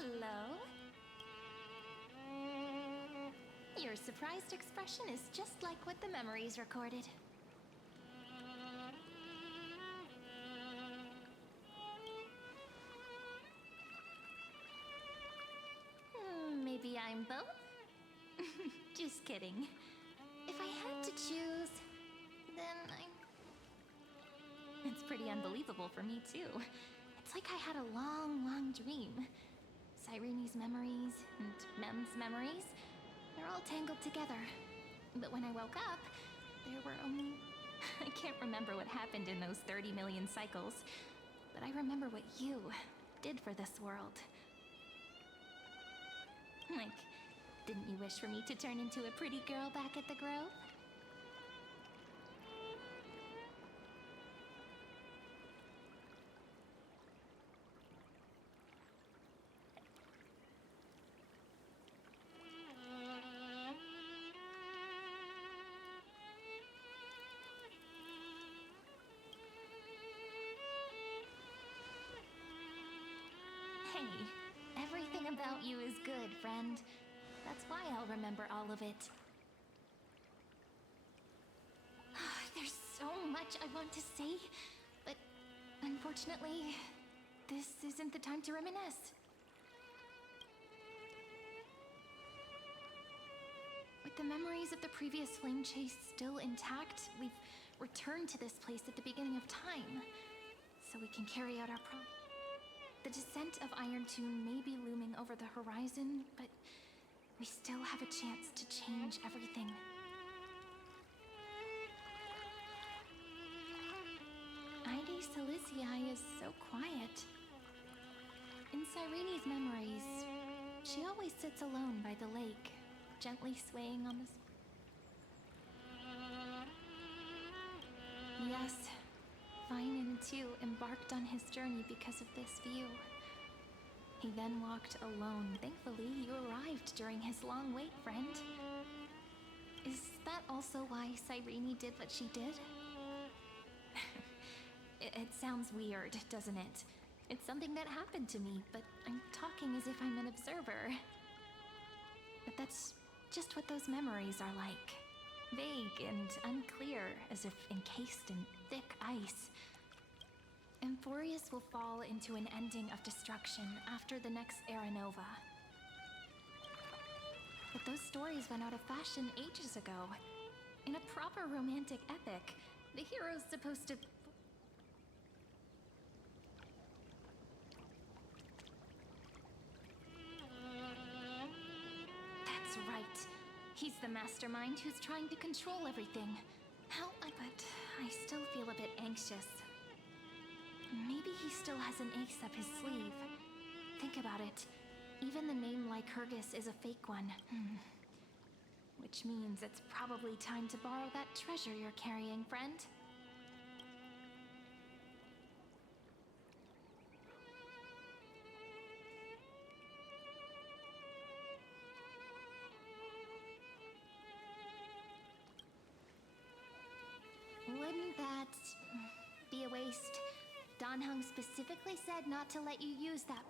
Hello. Your surprised expression is just like what the memories recorded. Maybe I'm both? Just kidding. If I had to choose, then It's pretty unbelievable for me, too. It's like I had a long, long dream. Cyrene's memories and Mem's memories, they're all tangled together. But when I woke up, there were only... I can't remember what happened in those 30 million cycles, but I remember what you did for this world. Like, didn't you wish for me to turn into a pretty girl back at the Grove? Hey, everything about you is good, friend. That's why I'll remember all of it. There's so much I want to say, but unfortunately, this isn't the time to reminisce. With the memories of the previous flame chase still intact, we've returned to this place at the beginning of time, so we can carry out our promise. The descent of Iron Tune may be looming over the horizon, but we still have a chance to change everything. Ide Silicii is so quiet. In Cyrene's memories, she always sits alone by the lake, gently swaying on the... Yes, Finan too embarked on his journey because of this view. He then walked alone. Thankfully, you arrived during his long wait, friend. Is that also why Cyrene did what she did? It sounds weird, doesn't it? It's something that happened to me, but I'm talking as if I'm an observer. But that's just what those memories are like. Vague and unclear, as if encased in thick ice. Emphorius will fall into an ending of destruction after the next Era Nova. But those stories went out of fashion ages ago. In a proper romantic epic, the hero's supposed to... That's right. He's the mastermind who's trying to control everything. But I still feel a bit anxious. Maybe he still has an ace up his sleeve. Think about it. Even the name Lycurgus is a fake one. Which means it's probably time to borrow that treasure you're carrying, friend. Wouldn't that be a waste? Danheng specifically said not to let you use that.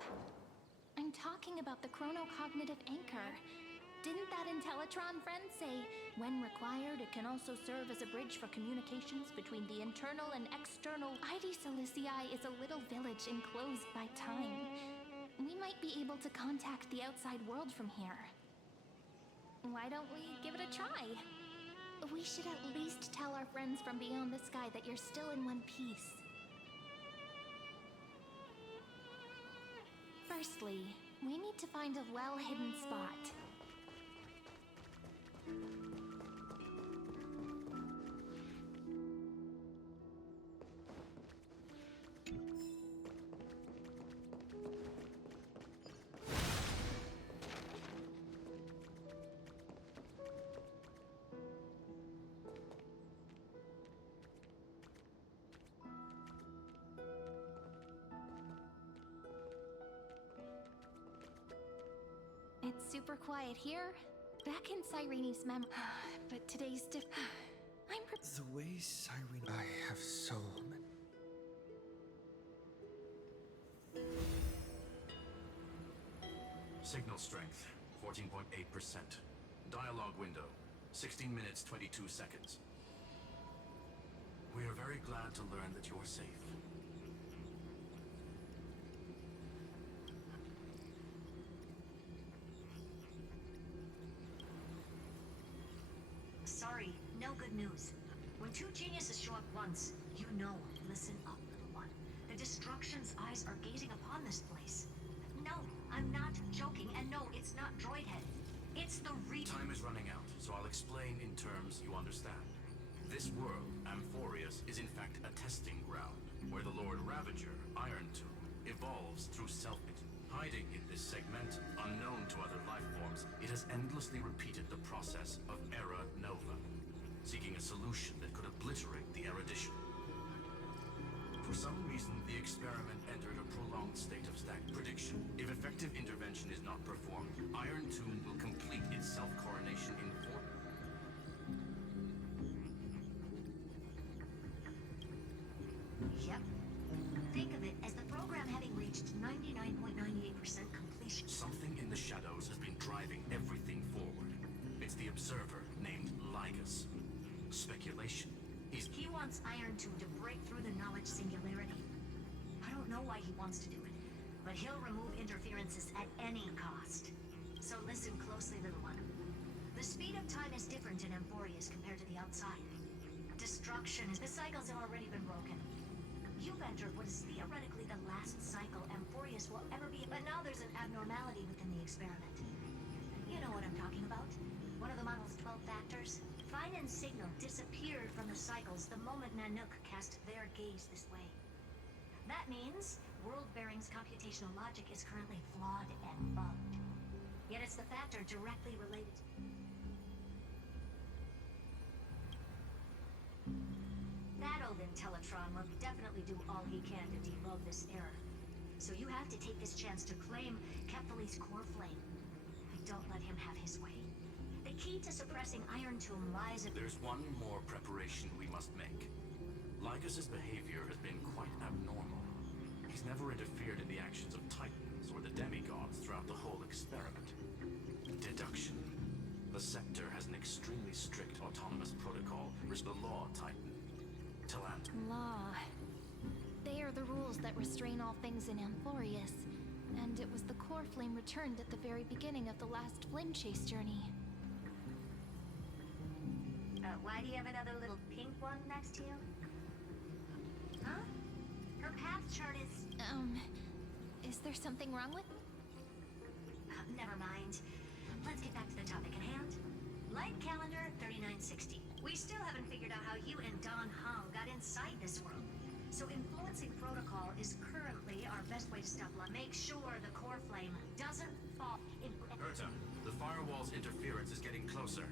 I'm talking about the chronocognitive anchor. Didn't that Intellitron friend say, when required, it can also serve as a bridge for communications between the internal and external? Ide Silicii is a little village enclosed by time. We might be able to contact the outside world from here. Why don't we give it a try? We should at least tell our friends from beyond the sky that you're still in one piece. Firstly, we need to find a well-hidden spot. It's super quiet here, back in Cyrene's memory. But today's The way Cyrene... I have so many... Signal strength, 14.8%. Dialogue window, 16 minutes, 22 seconds. We are very glad to learn that you're safe. Sorry, no good news. When two geniuses show up once, you know. Listen up, little one. The Destruction's eyes are gazing upon this place. No, I'm not joking, and no, it's not Droidhead. It's the Time is running out, so I'll explain in terms you understand. This world, Amphorius, is in fact a testing ground, where the Lord Ravager, Iron Tomb, evolves through hiding in this segment, unknown to other life forms, it has endlessly repeated the process of Era Nova, seeking a solution that could obliterate the erudition. For some reason, the experiment entered a prolonged state of stagnation. Prediction: if effective intervention is not performed, Iron Tomb will complete its self-coronation in 4. Yep. Think of it as the program having reached 99.98% completion. Something in the shadows has been driving everything forward. It's the observer named Lygus. Speculation is He wants Iron Tomb to break through the knowledge singularity. I don't know why he wants to do it, but he'll remove interferences at any cost. So listen closely, little one. The speed of time is different in Amphorius compared to the outside. Destruction is... The cycles have already been broken. You've entered what is theoretically the last cycle Amphorius will ever be, but now there's an abnormality within the experiment. You know what I'm talking about? One of the model's 12 factors? Fine and Signal disappeared from the cycles the moment Nanook cast their gaze this way. That means World-Bearing's computational logic is currently flawed and bugged. Yet it's the factor directly related. That old Intellitron will definitely do all he can to debug this error. So you have to take this chance to claim Kephal's core flame. Don't let him have his way. The key to suppressing Iron Tomb lies in... There's one more preparation we must make. Lycus's behavior has been quite abnormal. He's never interfered in the actions of Titans or the demigods throughout the whole experiment. Deduction. The Scepter has an extremely strict autonomous protocol, which the Law Titan. Law. They are the rules that restrain all things in Amphorius. And it was the core flame returned at the very beginning of the last flame chase journey. Why do you have another little pink one next to you? Huh? Her path chart Is there something wrong with... Never mind. Let's get back to the topic at hand. Light calendar 3960. We still haven't figured out how you and Don Hung got inside this world. So influencing protocol is currently our best way to stop luck. Make sure the core flame doesn't fall in... Herta, the firewall's interference is getting closer.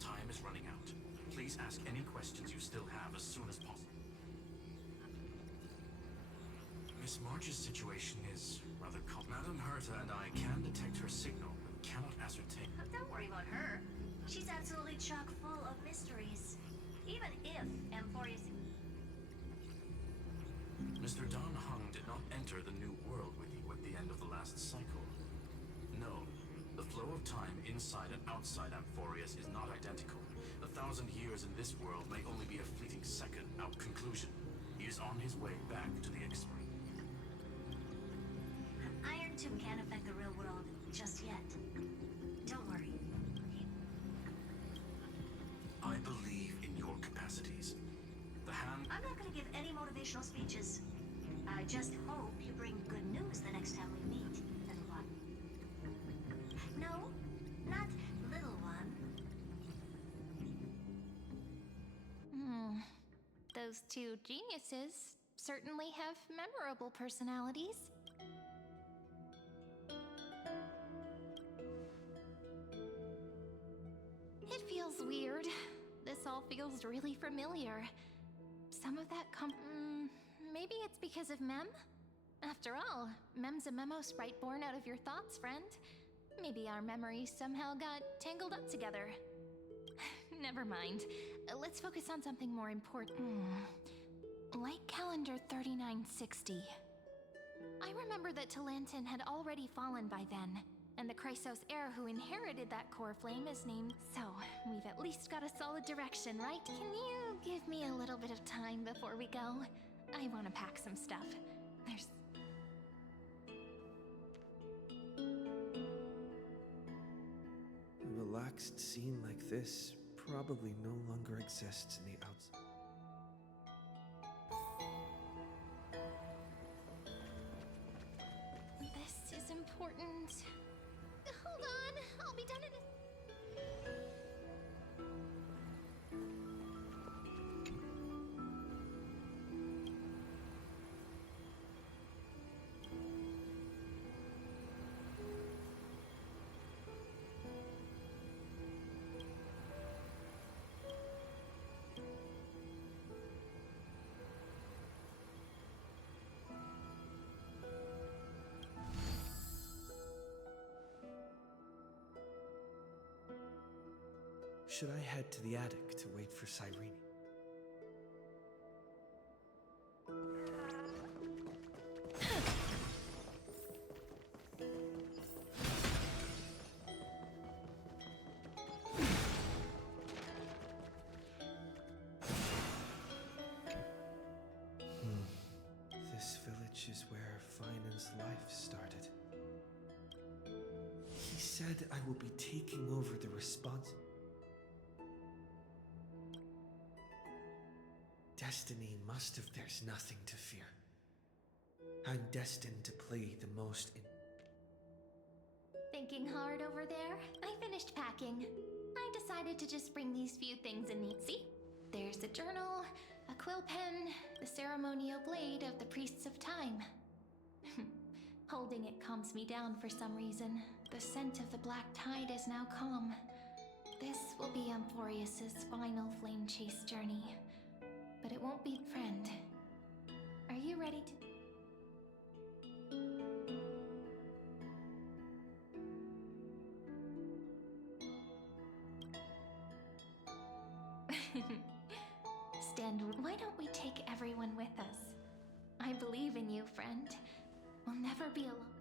Time is running out. Please ask any questions you still have as soon as possible. Miss March's situation is rather Madam Herta and I can detect her signal, but cannot ascertain. Don't worry about her. She's absolutely chock full of mysteries. Even if Amphorius... Mr. Don Hung did not enter the new world with you at the end of the last cycle. No, the flow of time inside and outside Amphorius is not identical. 1,000 years in this world may only be a fleeting second. Out conclusion. He is on his way back to the experiment. Iron Tomb can't affect the real world just yet. Don't worry. I believe in your capacities. The hand... I'm not gonna give any motivational speeches. I just hope you bring good news the next time we meet, little one. No, not little one. Those two geniuses certainly have memorable personalities. It feels weird. This all feels really familiar. Some of that maybe it's because of Mem? After all, Mem's a memo sprite born out of your thoughts, friend. Maybe our memories somehow got tangled up together. Never mind. Let's focus on something more important. Light calendar 3960. I remember that Talantin had already fallen by then. And the Chrysos heir who inherited that core flame is named... So, we've at least got a solid direction, right? Can you give me a little bit of time before we go? I want to pack some stuff. There's... A relaxed scene like this probably no longer exists in the outside. This is important. Hold on, I'll be done in a... Should I head to the attic to wait for Cyrene? This village is where Finan's life started. He said I will be taking over the responsibility. Destiny must have. There's nothing to fear. I'm destined to play the most in... Thinking hard over there? I finished packing. I decided to just bring these few things in neat. See? There's a journal, a quill pen, the ceremonial blade of the Priests of Time. Holding it calms me down for some reason. The scent of the black tide is now calm. This will be Amphorius's final flame chase journey. But it won't be friend. Are you ready to... Stan, why don't we take everyone with us? I believe in you, friend. We'll never be alone.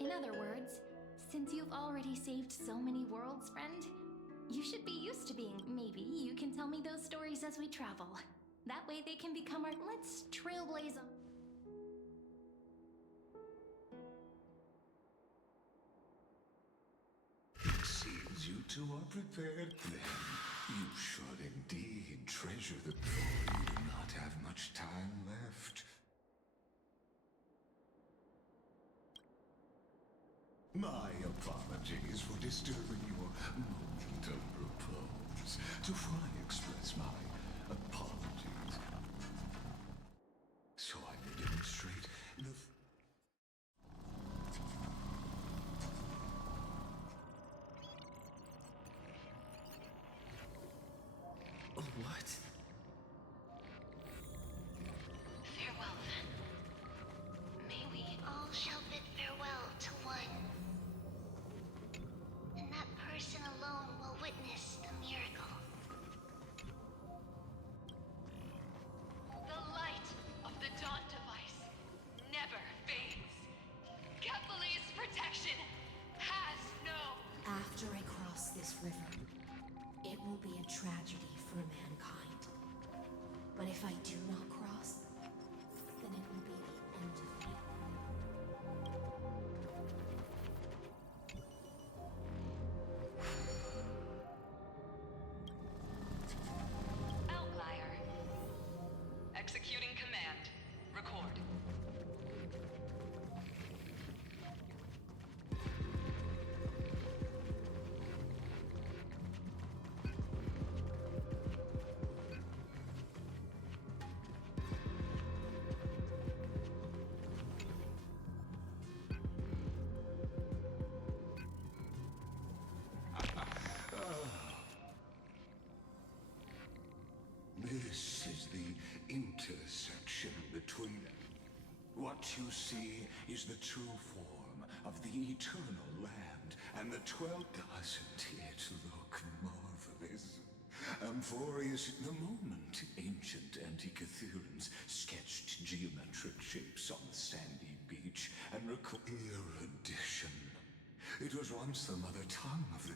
In other words, since you've already saved so many worlds, friend, you should be used to being... Maybe you can tell me those stories as we travel. That way they can become our... Let's trailblaze them. It seems you two are prepared. Then you should indeed treasure the before you do not have much time left. My apologies for disturbing your moment of repose. To fully express my apologies, so I may demonstrate the... What? Farewell, then. May we... All shall bid farewell to one. And that person alone will witness the miracle. The light of the Dawn device never fades. Kepali's protection has no... After I cross this river, it will be a tragedy for mankind. But if I do not cross, then it will be the end of me. Outlier. Executing command. Record. This is the intersection between... What you see is the true form of the eternal land, and the 12 doesn't it look marvelous? Amphorius, the moment ancient Antikytherians sketched geometric shapes on the sandy beach age and erudition. It was once the mother tongue of the...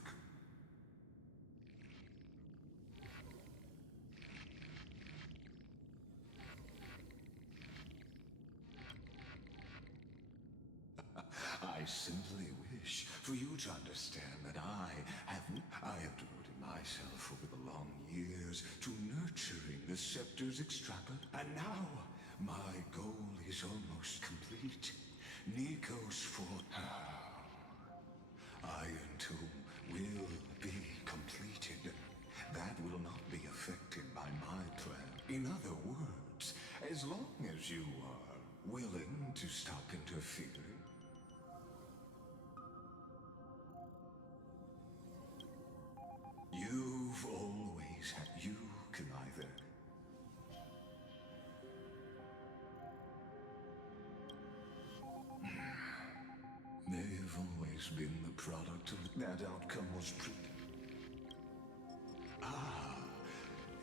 I simply wish for you to understand that I have devoted myself over the long years to nurturing the scepter's extrapolate, and now my goal is almost complete. Nikos for Iron Tomb will be completed. That will not be affected by my plan. In other words, as long as you are willing to stop interfering. You've always had... You can either... They've always been the product of... That outcome was Ah,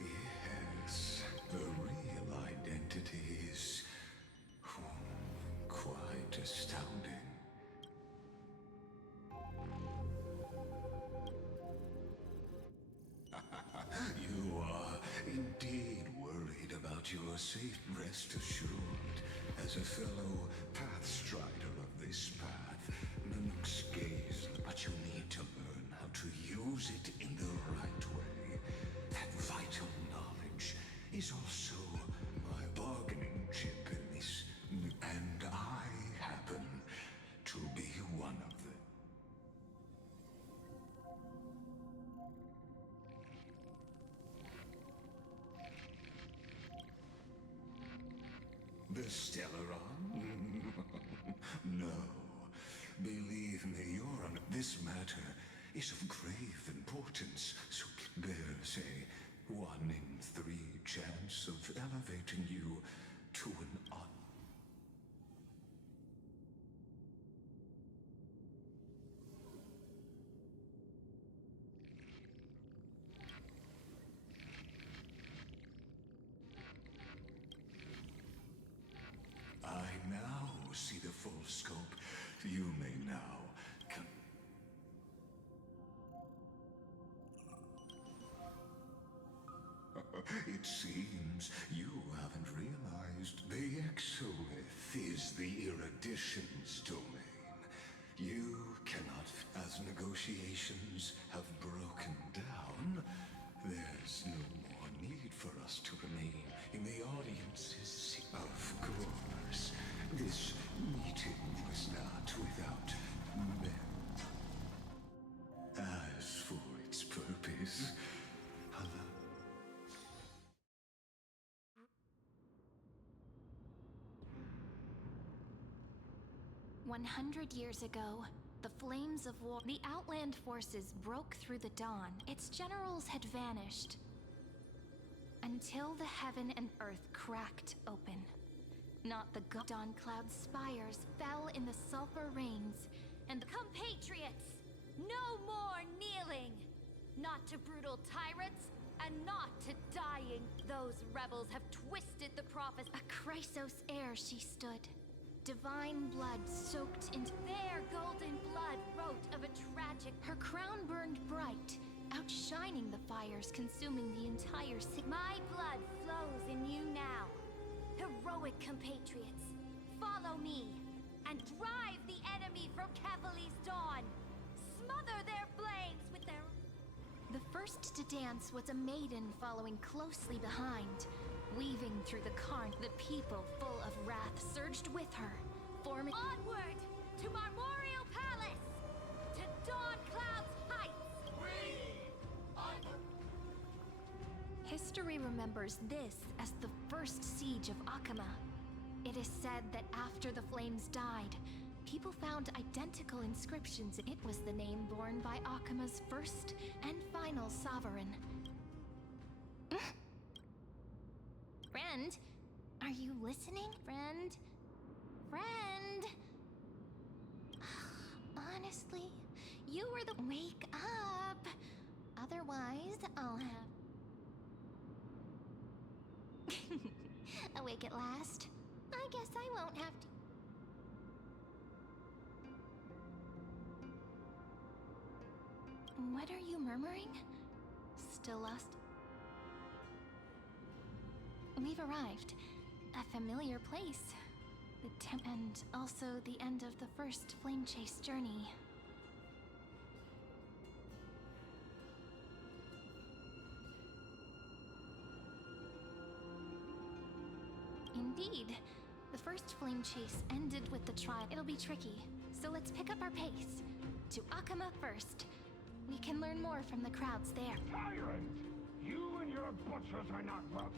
yes. The real identity is... quite astounding. You are indeed worried about your safe. Rest assured, as a fellow pathstrider of this path, Nanook's gaze, but you need to learn how to use it in the right way. That vital knowledge is also my bargaining chip in this, and I happen to be one of them. The Stellaron? No. Believe me, you're on... This matter is of grave importance, so there's a 1 in 3 chance of elevating you to an I now see the full scope. You may now It seems you haven't realized the Exolith is the Erudition's domain. You cannot, as negotiations have broken down, there's no more need for us to remain in the audience's... Of course, this meeting was not without merit. As for its purpose, 100 years ago, the flames of war... The Outland forces broke through the dawn. Its generals had vanished. Until the heaven and earth cracked open. Not the dawn cloud spires fell in the sulfur rains, and the compatriots! No more kneeling! Not to brutal tyrants, and not to dying. Those rebels have twisted the prophecy. A Chrysos heir she stood. Divine blood soaked into... Their golden blood wrote of a tragic... Her crown burned bright, outshining the fires consuming the entire city. My blood flows in you now. Heroic compatriots, follow me, and drive the enemy from Kefali's dawn. Smother their flames with their... The first to dance was a maiden following closely behind. Weaving through the current, the people full of wrath surged with her, forming... Onward to Marmorial Palace! To Dawn Cloud's heights! History remembers this as the first siege of Akama. It is said that after the flames died, people found identical inscriptions. It was the name borne by Akama's first and final sovereign. Friend? Are you listening, friend? Friend? Honestly, you were the... Wake up! Otherwise, I'll have... Awake at last? I guess I won't have to... What are you murmuring? Still lost? We've arrived. A familiar place. The and also the end of the first flame chase journey. Indeed. The first flame chase ended with the trial. It'll be tricky, so let's pick up our pace. To Akama first. We can learn more from the crowds there. Tyrant! You and your butchers are not welcome.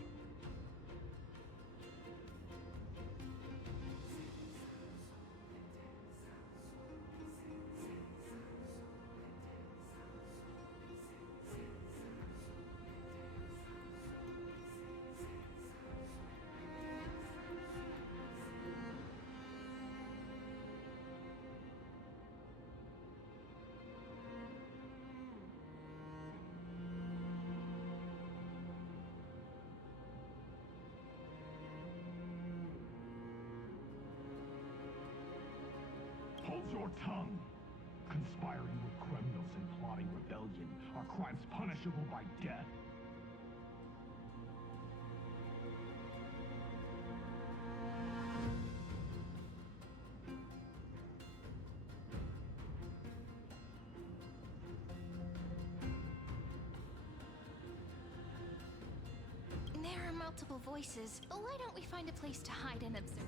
Hold your tongue! Conspiring with criminals and plotting rebellion are crimes punishable by death. There are multiple voices. Why don't we find a place to hide and observe?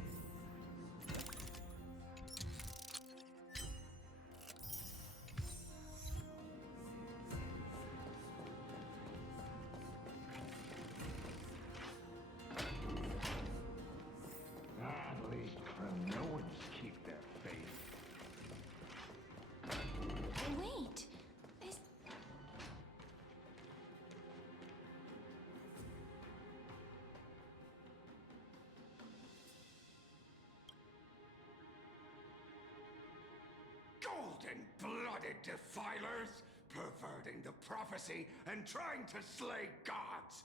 At least criminals keep their faith. Wait! Is... Golden-blooded defilers, perverting the prophecy and trying to slay gods.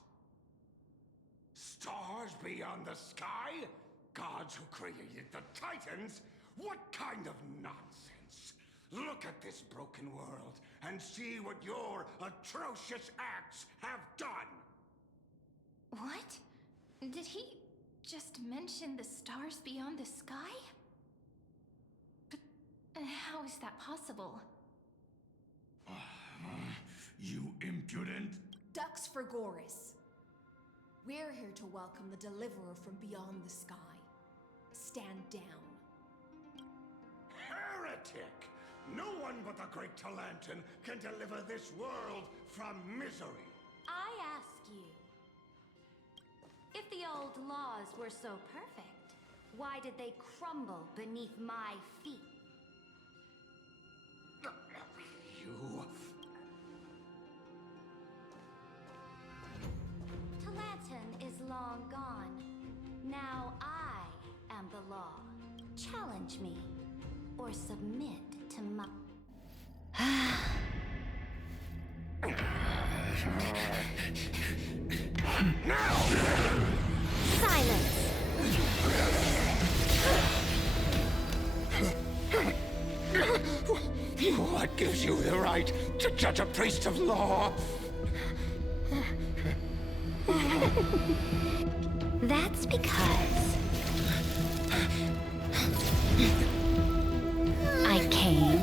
Stars beyond the sky? Gods who created the Titans? What kind of nonsense? Look at this broken world and see what your atrocious acts have done! What? Did he just mention the stars beyond the sky? But how is that possible? You impudent! Ducks for Goris. We're here to welcome the deliverer from beyond the sky. Stand down. Heretic! No one but the great Talantan can deliver this world from misery! I ask you, if the old laws were so perfect, why did they crumble beneath my feet? You... Talantan is long gone. Now I am the law. Challenge me, or submit to my... Silence! What gives you the right to judge a priest of law? That's because... I came...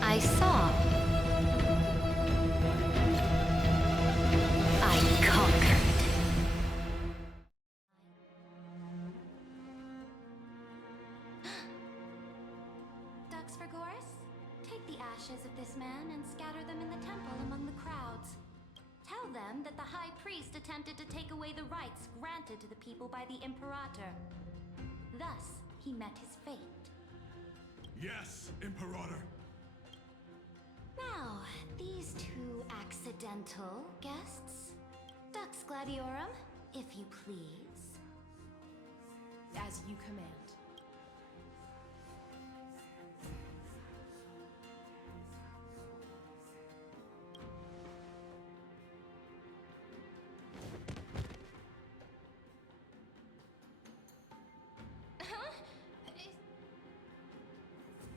I saw... I conquered. Ducks for Goris? Take the ashes of this man and scatter them in the temple among the crowds. Tell them that the High Priest attempted to take away the rights granted to the people by the Imperator. Thus, he met his fate. Yes, Imperator. Now, these two accidental guests. Dux Gladiorum, if you please. As you command.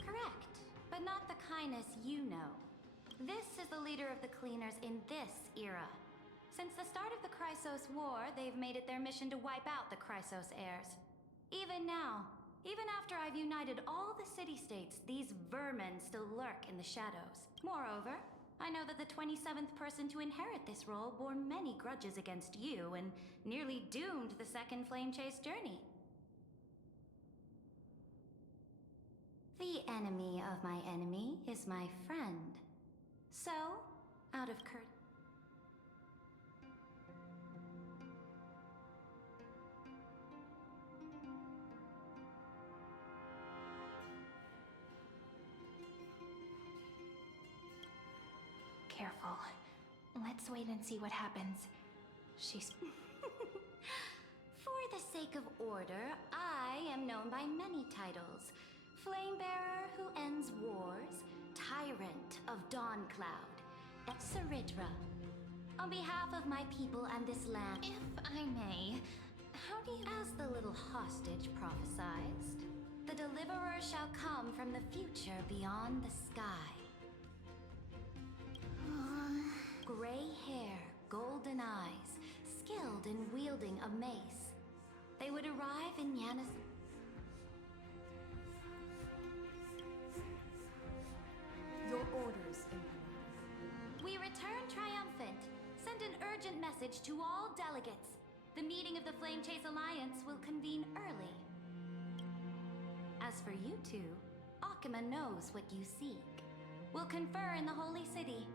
Correct, but not the Highness, you know. This is the leader of the Cleaners in this era. Since the start of the Chrysos War, they've made it their mission to wipe out the Chrysos heirs. Even now, even after I've united all the city-states, these vermin still lurk in the shadows. Moreover, I know that the 27th person to inherit this role bore many grudges against you and nearly doomed the second Flame Chase journey. The enemy of my enemy is my friend. So, out of courtesy. Careful. Let's wait and see what happens. She's... For the sake of order, I am known by many titles. Flamebearer who ends wars, Tyrant of Dawncloud, Epsiridra. On behalf of my people and this land... If I may, how do you... As the little hostage prophesied, the Deliverer shall come from the future beyond the sky. Gray hair, golden eyes, skilled in wielding a mace. They would arrive in Yanis... Your orders, Imperator. We return triumphant. Send an urgent message to all delegates. The meeting of the Flame Chase Alliance will convene early. As for you two, Akima knows what you seek. We'll confer in the Holy City.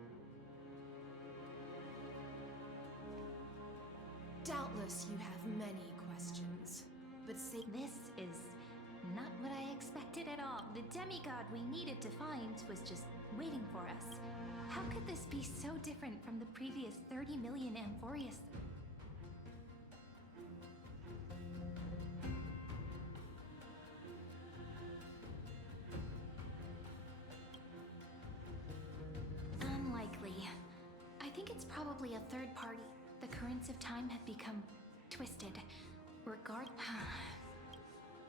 Doubtless you have many questions, but say This is not what I expected at all. The demigod we needed to find was just waiting for us. How could this be so different from the previous 30 million Amphorius? Unlikely. I think it's probably a third party. The currents of time have become twisted.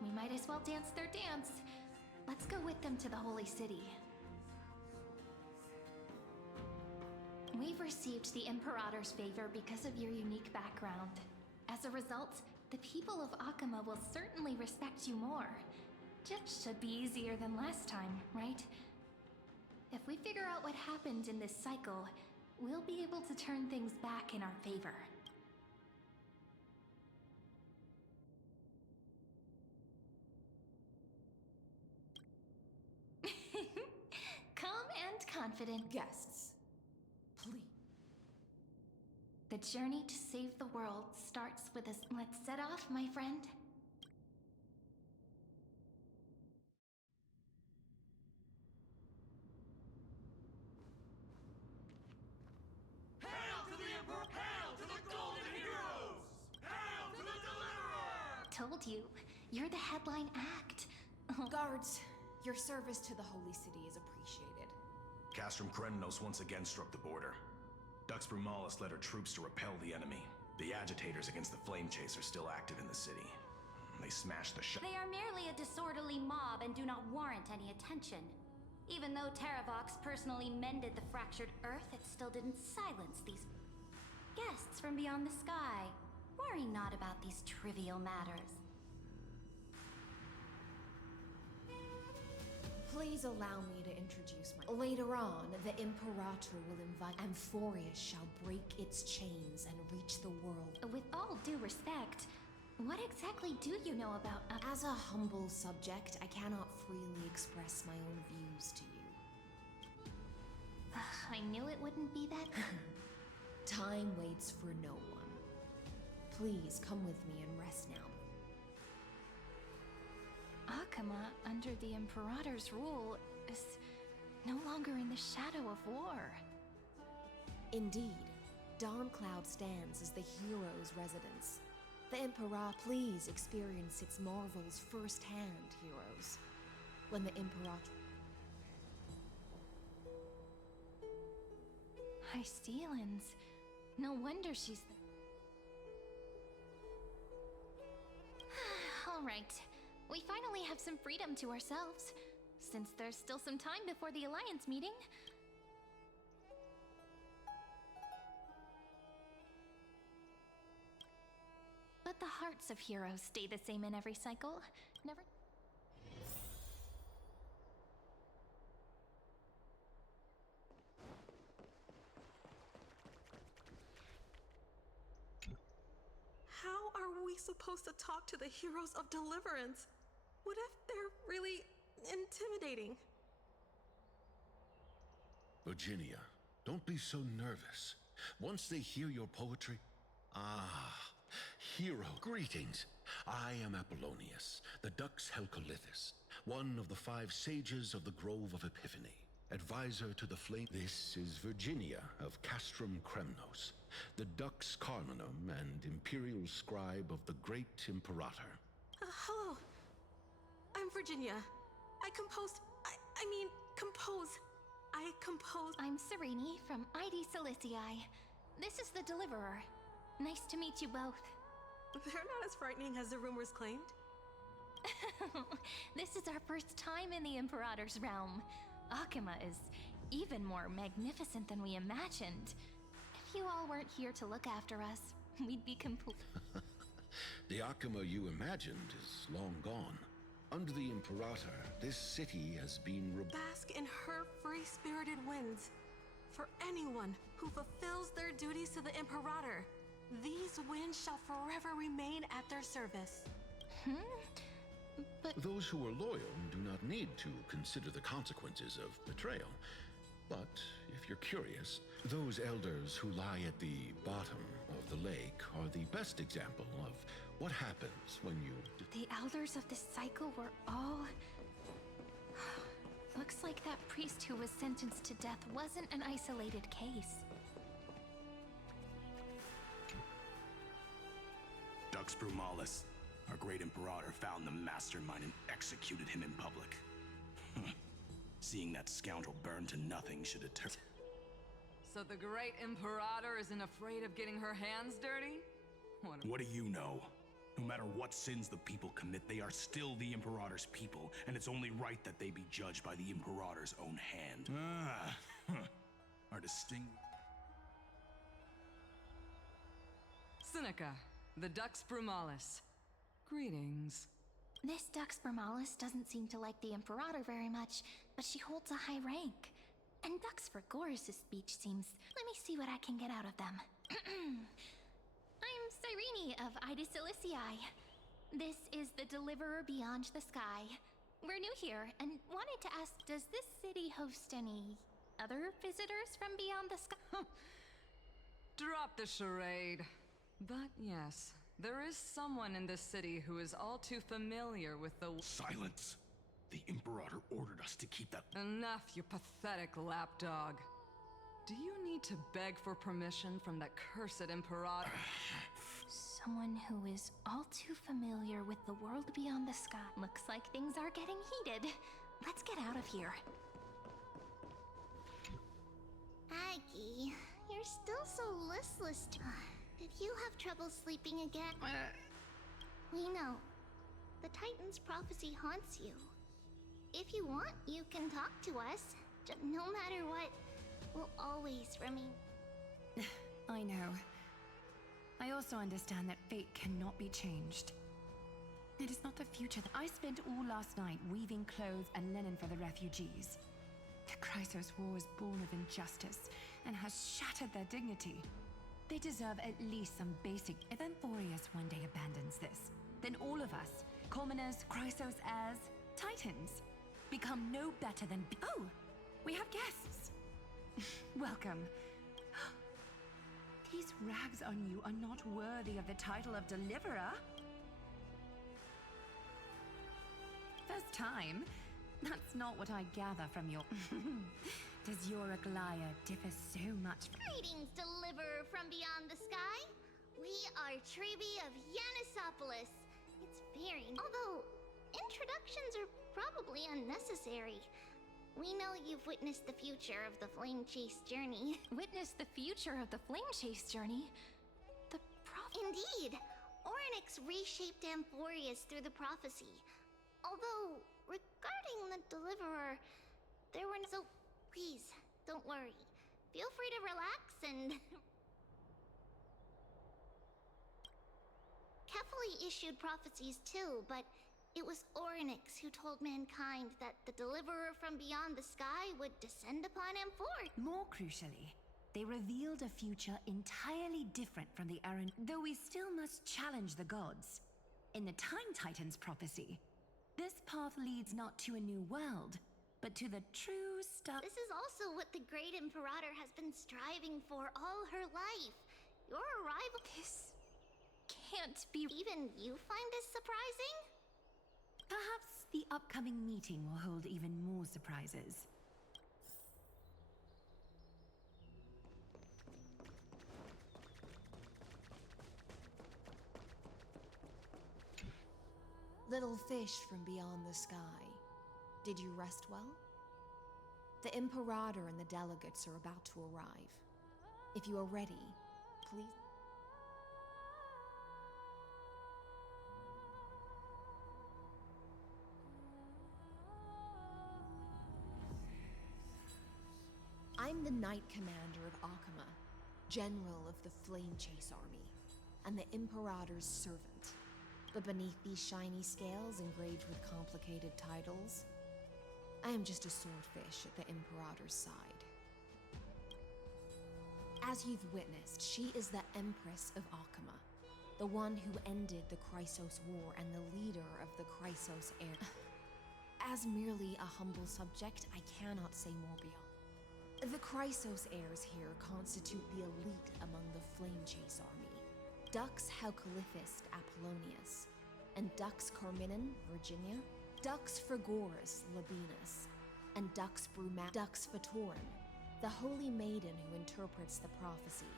We might as well dance their dance. Let's go with them to the Holy City. We've received the Imperator's favor because of your unique background. As a result, the people of Akima will certainly respect you more. Just should be easier than last time, right? If we figure out what happened in this cycle, we'll be able to turn things back in our favor. Calm and confident. guests. Please. The journey to save the world starts with us. Let's set off, my friend. Hail to the Emperor! Hail to the Golden Heroes! Hail to the Deliverer! Told you, you're the headline act. Guards, your service to the Holy City is appreciated. Castrum Krennos once again struck the border. Dux Brumalis led her troops to repel the enemy. The agitators against the Flame Chase are still active in the city. They smashed the They are merely a disorderly mob and do not warrant any attention. Even though Terravox personally mended the fractured Earth, it still didn't silence these guests from beyond the sky. Worry not about these trivial matters. Please allow me to introduce my... Later on, the Imperator will invite... Amphorius shall break its chains and reach the world. With all due respect, what exactly do you know about... As a humble subject, I cannot freely express my own views to you. I knew it wouldn't be that... Time waits for no one. Please come with me and rest now. Akima, under the Imperator's rule, is no longer in the shadow of war. Indeed, Dawncloud stands as the hero's residence. The Emperor, please experience its marvels firsthand, heroes. When the Imperator... Hystealans. No wonder she's... All right. We finally have some freedom to ourselves. since there's still some time before the Alliance meeting. But the hearts of heroes stay the same in every cycle. Never. How are we supposed to talk to the heroes of Deliverance? What if they're really intimidating? Virginia, don't be so nervous. Once they hear your poetry... hero, greetings. I am Apollonius, the Dux Helcolithus, one of the 5 sages of the Grove of Epiphany, advisor to the flame. This is Virginia of Castrum Kremnos, the Dux Carminum and imperial scribe of the great Imperator. Hello. I'm Virginia. I compose. I'm Serene from ID Silicii. This is the Deliverer. Nice to meet you both. They're not as frightening as the rumors claimed. This is our first time in the Imperator's realm. Akima is even more magnificent than we imagined. If you all weren't here to look after us, we'd be complete. The Akima you imagined is long gone. Under the Imperator, this city has been Bask in her free-spirited winds. For anyone who fulfills their duties to the Imperator, these winds shall forever remain at their service. But those who are loyal do not need to consider the consequences of betrayal. But if you're curious, those elders who lie at the bottom of the lake are the best example of what happens when you... The elders of this cycle were all... Looks like that priest who was sentenced to death wasn't an isolated case. Dux Brumalis, our great Imperator, found the mastermind and executed him in public. Seeing that scoundrel burn to nothing should deter... So the great Imperator isn't afraid of getting her hands dirty? What do you know? No matter what sins the people commit, they are still the Imperator's people, and it's only right that they be judged by the Imperator's own hand. Our distinct... Seneca, the Dux Brumalis. Greetings. This Dux Brumalis doesn't seem to like the Imperator very much, but she holds a high rank. And Dux Frigoris' speech seems... Let me see what I can get out of them. I'm Cyrene of Ida Silicii. This is the Deliverer Beyond the Sky. We're new here, and wanted to ask, does this city host any other visitors from beyond the sky? Drop the charade. But yes, there is someone in this city who is all too familiar with the... Silence! The Imperator ordered us to keep that... Enough, you pathetic lapdog. Do you need to beg for permission from that cursed Imperator? Someone who is all too familiar with the world beyond the sky. Looks like things are getting heated. Let's get out of here. Aggie, you're still so listless. Did you have trouble sleeping again? We know. The Titan's prophecy haunts you. If you want, you can talk to us. No matter what, we'll always remain. I know. I also understand that fate cannot be changed. It is not the future that I spent all last night weaving clothes and linen for the refugees. The Chrysos War was born of injustice and has shattered their dignity. They deserve at least some basic... If Amphorius one day abandons this, then all of us, commoners, Chrysos heirs, Titans, become no better than... Oh! We have guests! Welcome. These rags on you are not worthy of the title of Deliverer. First time? That's not what I gather from your... Does your Aglaya differ so much from... Greetings, Deliverer from beyond the sky. We are Tribi of Yanisopolis. It's very... Although, introductions are probably unnecessary. We know you've witnessed the future of the Flame Chase journey. Witnessed the future of the Flame Chase journey? The Indeed! Orynyx reshaped Amphorius through the prophecy. Although, regarding the Deliverer, there were so... Please, don't worry. Feel free to relax and... Kefali issued prophecies too, but it was Ornyx who told mankind that the Deliverer from beyond the sky would descend upon M4. More crucially, they revealed a future entirely different from the Aaron, though we still must challenge the gods. In the Time Titan's prophecy, this path leads not to a new world, but to the true stuff. This is also what the Great Imperator has been striving for all her life. Your arrival... This can't be... Even you find this surprising? Perhaps the upcoming meeting will hold even more surprises. Little fish from beyond the sky, did you rest well? The Imperator and the delegates are about to arrive. If you are ready, please... I'm the Knight Commander of Akama, General of the Flame Chase Army, and the Imperator's servant. But beneath these shiny scales engraved with complicated titles, I am just a swordfish at the Imperator's side. As you've witnessed, she is the Empress of Akama, the one who ended the Chrysos War and the leader of the Chrysos Heir. As merely a humble subject, I cannot say more beyond. The Chrysos heirs here constitute the elite among the Flame Chase Army. Dux Helcolithis Apollonius, and Dux Carminin, Virginia, Dux Frigoris Labienus, and Dux Dux Fatorin, the holy maiden who interprets the prophecy.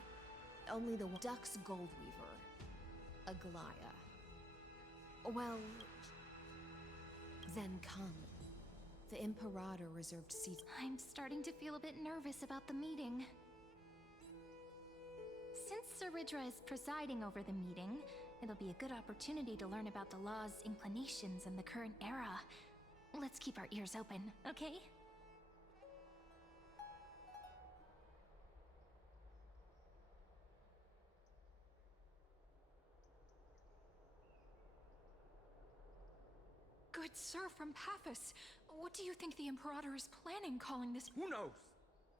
Only the Dux Goldweaver, Aglaya. Well, then come. The Imperator reserved seats. I'm starting to feel a bit nervous about the meeting. Since Saridra is presiding over the meeting, it'll be a good opportunity to learn about the law's inclinations in the current era. Let's keep our ears open, okay? Good sir from Paphos, what do you think the Imperator is planning calling this? Who knows?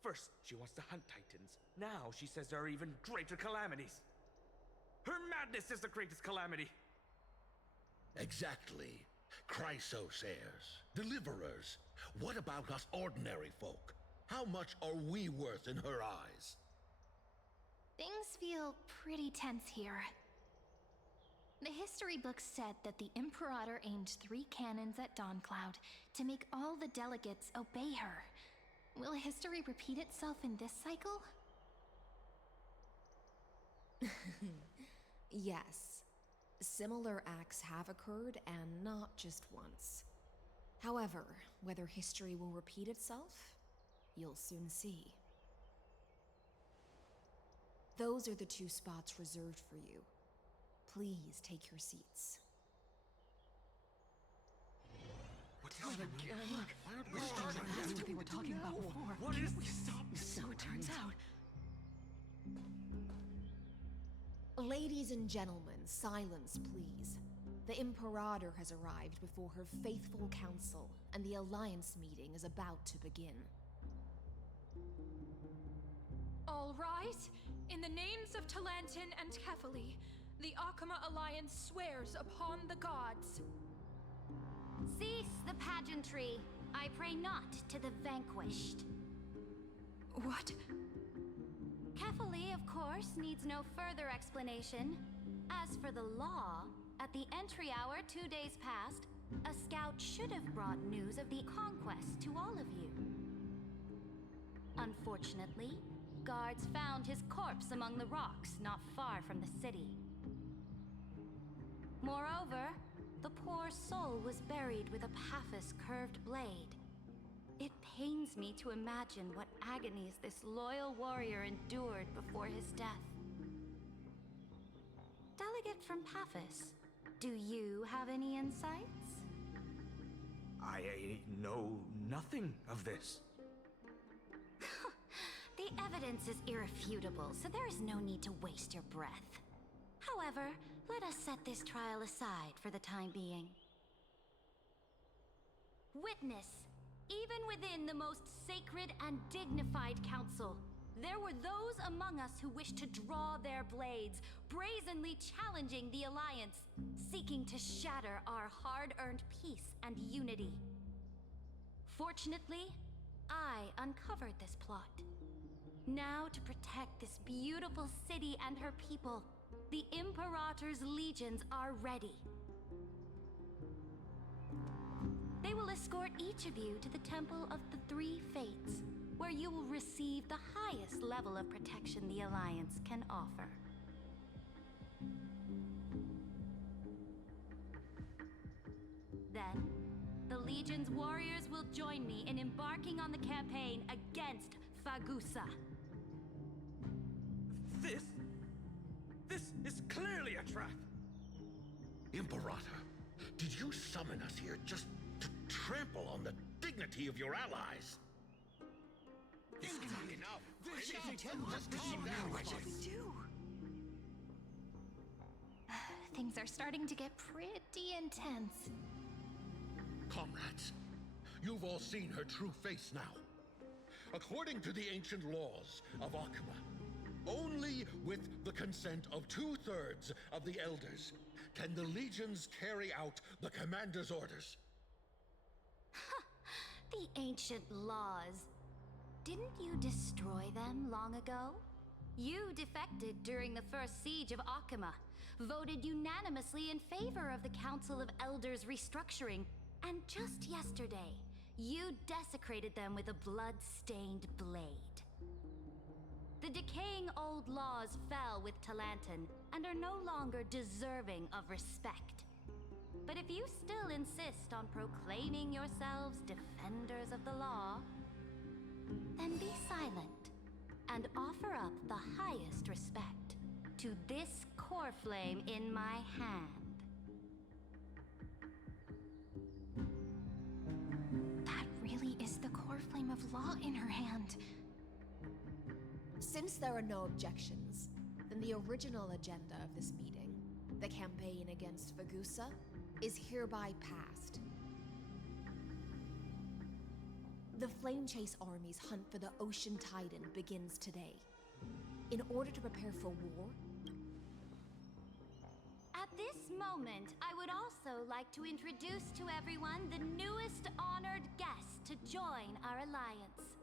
First, she wants to hunt Titans. Now, she says there are even greater calamities. Her madness is the greatest calamity. Exactly. Chrysos heirs, deliverers. What about us ordinary folk? How much are we worth in her eyes? Things feel pretty tense here. The history books said that the Imperator aimed 3 cannons at Dawncloud to make all the delegates obey her. Will history repeat itself in this cycle? Yes. Similar acts have occurred, and not just once. However, whether history will repeat itself, you'll soon see. Those are the 2 spots reserved for you. Please take your seats. That's what they were talking about before. What is this? So it turns out. Ladies and gentlemen, silence, please. The Imperator has arrived before her faithful council, and the Alliance meeting is about to begin. All rise. In the names of Talantin and Kefali, the Akama Alliance swears upon the gods. Cease the pageantry. I pray not to the vanquished. What? Kefali, of course, needs no further explanation. As for the law, at the entry hour 2 days past, a scout should have brought news of the conquest to all of you. Unfortunately, guards found his corpse among the rocks not far from the city. Moreover, the poor soul was buried with a Paphos curved blade. It pains me to imagine what agonies this loyal warrior endured before his death. Delegate from Paphos, do you have any insights? I know nothing of this. The evidence is irrefutable, so there is no need to waste your breath. However, let us set this trial aside for the time being. Witness, even within the most sacred and dignified council, there were those among us who wished to draw their blades, brazenly challenging the Alliance, seeking to shatter our hard-earned peace and unity. Fortunately, I uncovered this plot. Now, to protect this beautiful city and her people, the Imperator's legions are ready. They will escort each of you to the Temple of the Three Fates, where you will receive the highest level of protection the Alliance can offer. Then, the Legion's warriors will join me in embarking on the campaign against Fagusa. This is clearly a trap! Imperator, did you summon us here just to trample on the dignity of your allies? This is not enough. This is do. Things are starting to get pretty intense. Comrades, you've all seen her true face now. According to the ancient laws of Akuma, only with the consent of 2/3 of the elders can the legions carry out the commander's orders. The ancient laws. Didn't you destroy them long ago? You defected during the first siege of Akuma, voted unanimously in favor of the Council of Elders restructuring, and just yesterday, you desecrated them with a blood-stained blade. The decaying old laws fell with Talantin and are no longer deserving of respect. But if you still insist on proclaiming yourselves defenders of the law, then be silent and offer up the highest respect to this core flame in my hand. That really is the core flame of law in her hand. Since there are no objections, then the original agenda of this meeting, the campaign against Fagusa, is hereby passed. The Flame Chase Army's hunt for the Ocean Titan begins today. In order to prepare for war, At this moment, I would also like to introduce to everyone the newest honored guest to join our alliance.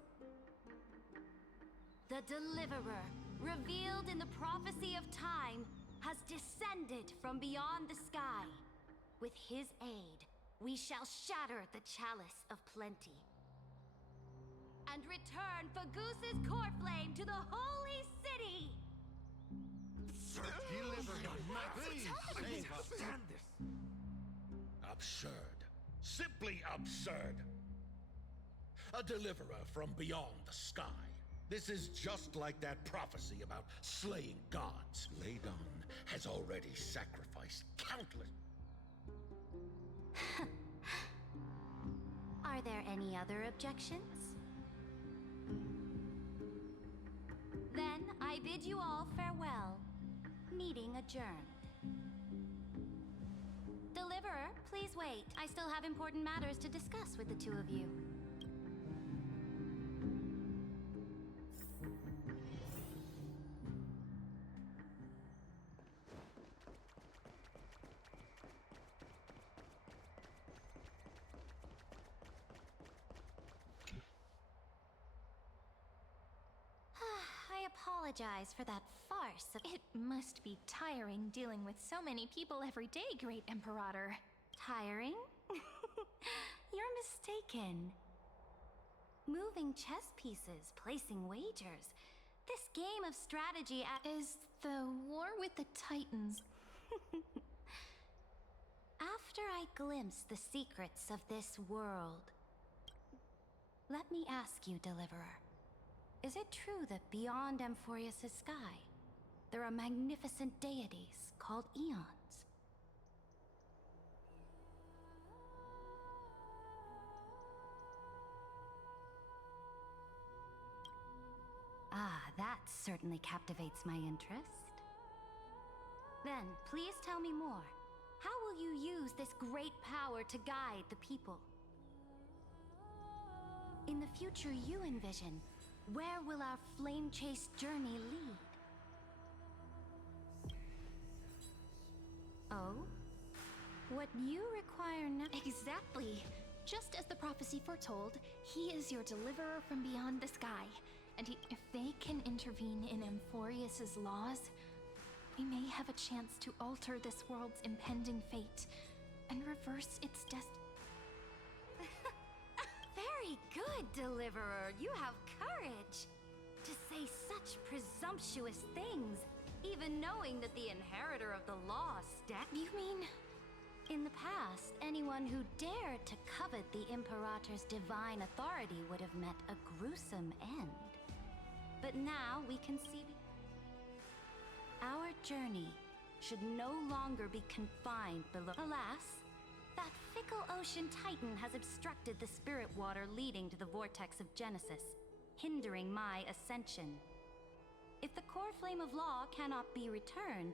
The Deliverer, revealed in the prophecy of time, has descended from beyond the sky. With his aid, we shall shatter the chalice of plenty and return Fagusa's core flame to the holy city! Absurd. Simply absurd. A deliverer from beyond the sky. This is just like that prophecy about slaying gods. Ladon has already sacrificed countless. Are there any other objections? Then I bid you all farewell. Meeting adjourned. Deliverer, please wait. I still have important matters to discuss with the two of you. I apologize for that farce of— It must be tiring dealing with so many people every day, Great Imperator. Tiring? You're mistaken. Moving chess pieces, placing wagers. This game of strategy is the war with the Titans. After I glimpse the secrets of this world, let me ask you, Deliverer. Is it true that beyond Amphorius' sky, there are magnificent deities called Eons? Ah, that certainly captivates my interest. Then, please tell me more. How will you use this great power to guide the people? In the future you envision, where will our flame chase journey lead? Oh? What you require now— Exactly. Just as the prophecy foretold, he is your deliverer from beyond the sky. And if they can intervene in Amphorius's laws, we may have a chance to alter this world's impending fate and reverse its destiny. Very good, Deliverer. You have courage to say such presumptuous things, even knowing that the inheritor of the law You mean? In the past, anyone who dared to covet the Imperator's divine authority would have met a gruesome end. But now we can see our journey should no longer be confined below. Alas, that fickle ocean titan has obstructed the spirit water leading to the vortex of Genesis, hindering my ascension. If the core flame of law cannot be returned,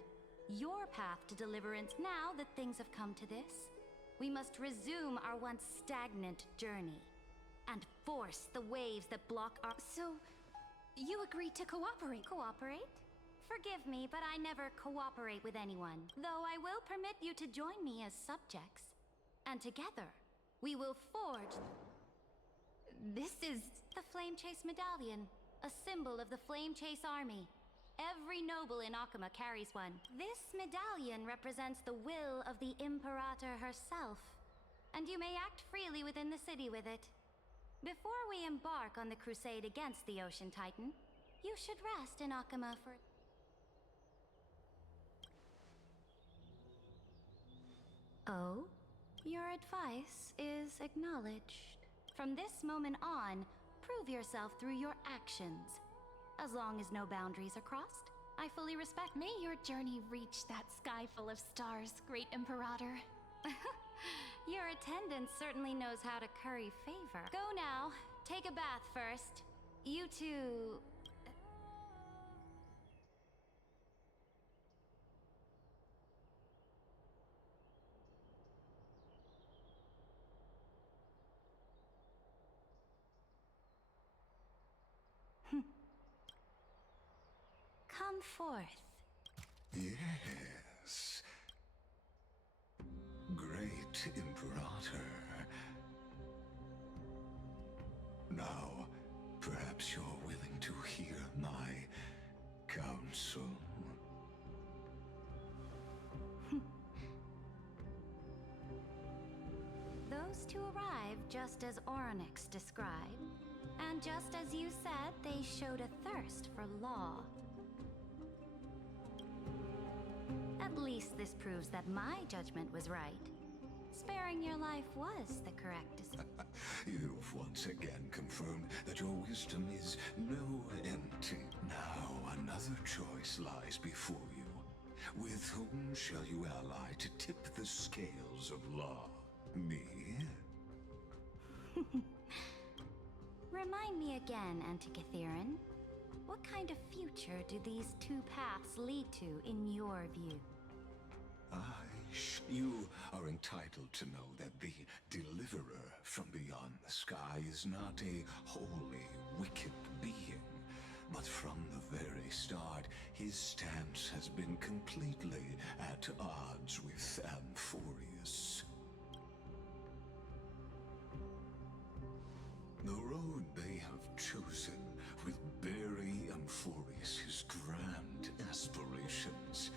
your path to deliverance, now that things have come to this, we must resume our once stagnant journey and force the waves that block our— So, you agreed to cooperate? Cooperate? Forgive me, but I never cooperate with anyone, though I will permit you to join me as subjects. And together, we will forge— This is— the Flame Chase Medallion, a symbol of the Flame Chase Army. Every noble in Akuma carries one. This medallion represents the will of the Imperator herself, and you may act freely within the city with it. Before we embark on the crusade against the Ocean Titan, you should rest in Akuma for— Oh? Your advice is acknowledged. From this moment on, prove yourself through your actions. As long as no boundaries are crossed, I fully respect— May your journey reach that sky full of stars, Great Imperator. Your attendant certainly knows how to curry favor. Go now. Take a bath first. You two— Come forth. Yes. Great Imperator. Now, perhaps you're willing to hear my counsel. Those two arrived just as Oronix described, and just as you said, they showed a thirst for law. At least this proves that my judgment was right. Sparing your life was the correct decision. You've once again confirmed that your wisdom is no empty. Now another choice lies before you. With whom shall you ally to tip the scales of law? Me? Remind me again, Antikytheron. What kind of future do these two paths lead to in your view? You are entitled to know that the Deliverer from beyond the sky is not a wholly wicked being, but from the very start, his stance has been completely at odds with Amphorius. The road they have chosen will bury Amphorius' grand aspirations.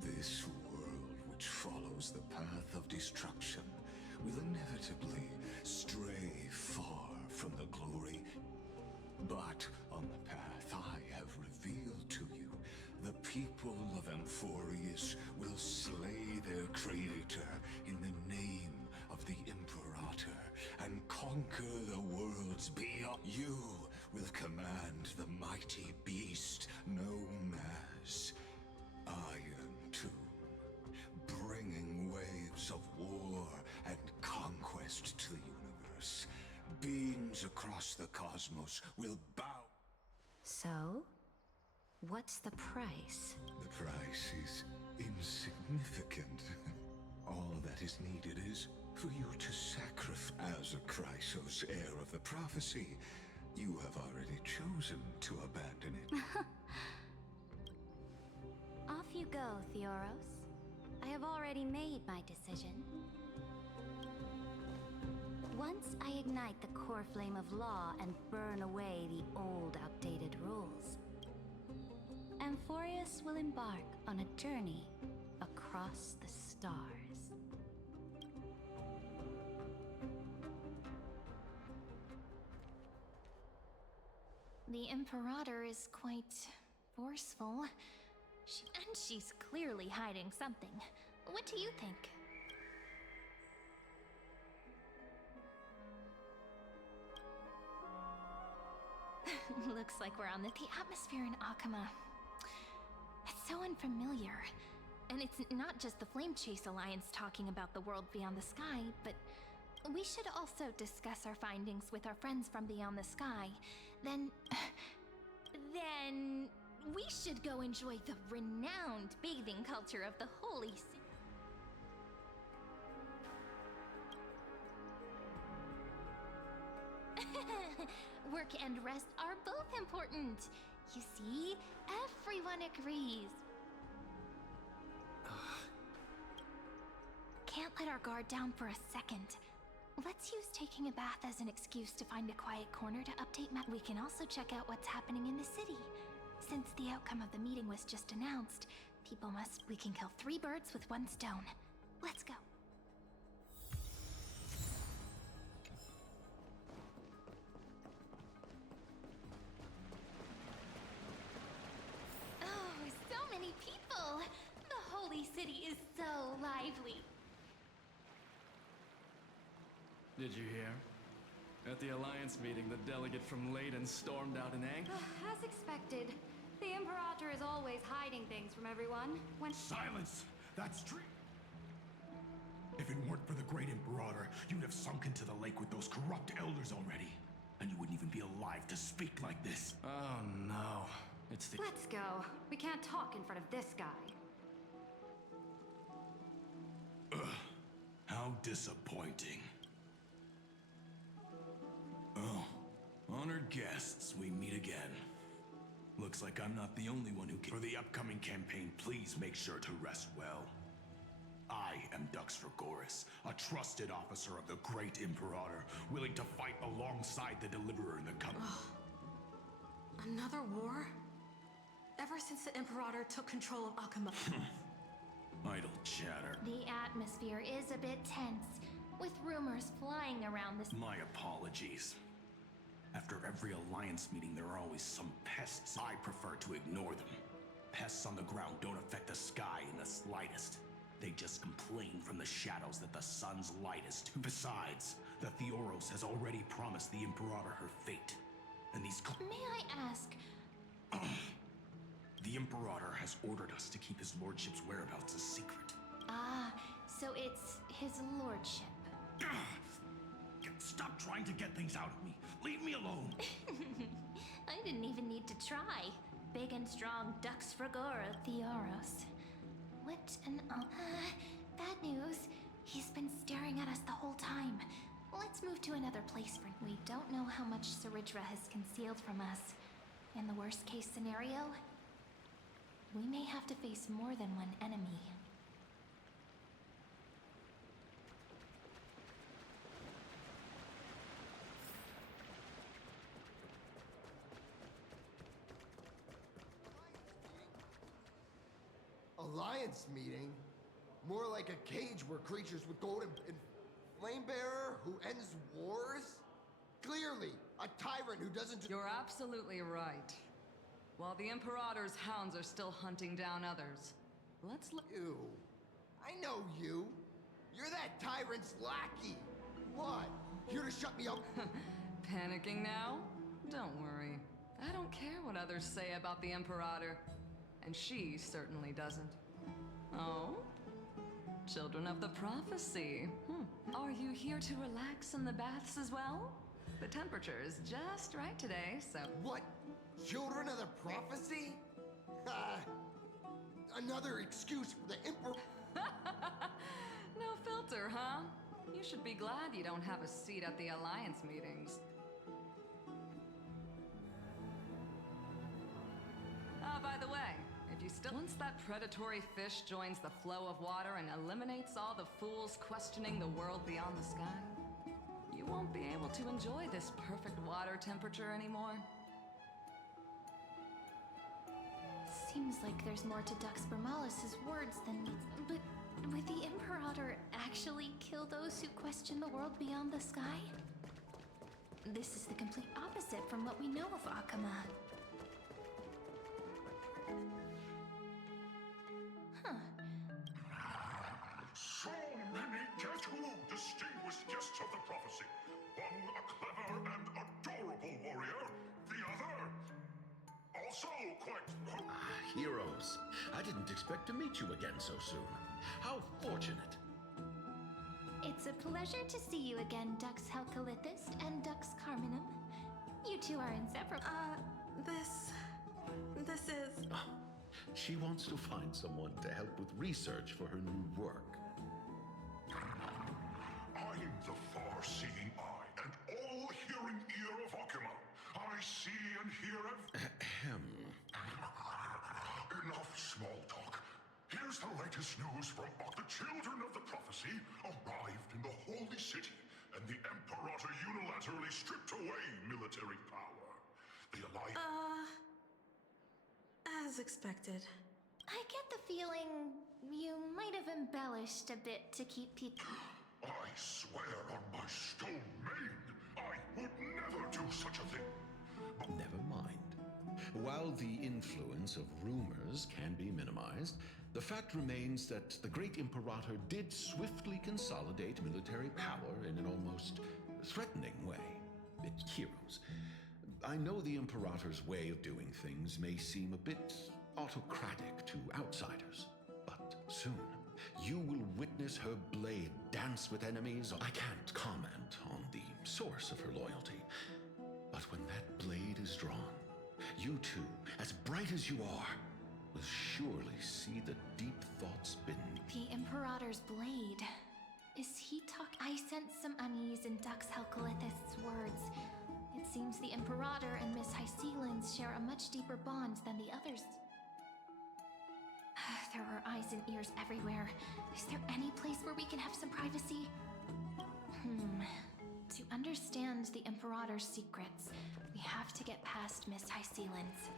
This world which follows the path of destruction will inevitably stray far from the glory. But on the path I have revealed to you, the people of Amphorius will slay their creator in the name of the Imperator and conquer the worlds beyond. You will command the mighty beast known as Iron Tomb, bringing waves of war and conquest to the universe. Beings across the cosmos will bow. So, what's the price? The price is insignificant. All that is needed is for you to sacrifice. As a Chrysos, heir of the prophecy, you have already chosen to abandon it. Off you go, Theoros. I have already made my decision. Once I ignite the core flame of law and burn away the old, outdated rules, Amphorius will embark on a journey across the stars. The Imperator is quite forceful. And she's clearly hiding something. What do you think? Looks like we're on the atmosphere in Akama. It's so unfamiliar. And it's not just the Flame Chase Alliance talking about the world beyond the sky, but we should also discuss our findings with our friends from beyond the sky. Then we should go enjoy the renowned bathing culture of the Holy City. Work and rest are both important. You see, everyone agrees. Can't let our guard down for a second. Let's use taking a bath as an excuse to find a quiet corner to update map. We can also check out what's happening in the city. Since the outcome of the meeting was just announced, we can kill 3 birds with 1 stone. Let's go. Oh, so many people! The Holy City is so lively. Did you hear? At the Alliance meeting, the delegate from Leyden stormed out in anger. As expected, the Imperator is always hiding things from everyone. Silence! That's true! If it weren't for the great Imperator, you'd have sunk into the lake with those corrupt elders already. And you wouldn't even be alive to speak like this. Oh no. It's the... Let's go. We can't talk in front of this guy. How disappointing. Oh, honored guests, we meet again. Looks like I'm not the only one who can. For the upcoming campaign, please make sure to rest well. I am Dux Dragoris, a trusted officer of the Great Imperator, willing to fight alongside the Deliverer in the coming. Another war? Ever since the Imperator took control of Akama. Idle chatter. The atmosphere is a bit tense, with rumors flying around this. My apologies. After every Alliance meeting, there are always some pests. I prefer to ignore them. Pests on the ground don't affect the sky in the slightest. They just complain from the shadows that the sun's light is too. Besides, the Theoros has already promised the Imperator her fate. And these... May I ask... The Imperator has ordered us to keep his lordship's whereabouts a secret. Ah, so it's his lordship. Stop trying to get things out of me. Leave me alone. I didn't even need to try. Big and strong Dux Fragora Theoros. What an... bad news. He's been staring at us the whole time. Let's move to another place for... We don't know how much Saridra has concealed from us. In the worst case scenario, we may have to face more than one enemy. Alliance meeting? More like a cage where creatures with golden and flame bearer who ends wars? Clearly, a tyrant who doesn't... You're absolutely right. While the Imperator's hounds are still hunting down others, let's look... You. I know you. You're that tyrant's lackey. What? Here to shut me up? Panicking now? Don't worry. I don't care what others say about the Imperator. And she certainly doesn't. Oh? Children of the Prophecy. Are you here to relax in the baths as well? The temperature is just right today, so... What? Children of the prophecy? Another excuse for the Emperor. No filter, huh? You should be glad you don't have a seat at the Alliance meetings. By the way, if you still... Once that predatory fish joins the flow of water and eliminates all the fools questioning the world beyond the sky, you won't be able to enjoy this perfect water temperature anymore. Seems like there's more to Dux Bermalis' words than meets. But would the Imperator actually kill those who question the world beyond the sky? This is the complete opposite from what we know of Akama. Huh. So many distinguished guests of the prophecy. One a clever and adorable warrior, the other also quite... Heroes, I didn't expect to meet you again so soon. How fortunate. It's a pleasure to see you again, Dux Helcolithis and Dux Carminum. You two are inseparable. This is... Oh, she wants to find someone to help with research for her new work. I'm the far-seeing eye and all-hearing ear of Akama. I see and hear Enough small talk. Here's the latest news from the children of the prophecy arrived in the holy city, and the Imperator unilaterally stripped away military power. The Alliance... As expected. I get the feeling you might have embellished a bit to keep people... I swear on my stone maid, I would never do such a thing. Never mind. While the influence of rumors can be minimized, the fact remains that the great Imperator did swiftly consolidate military power in an almost threatening way. Heroes, I know the Imperator's way of doing things may seem a bit autocratic to outsiders, but soon you will witness her blade dance with enemies. I can't comment on the source of her loyalty, but when that blade is drawn, you two, as bright as you are, will surely see the deep thoughts beneath. The Imperator's blade. Is he I sense some unease in Dux Helcolithis' words. It seems the Imperator and Miss Hysealins share a much deeper bond than the others. There are eyes and ears everywhere. Is there any place where we can have some privacy? To understand the Imperator's secrets, we have to get past Miss Hysealins.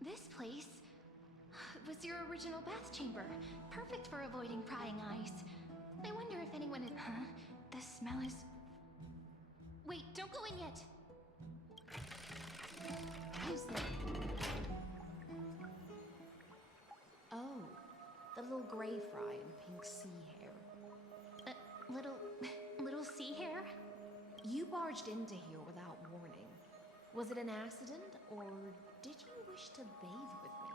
This place was your original bath chamber. Perfect for avoiding prying eyes. I wonder if anyone had... The smell is... Wait, don't go in yet! Who's there? Oh, the little gray fry and pink sea hair. Little sea hair? You barged into here without warning. Was it an accident, or did you wish to bathe with me?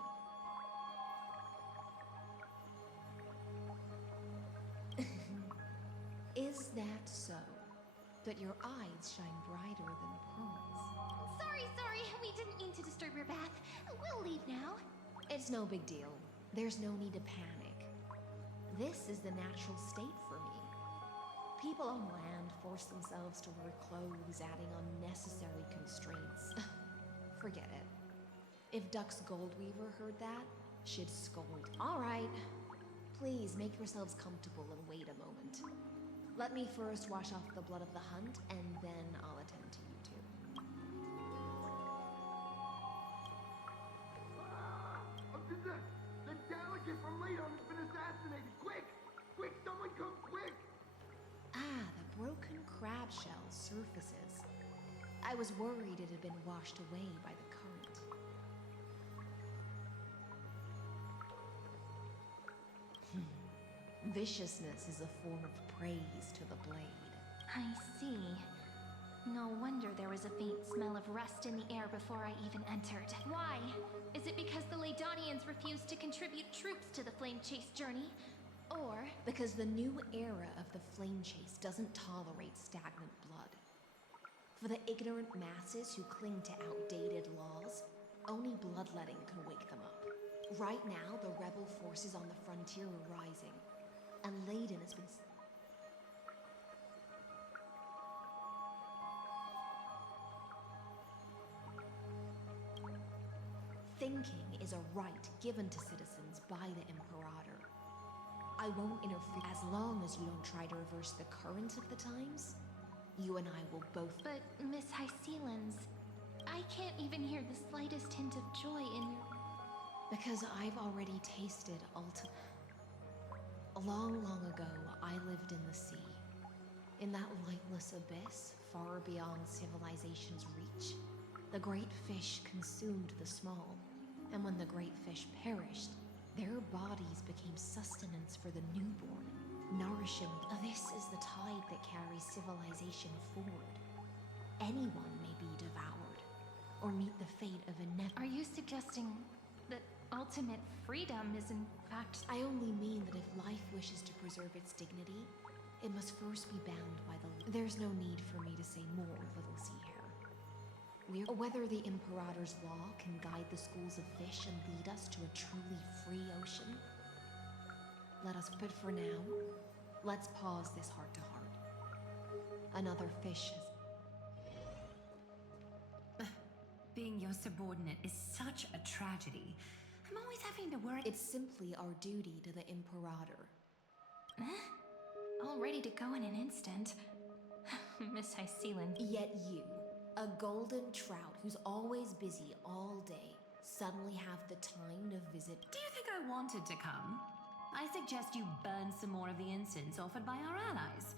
Is that so? That your eyes shine brighter than pearls? Sorry, we didn't mean to disturb your bath. We'll leave now. It's no big deal. There's no need to panic. This is the natural state for me. People on land force themselves to wear clothes, adding unnecessary constraints. Forget it. If Dux Goldweaver heard that, she'd scold. All right. Please make yourselves comfortable and wait a moment. Let me first wash off the blood of the hunt, and then I'll attend to you two. The delegate from Ladon has been assassinated! Quick! Quick, someone come quick! Ah, the broken crab shell surfaces. I was worried it had been washed away by the current. Viciousness is a form of praise to the blade. I see. No wonder there was a faint smell of rust in the air before I even entered. Why? Is it because the Ladonians refused to contribute troops to the Flame Chase journey? Or because the new era of the Flame Chase doesn't tolerate stagnant blood. For the ignorant masses who cling to outdated laws, only bloodletting can wake them up. Right now, the rebel forces on the frontier are rising, and Layden has been... Thinking is a right given to citizens by the Imperator. I won't interfere as long as you don't try to reverse the current of the times. You and I will both... But, Miss Hycelens, I can't even hear the slightest hint of joy in your... Because I've already tasted Long, long ago, I lived in the sea. In that lightless abyss, far beyond civilization's reach. The great fish consumed the small, and when the great fish perished, their bodies became sustenance for the newborn, nourishing. This is the tide that carries civilization forward. Anyone may be devoured, or meet the fate of a Are you suggesting that ultimate freedom is in fact... I only mean that if life wishes to preserve its dignity, it must first be bound by the... There's no need for me to say more, little sea hare. Whether the Imperator's law can guide the schools of fish and lead us to a truly free ocean, let us... But for now, let's pause this heart-to-heart. Another fish has... Being your subordinate is such a tragedy. I'm always having to worry. It's simply our duty to the Imperator. All ready to go in an instant. Miss Hycelens. Yet you, a golden trout who's always busy all day, suddenly have the time to visit... Do you think I wanted to come? I suggest you burn some more of the incense offered by our allies,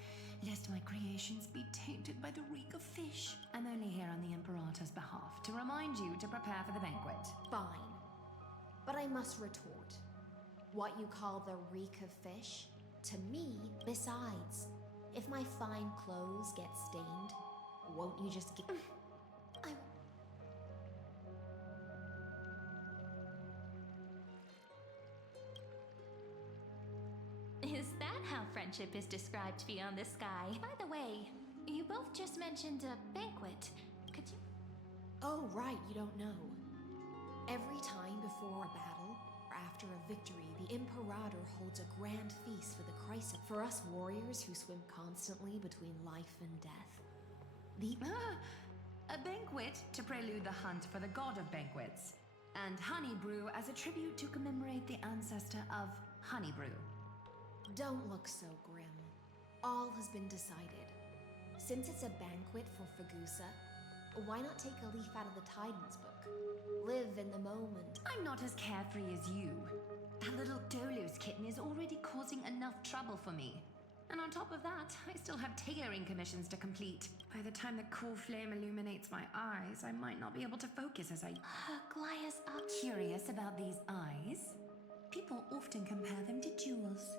lest my creations be tainted by the reek of fish. I'm only here on the Imperator's behalf to remind you to prepare for the banquet. Fine. But I must retort. What you call the reek of fish, to me, besides, if my fine clothes get stained, won't you just give... Is that how friendship is described beyond the sky? By the way, you both just mentioned a banquet. Could you... Oh, right, you don't know. Every time before a battle, or after a victory, the Imperator holds a grand feast for the Chrysa. For us warriors who swim constantly between life and death. A banquet to prelude the hunt for the god of banquets. And honey brew as a tribute to commemorate the ancestor of honey brew. Don't look so grim. All has been decided. Since it's a banquet for Fagusa, why not take a leaf out of the Titan's book? Live in the moment. I'm not as carefree as you. That little Dolus kitten is already causing enough trouble for me. And on top of that, I still have tailoring commissions to complete. By the time the cool flame illuminates my eyes, I might not be able to focus as I... Glaya's up. Curious about these eyes? People often compare them to jewels.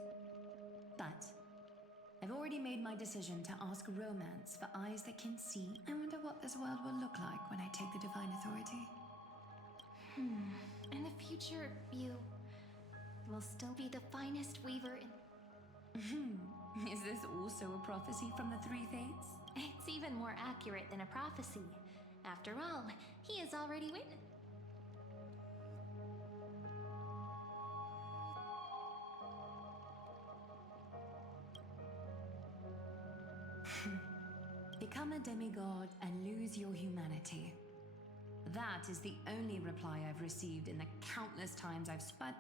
But I've already made my decision to ask romance for eyes that can see. I wonder what this world will look like when I take the divine authority. In the future, you will still be the finest weaver in... Is this also a prophecy from the Three Fates? It's even more accurate than a prophecy. After all, he has already witnessed. Become a demigod and lose your humanity. That is the only reply I've received in the countless times I've spun.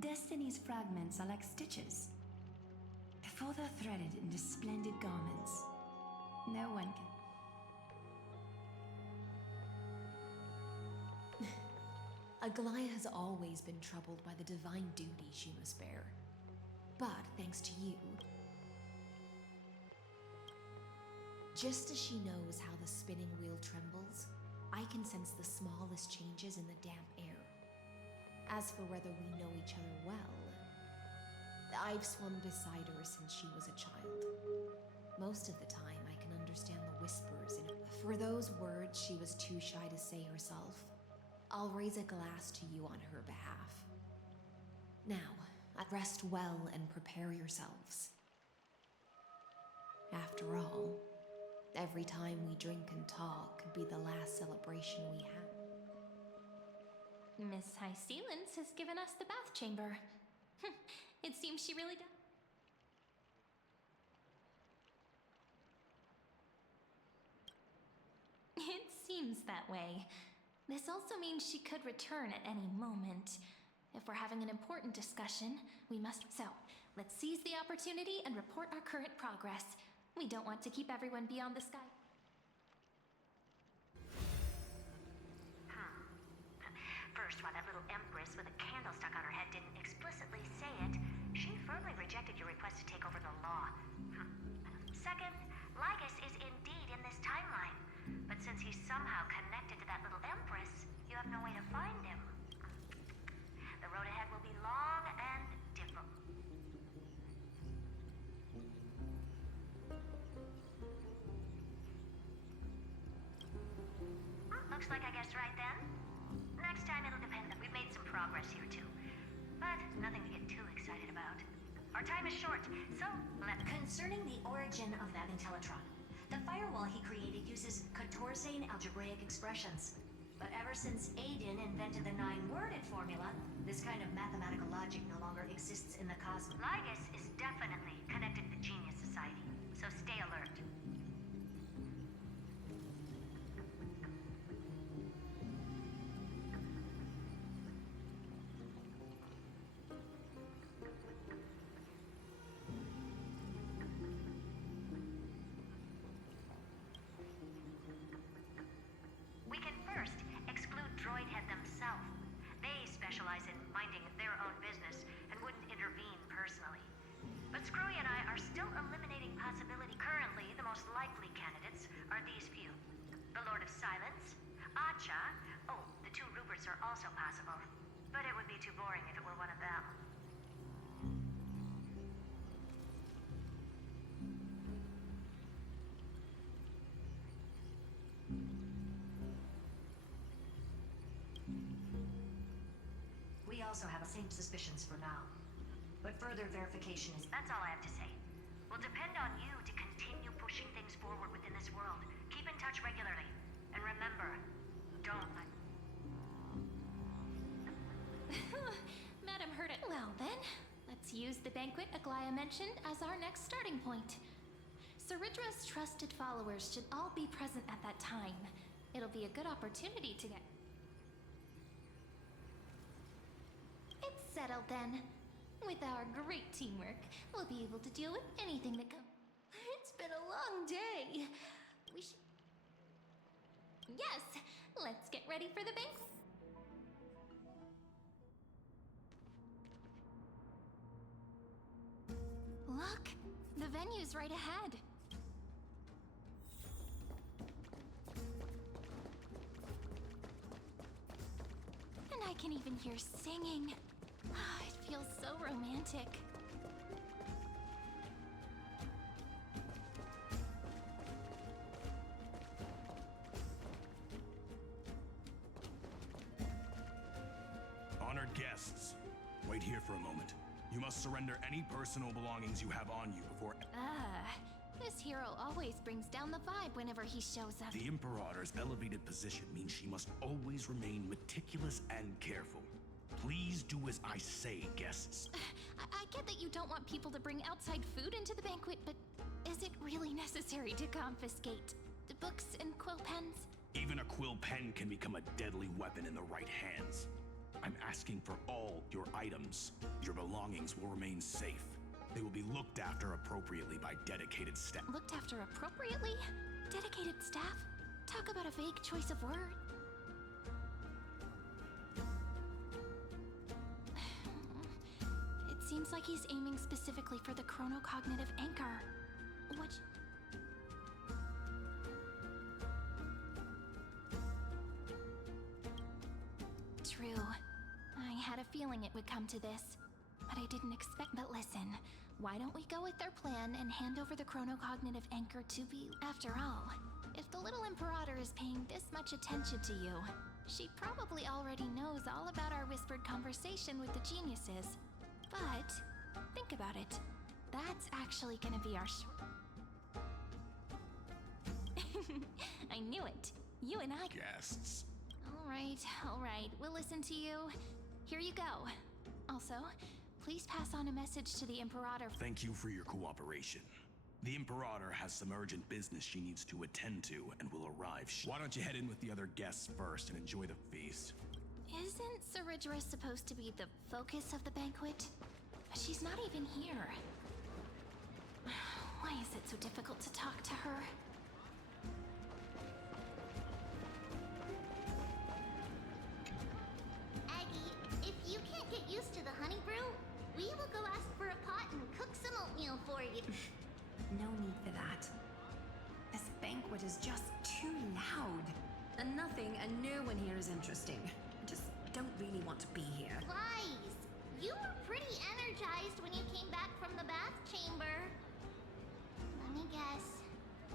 Destiny's fragments are like stitches. Before they're threaded into splendid garments, no one can... Aglaya has always been troubled by the divine duty she must bear. But thanks to you, just as she knows how the spinning wheel trembles, I can sense the smallest changes in the damp air. As for whether we know each other well, I've swum beside her since she was a child. Most of the time, I can understand the whispers in it. For those words she was too shy to say herself, I'll raise a glass to you on her behalf. Now, Rest well and prepare yourselves. After all, every time we drink and talk could be the last celebration we have. Miss High Sealance has given us the bath chamber. It seems she really does. It seems that way. This also means she could return at any moment. If we're having an important discussion, we must. So, let's seize the opportunity and report our current progress. We don't want to keep everyone beyond the sky. First, while that little empress with a candle stuck on her head didn't explicitly say it, she firmly rejected your request to take over the law. Second, Lygus is indeed in this timeline. But since he's somehow connected to that little empress, you have no way to find him. The road ahead will be long and difficult. Looks like I guessed right then. Next time it'll depend. We've made some progress here too, but nothing to get too excited about. Our time is short, so concerning the origin of that Intellitron, the firewall he created uses Catorzane algebraic expressions. But ever since Aiden invented the 9-worded formula, this kind of mathematical logic no longer exists in the cosmos. Lygus is definitely connected to the Genius Society, so stay alert. We can first exclude Droidhead themselves. They specialize in minding their own business and wouldn't intervene personally. But Screwy and I are still eliminating possibility. Currently, the most likely candidates are these few. The Lord of Silence, Acha. Oh, the 2 Ruperts are also possible. But it would be too boring if it were one of them. We also have the same suspicions for now. But further verification is... That's all I have to say. We'll depend on you to continue pushing things forward within this world. Keep in touch regularly. And remember, don't... Madam heard it. Well then, let's use the banquet Aglaya mentioned as our next starting point. Ceridra's trusted followers should all be present at that time. It'll be a good opportunity to get... It's settled then. With our great teamwork, we'll be able to deal with anything that comes. It's been a long day. We should... Yes, let's get ready for the banquet. Look, the venue's right ahead. And I can even hear singing. It feels so romantic. Honored guests, wait here for a moment. You must surrender any personal belongings you have on you before... This hero always brings down the vibe whenever he shows up. The Imperator's elevated position means she must always remain meticulous and careful. Please do as I say, guests. I get that you don't want people to bring outside food into the banquet, but is it really necessary to confiscate the books and quill pens? Even a quill pen can become a deadly weapon in the right hands. I'm asking for all your items. Your belongings will remain safe. They will be looked after appropriately by dedicated staff. Looked after appropriately? Dedicated staff? Talk about a vague choice of words. It seems like he's aiming specifically for the chronocognitive anchor. Which... True. I had a feeling it would come to this. But I didn't expect... But listen, why don't we go with their plan and hand over the chronocognitive anchor to be... After all, if the little Imperator is paying this much attention to you, she probably already knows all about our whispered conversation with the geniuses. But think about it. That's actually gonna be our I knew it. You and I. Guests. All right. We'll listen to you. Here you go. Also, please pass on a message to the Imperator. Thank you for your cooperation. The Imperator has some urgent business she needs to attend to and will arrive. Why don't you head in with the other guests first and enjoy the feast? Isn't Ceridra supposed to be the focus of the banquet? But she's not even here. Why is it so difficult to talk to her? Aggie, if you can't get used to the honey brew, we will go ask for a pot and cook some oatmeal for you. No need for that. This banquet is just too loud. And nothing and no one here is interesting. I just don't really want to be here. Lies! You were pretty energized when you came back from the bath chamber. Let me guess.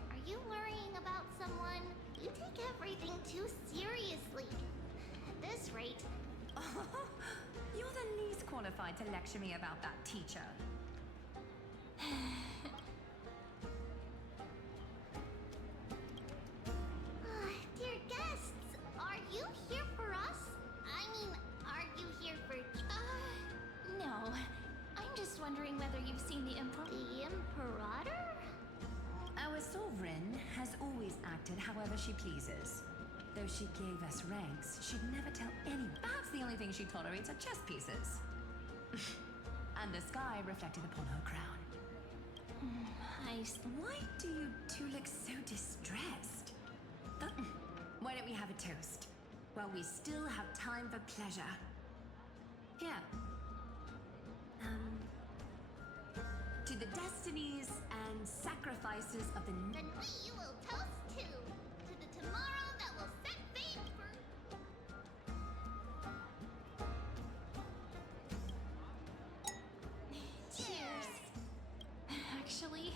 Are you worrying about someone? You take everything too seriously. At this rate. You're the least qualified to lecture me about that teacher. Dear guests, are you here for us? I mean, are you here for... No. I'm just wondering whether you've seen the The Imperator? Our sovereign has always acted however she pleases. Though she gave us ranks, she'd never tell anyone. Perhaps the only thing she tolerates are chess pieces. And the sky reflected upon her crown. Why do you two look so distressed? Why don't we have a toast? While we still have time for pleasure. Here. To the destinies and sacrifices of the... Then we will toast to the tomorrow that will set fate for... Cheers! Actually,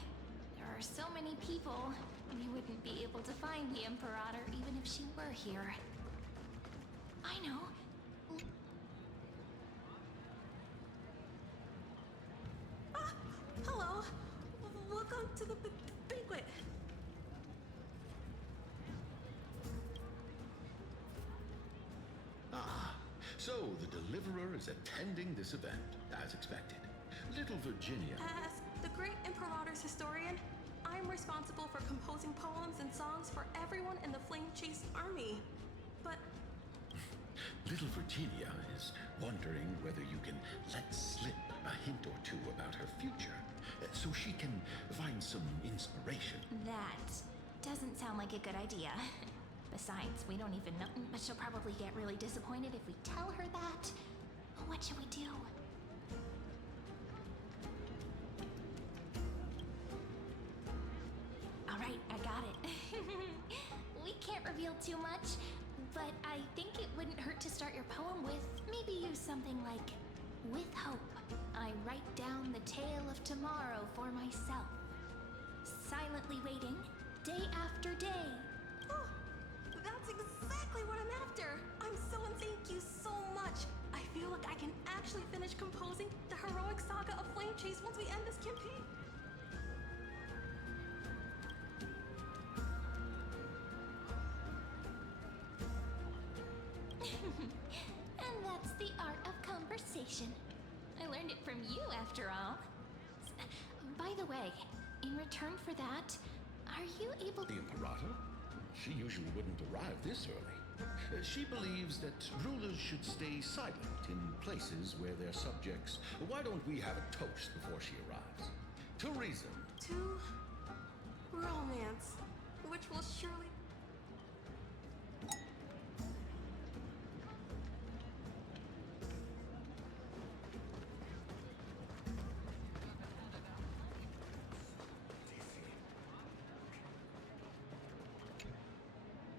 there are so many people, we wouldn't be able to find the Imperator even if she were here. I know. Hello. Welcome to the banquet. So the Deliverer is attending this event, as expected. Little Virginia... As the great Imperator's historian, I'm responsible for composing poems and songs for everyone in the Flame Chase army. But... Little Virginia is wondering whether you can let slip a hint or two about her future, so she can find some inspiration. That doesn't sound like a good idea. Besides, we don't even know, but she'll probably get really disappointed if we tell her that. What should we do? All right, I got it. We can't reveal too much, but I think it wouldn't hurt to start your poem with maybe use something like, with hope, I write down the tale of tomorrow for myself. Silently waiting, day after day. Oh, that's exactly what I'm after. I'm so and thank you so much. I feel like I can actually finish composing the heroic saga of Flame Chase once we end this campaign. And that's the art of conversation. I learned it from you, after all. By the way, in return for that, are you able... The Imperator? She usually wouldn't arrive this early. She believes that rulers should stay silent in places where their subjects... Why don't we have a toast before she arrives? To reason. To romance, which will surely...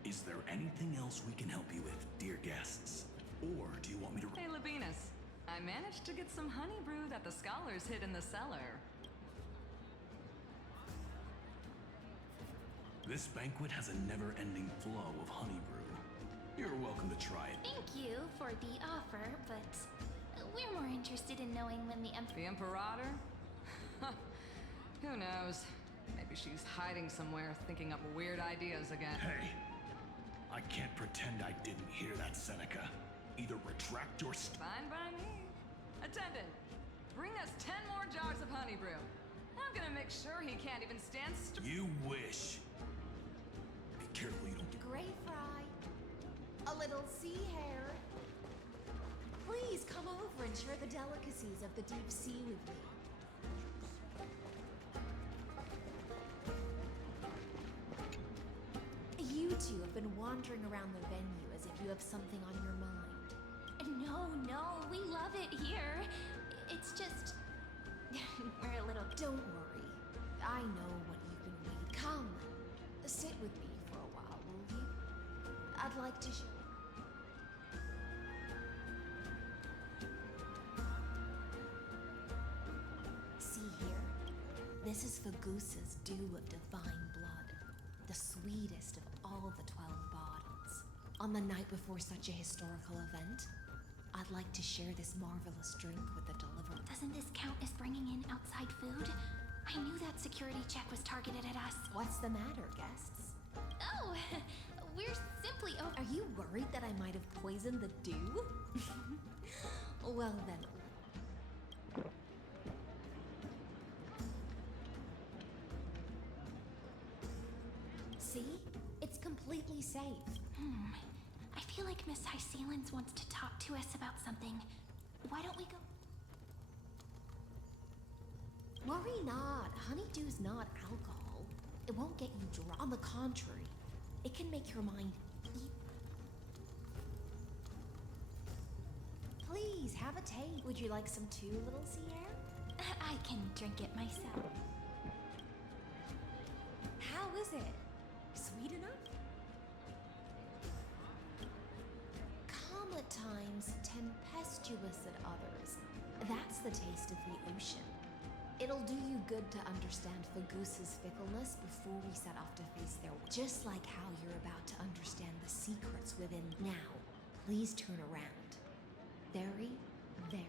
Is there anything else we can help you with, dear guests? Or do you want me to... Hey, Labinas. I managed to get some honey brew that the scholars hid in the cellar. This banquet has a never-ending flow of honey brew. You're welcome to try it. Thank you for the offer, but We're more interested in knowing when the The Imperator? Who knows? Maybe she's hiding somewhere, thinking up weird ideas again. Hey, I can't pretend I didn't hear that, Seneca. Either retract your Fine by me. Attendant, bring us 10 more jars of honey brew. I'm gonna make sure he can't even stand You wish. Be careful you don't... Gray fry. A little sea hare. Please come over and share the delicacies of the deep sea with me. You two have been wandering around the venue as if you have something on your mind. No, we love it here. It's just... we're a little... Don't worry. I know what you've been waiting. Come, sit with me for a while, will you? I'd like to show... See here. This is Fagusa's dew of divine blood. The sweetest of all the 12 bottles. On the night before such a historical event, I'd like to share this marvelous drink with the deliverer. Doesn't this count as bringing in outside food? I knew that security check was targeted at us. What's the matter, guests? Oh, we're simply... Are you worried that I might have poisoned the dew? Well then... See? It's completely safe. I feel like Miss Hysealins wants to talk to us about something. Why don't we go... Worry not. Honeydew's not alcohol. It won't get you drunk. On the contrary, it can make your mind eat. Please, have a taste. Would you like some too, little sea hare? I can drink it myself. How is it? Sweet enough? Calm at times, tempestuous at others. That's the taste of the ocean. It'll do you good to understand Fagusa's fickleness before we set off to face their... Just like how you're about to understand the secrets within. Now, please turn around. Very, very...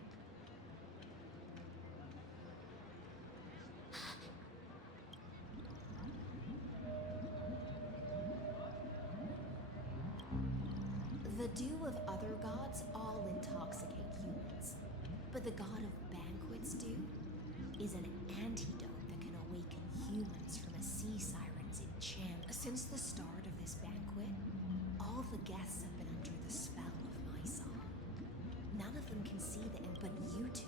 The dew of other gods all intoxicate humans. But the god of banquets dew is an antidote that can awaken humans from a sea siren's enchantment. Since the start of this banquet, all the guests have been under the spell of my song. None of them can see the end, but you two.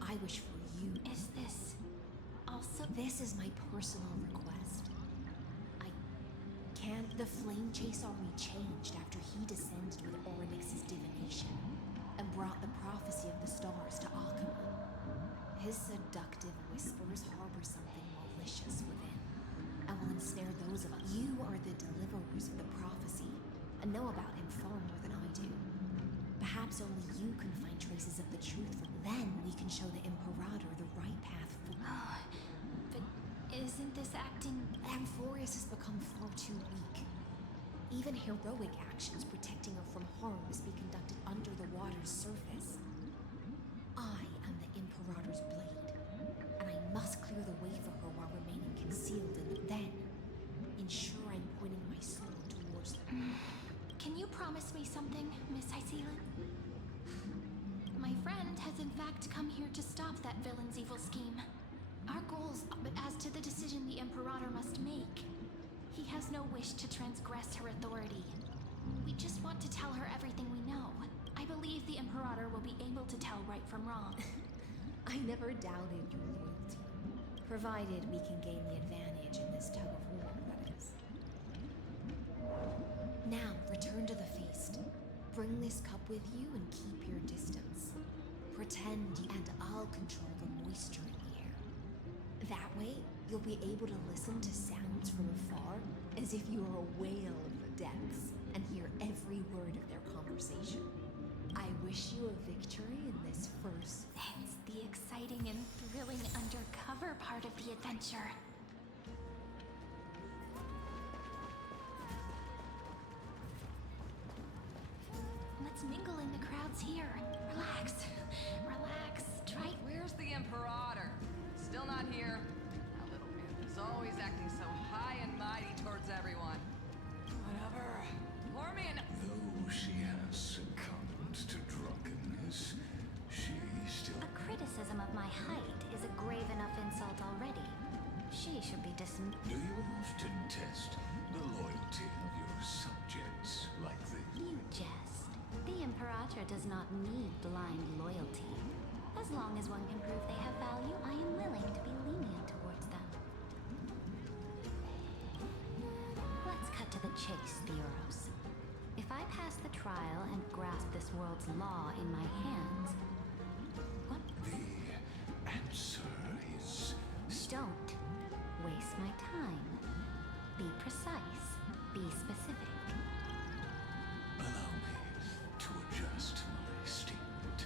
I wish for you. Is this also... This is my personal request. The flame chaser changed after he descended with Orynyx's divination and brought the prophecy of the stars to Akuma. His seductive whispers harbor something malicious within and will ensnare those of us. You are the deliverers of the prophecy and know about him far more than I do. Perhaps only you can find traces of the truth. Then we can show the Imperator the right path forward. But isn't this acting... Amphorius has become far too weak. Even heroic actions protecting her from harm must be conducted under the water's surface. I am the Imperator's blade, and I must clear the way for her while remaining concealed then ensure I'm pointing my sword towards them. Can you promise me something, Miss Hysealin? My friend has in fact come here to stop that villain's evil scheme. Our goals, but as to the decision the Imperator must make, he has no wish to transgress her authority. We just want to tell her everything we know. I believe the Imperator will be able to tell right from wrong. I never doubted your loyalty, provided we can gain the advantage in this tug of war, that is. Now, return to the feast. Bring this cup with you and keep your distance. Pretend and I'll control the moisture in the air. That way, you'll be able to listen to sounds from afar as if you are a whale of the depths and hear every word of their conversation. I wish you a victory in this first... It's the exciting and thrilling undercover part of the adventure. Let's mingle in the crowds here. Relax. Relax. Try. Where's the Imperator? Still not here. That little imp is always acting so high and mighty towards everyone. Whatever. Pour me an... Though she has succumbed to drunkenness, she still... A criticism of my height is a grave enough insult already. She should be Do you often test the loyalty of your subjects like this? You jest. The Imperator does not need blind loyalty. As long as one can prove they have value, I am willing to be lenient towards them. Let's cut to the chase, Theoros. If I pass the trial and grasp this world's law in my hands, what? The answer is... Don't waste my time. Be precise. Be specific. Allow me to adjust my statement.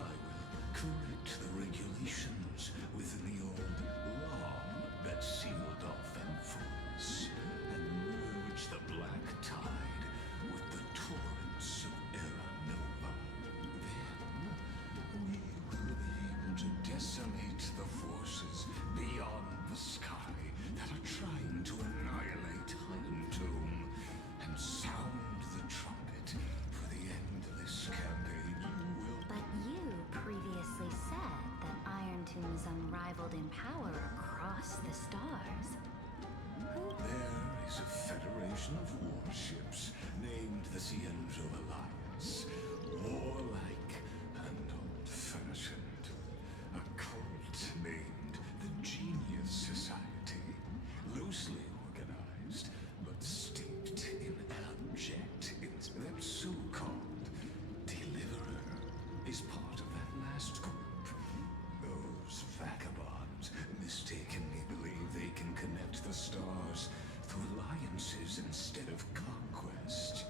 I will correct the regulations within the old law that sealed off Amphorus and merge the black tide with the torrents of Era Nova. Then we will be able to decimate the forces beyond the sky that are trying to annihilate Iron Tomb and sound the trumpet for the endless campaign you will... But you previously said that Iron Tomb is unrivaled in power across the stars. There is a federation of warships named the Cienzo Alliance. Warlike and old-fashioned. A cult named the Genius Society. Loosely organized, but steeped in abject that so-called Deliverer is part of that last group. Those vagabonds mistakenly believe they can connect the stars through alliances instead of conquest.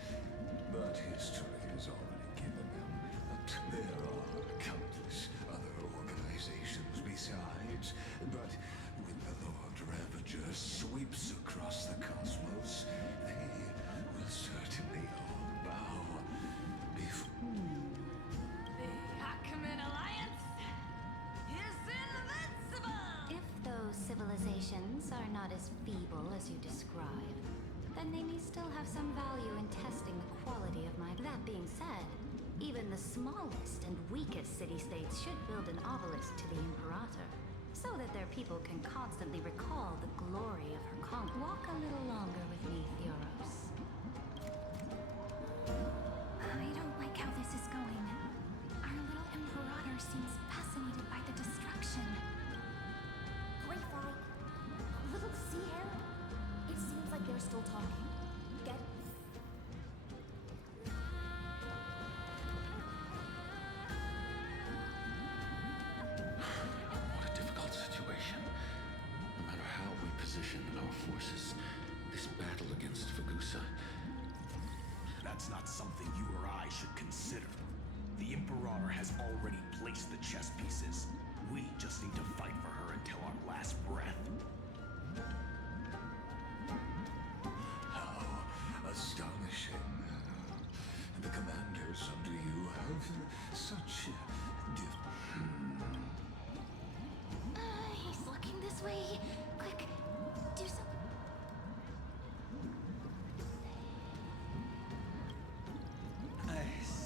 But history has already given them that there are countless other organizations besides. But when the Lord Ravager sweeps across the cosmos, they will certainly all bow before... The Achaemenid Alliance is invincible! If those civilizations are not as feeble as you describe, then they may still have some value in testing the quality of my... That being said, even the smallest and weakest city-states should build an obelisk to the Imperator, so that their people can constantly recall the glory of her conquest. Walk a little longer with me, Theoros. I don't like how this is going. Our little Imperator seems fascinated by the destruction. Grapevine. Little sea hare. It seems like they're still talking. Get... What a difficult situation. No matter how we position our forces, this battle against Fagusa... That's not something you or I should consider. The Imperator has already placed the chess pieces. We just need to fight for her until our last breath. How astonishing. The commanders under you have such... He's looking this way. Quick, do something.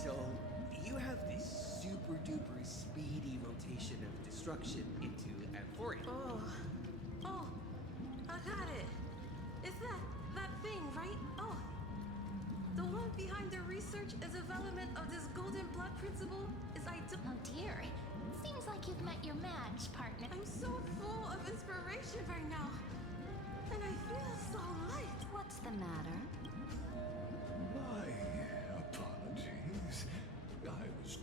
So, you have this super duper speedy rotation of destruction into Amphoria. Oh, I got it. It's that thing, right? Oh, the one behind the research and development of this golden blood principle is Oh dear. Seems like you've met your match, partner. I'm so full of inspiration right now. And I feel so light. What's the matter? My apologies. I was...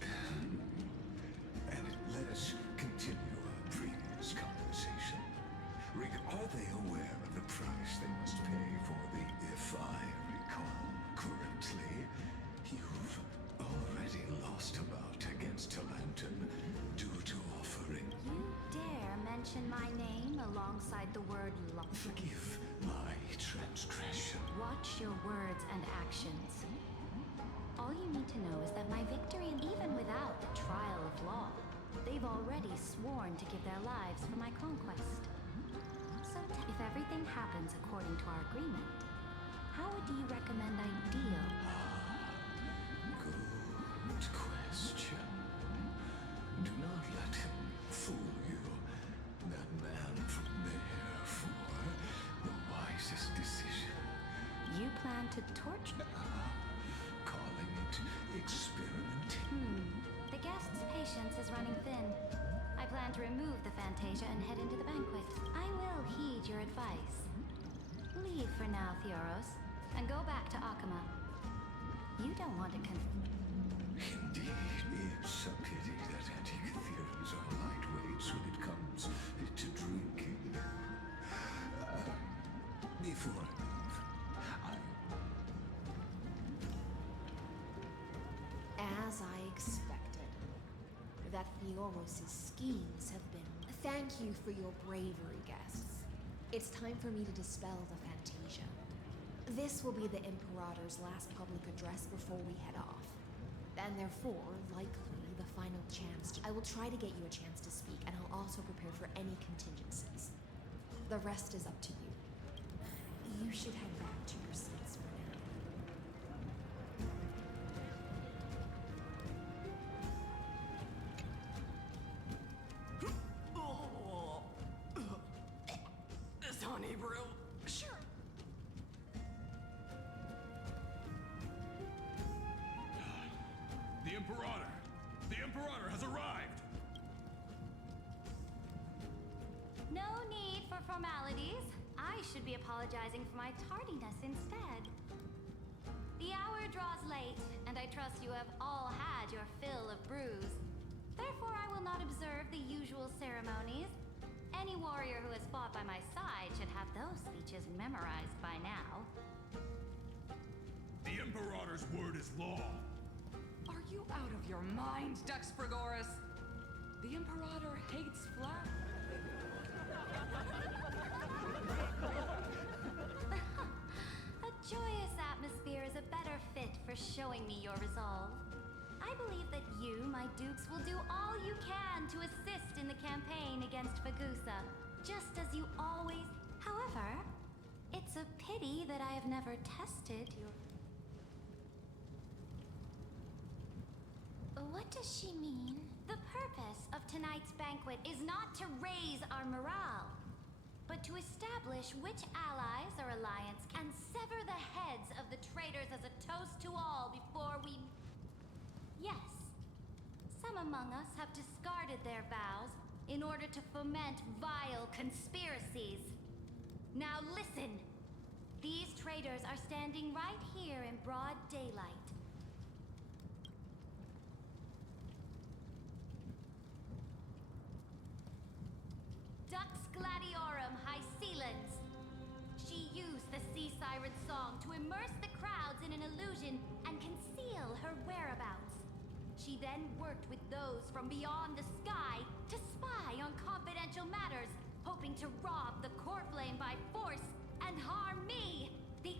And let us continue our previous conversation. Are they aware of the price they must pay for the... If I recall correctly, you've already lost a bout against Talanton due to offering... You dare mention my name alongside the word law? Forgive my transgression. Watch your words and actions. All you need to know is that my victory, and even without the trial of law, they've already sworn to give their lives for my conquest. So if everything happens according to our agreement, how do you recommend I deal? Good question. Do not let him fool you. That man from there for the wisest decision. You plan to torture? Calling it experimenting. The guest's patience is running thin. I plan to remove the Fantasia and head into the banquet. I will heed your advice. Leave for now, Theoros, and go back to Akama. You don't want to Indeed, it's a pity that antikythereans are lightweights when it comes to drinking. Before I move, As I expected, that Theoros' schemes have been... Thank you for your bravery, guests. It's time for me to dispel the Fantasia. This will be the Imperator's last public address before we head off. And therefore, likely, the final chance I will try to get you a chance to speak, and I'll also prepare for any contingencies. The rest is up to you. You should head back to your seats for now. This honey brew? Sure. The Imperator! The Imperator has arrived! No need for formalities. I should be apologizing for my tardiness instead. The hour draws late, and I trust you have all had your fill of brews. Therefore, I will not observe the usual ceremonies. Any warrior who has fought by my side should have those speeches memorized by now. The Imperator's word is law. Are you out of your mind, Dux Frigoris? The Imperator hates flat. A joyous atmosphere is a better fit for showing me your resolve. I believe that you, my dukes, will do all you can to assist in the campaign against Fagusa, just as you always... However, it's a pity that I have never tested your... What does she mean? The purpose of tonight's banquet is not to raise our morale, but to establish which allies or alliance can sever the heads of the traitors as a toast to all before we... Yes, some among us have discarded their vows in order to foment vile conspiracies. Now listen! These traitors are standing right here in broad daylight. Dux Gladiorum Hycelens. She used the Sea Siren song to immerse the crowds in an illusion and conceal her whereabouts. She then worked with those from beyond the sky to spy on confidential matters, hoping to rob the core flame by force and harm me, the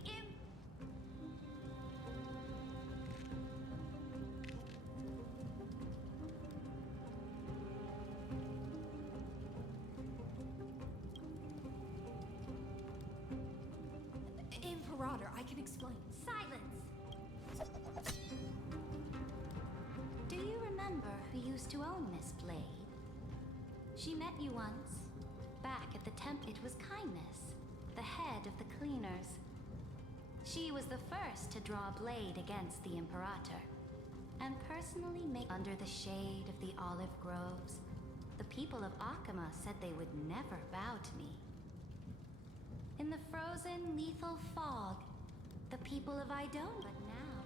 Imperator, I can explain. Silence! Do you remember who used to own this blade? She met you once. Back at the temp, it was Kindness, the head of the cleaners. She was the first to draw a blade against the Imperator, and personally make under the shade of the olive groves. The people of Akama said they would never bow to me. In the frozen, lethal fog, the people of Idone, but now,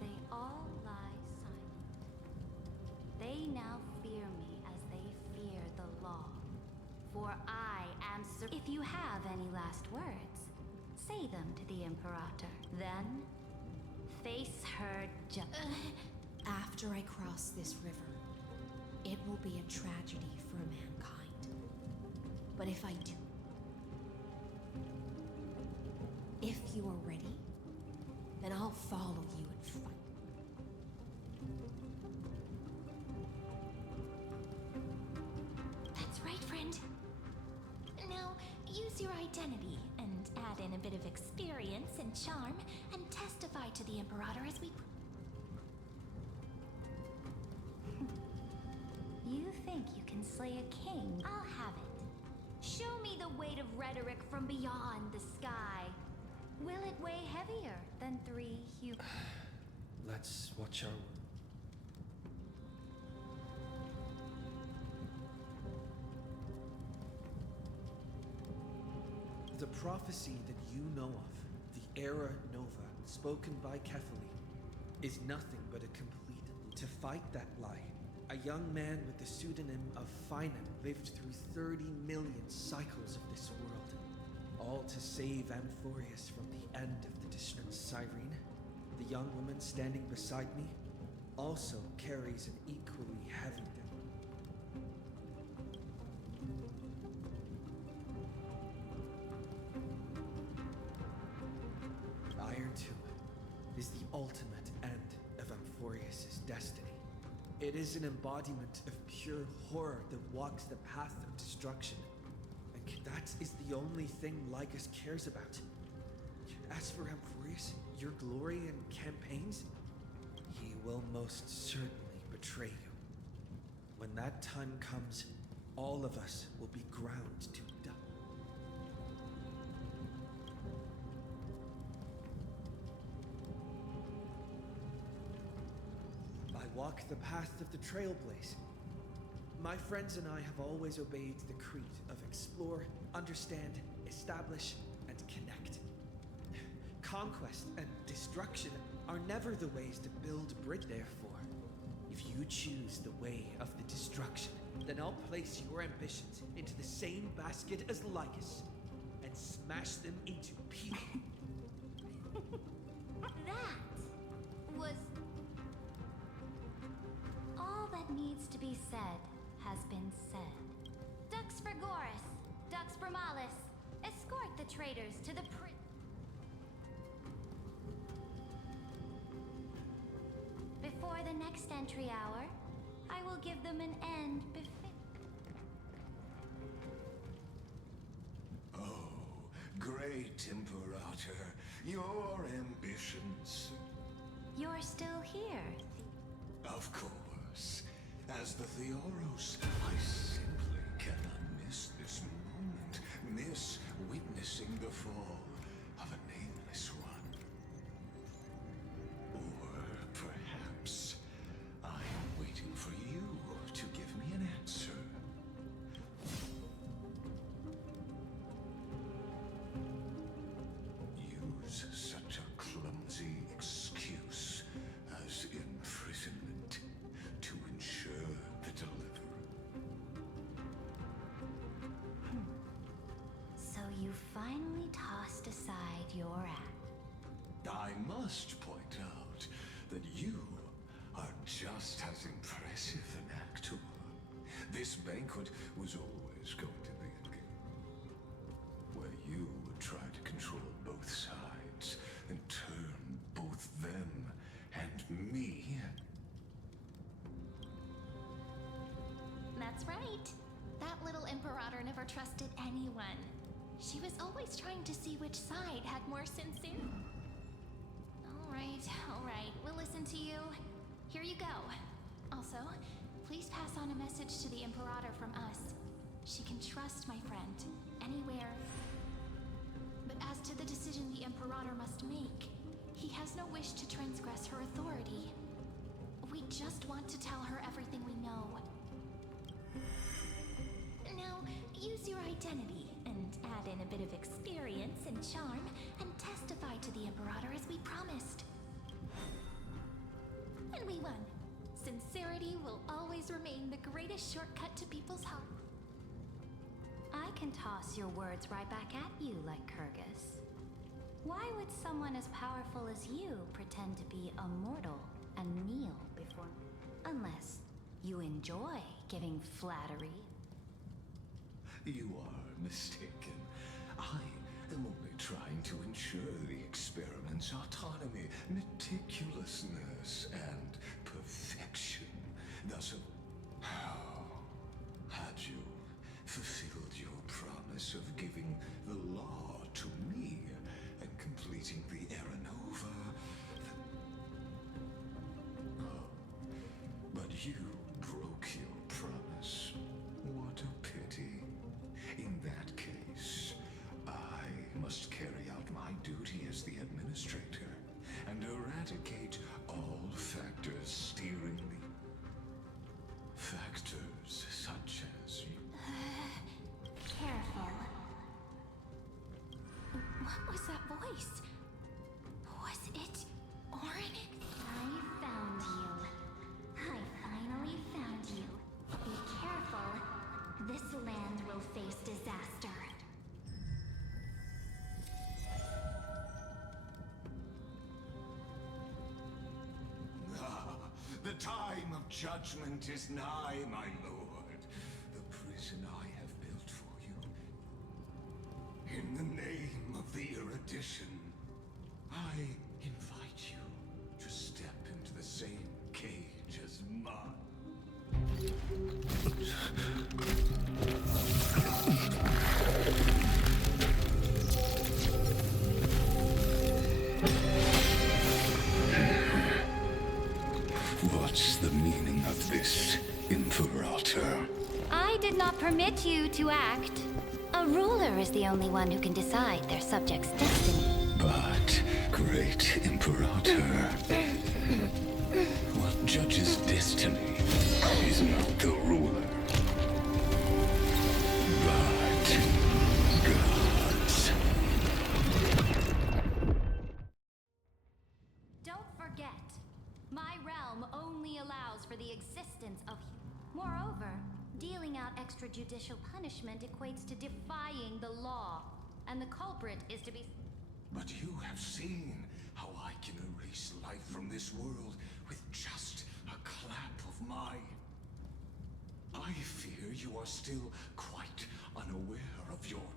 they all lie silent. They now fear me as they fear the law. For I am if you have any last words, say them to the Imperator. Then, face her After I cross this river, it will be a tragedy for mankind. But if I do, if you are ready, then I'll follow you and fight. use your identity and add in a bit of experience and charm and testify to the Imperator as we... You think you can slay a king? I'll have it. Show me the weight of rhetoric from beyond the sky. Will it weigh heavier than 3 humans? Let's watch our... The prophecy that you know of, the Era Nova, spoken by Kefali, is nothing but a complete... To fight that lie, a young man with the pseudonym of Finan lived through 30 million cycles of this world, all to save Amphorius from the end of the distant Cyrene. The young woman standing beside me also carries an equally heavy debt. Iron Tomb is the ultimate end of Amphorius' destiny. It is an embodiment of pure horror that walks the path of destruction. And that is the only thing Lycus cares about. As for Amphorius, your glory and campaigns, he will most certainly betray you. When that time comes, all of us will be ground to dust. I walk the path of the Trailblaze. My friends and I have always obeyed the creed of explore, understand, establish, and connect. Conquest and destruction are never the ways to build bridge. Therefore, if you choose the way of the destruction, then I'll place your ambitions into the same basket as Lycus and smash them into pieces. That was... All that needs to be said has been said. Dux Frigoris, Dux Bromalis, escort the traitors to the Before the next entry hour, I will give them an end Oh, great Imperator, your ambitions. You're still here. Of course. As the Theoros, I simply cannot miss this moment. Miss witnessing the fall of a nameless one. Or perhaps I am waiting for you to give me an answer. Use such a clumsy excuse as imprisonment to ensure the delivery. So you finally tossed aside your act. I must point out that you are just as impressive an actor. This banquet was always going to be a game where you would try to control both sides and turn both them and me. That's right. That little Imperator never trusted anyone. She was always trying to see which side had more sincere. All right, we'll listen to you. Here you go. Also, please pass on a message to the Imperator from us. She can trust my friend, anywhere. But as to the decision the Imperator must make, he has no wish to transgress her authority. We just want to tell her everything we know. Now, use your identity and add in a bit of experience and charm and testify to the Imperator as we promised. And we won. Sincerity will always remain the greatest shortcut to people's hearts. I can toss your words right back at you like Kyrgyz. Why would someone as powerful as you pretend to be a mortal and kneel before me? Unless you enjoy giving flattery. You are mistaken. I am only trying to ensure the experiment's autonomy, meticulousness, and perfection. Thus, how had you fulfilled your promise promise of giving the law to me and completing the Aranova. Oh, but you broke your promise. What a pity. In that case, I must carry out my duty as the administrator and eradicate all factors steering the... Factors such as you. Careful. What was that voice? Was it Orin? I found you. I finally found you. Be careful. This land will face disaster. Ah, the time of judgment is nigh, my lord. The prison I have built for you. In the name of the erudition, I invite you to step into the same cage as mine. What's the meaning of this, Imperator? I did not permit you to act. A ruler is the only one who can decide their subject's destiny. But, great Imperator, what judges destiny is not the ruler, but gods. Don't forget, my realm only allows for the existence of... Moreover, dealing out extrajudicial punishment equates to defying the law, and the culprit is to be... But you have seen how I can erase life from this world with just a clap of my... I fear you are still quite unaware of your...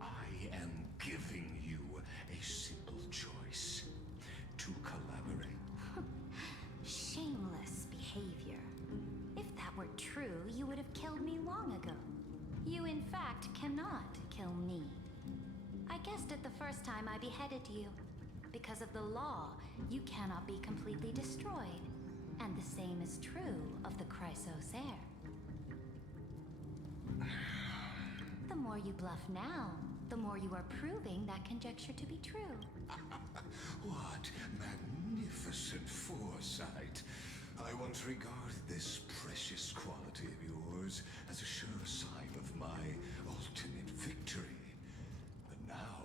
I am giving you a simple choice. To collaborate. Shameless behavior. If that were true, you would have killed me long ago. You, in fact, cannot kill me. I guessed it the first time I beheaded you. Because of the law, you cannot be completely destroyed. And the same is true of the Chrysos heir. The more you bluff now, the more you are proving that conjecture to be true. What magnificent foresight. I once regarded this precious quality of yours as a sure sign of my ultimate victory. But now,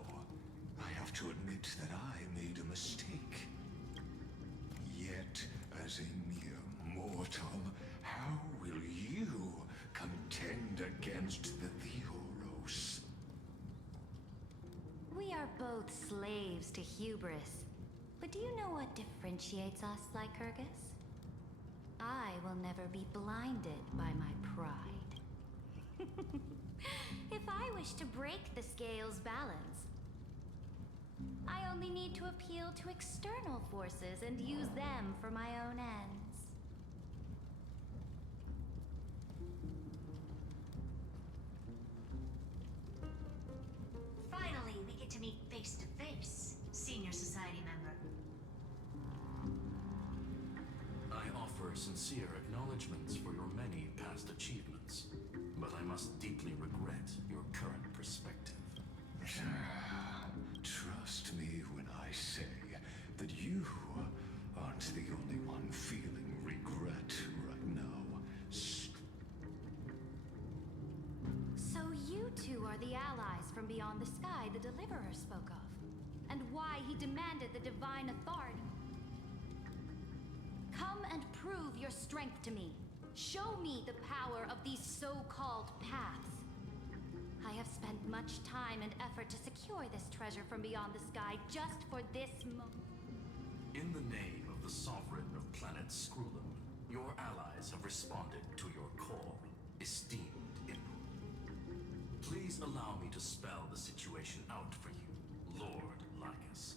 I have to admit that I made a mistake. Yet, as a mere mortal, how will you contend against the Theoros? We are both slaves to hubris. But do you know what differentiates us, Lycurgus? I will never be blinded by my pride. If I wish to break the scale's balance, I only need to appeal to external forces and use them for my own ends. Finally, we get to meet face to face, Senior Society member. I offer sincere acknowledgments for your many past achievements, but I must deeply regret your current perspective. Trust me when I say that you aren't the only one feeling regret right now. So you two are the allies from beyond the sky the Deliverer spoke of, and why he demanded the divine authority. Come and prove your strength to me. Show me the power of these so-called paths. I have spent much time and effort to secure this treasure from beyond the sky just for this moment. In the name of the Sovereign of planet Scrulum, your allies have responded to your call, esteemed Emperor. Please allow me to spell the situation out for you, Lord Lycus.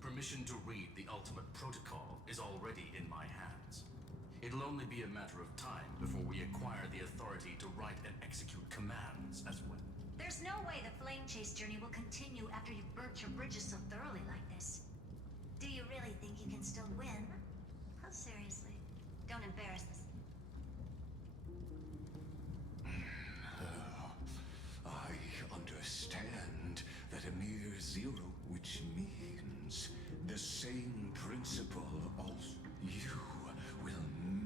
Permission to read the ultimate protocol is already in my hands. It'll only be a matter of time before we acquire the authority to write and execute commands as well. There's no way the flame chase journey will continue after you've burnt your bridges so thoroughly like this. Do you really think you can still win? Oh, seriously. Don't embarrass us. I understand that a mere zero, which means the same principle also. You will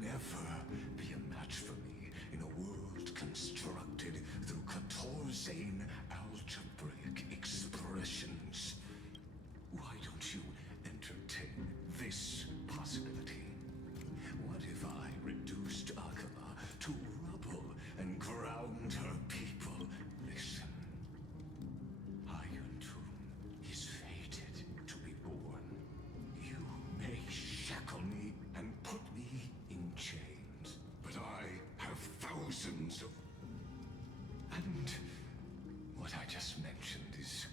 never be a match for me in a world constructed through Catorzane algebraic expressions. Why don't you entertain this possibility? What if I reduced Akama to rubble and ground her people? Listen, Iron Tomb is fated to be born. You may shackle me and put me in chains, but I have thousands of... And what I just mentioned is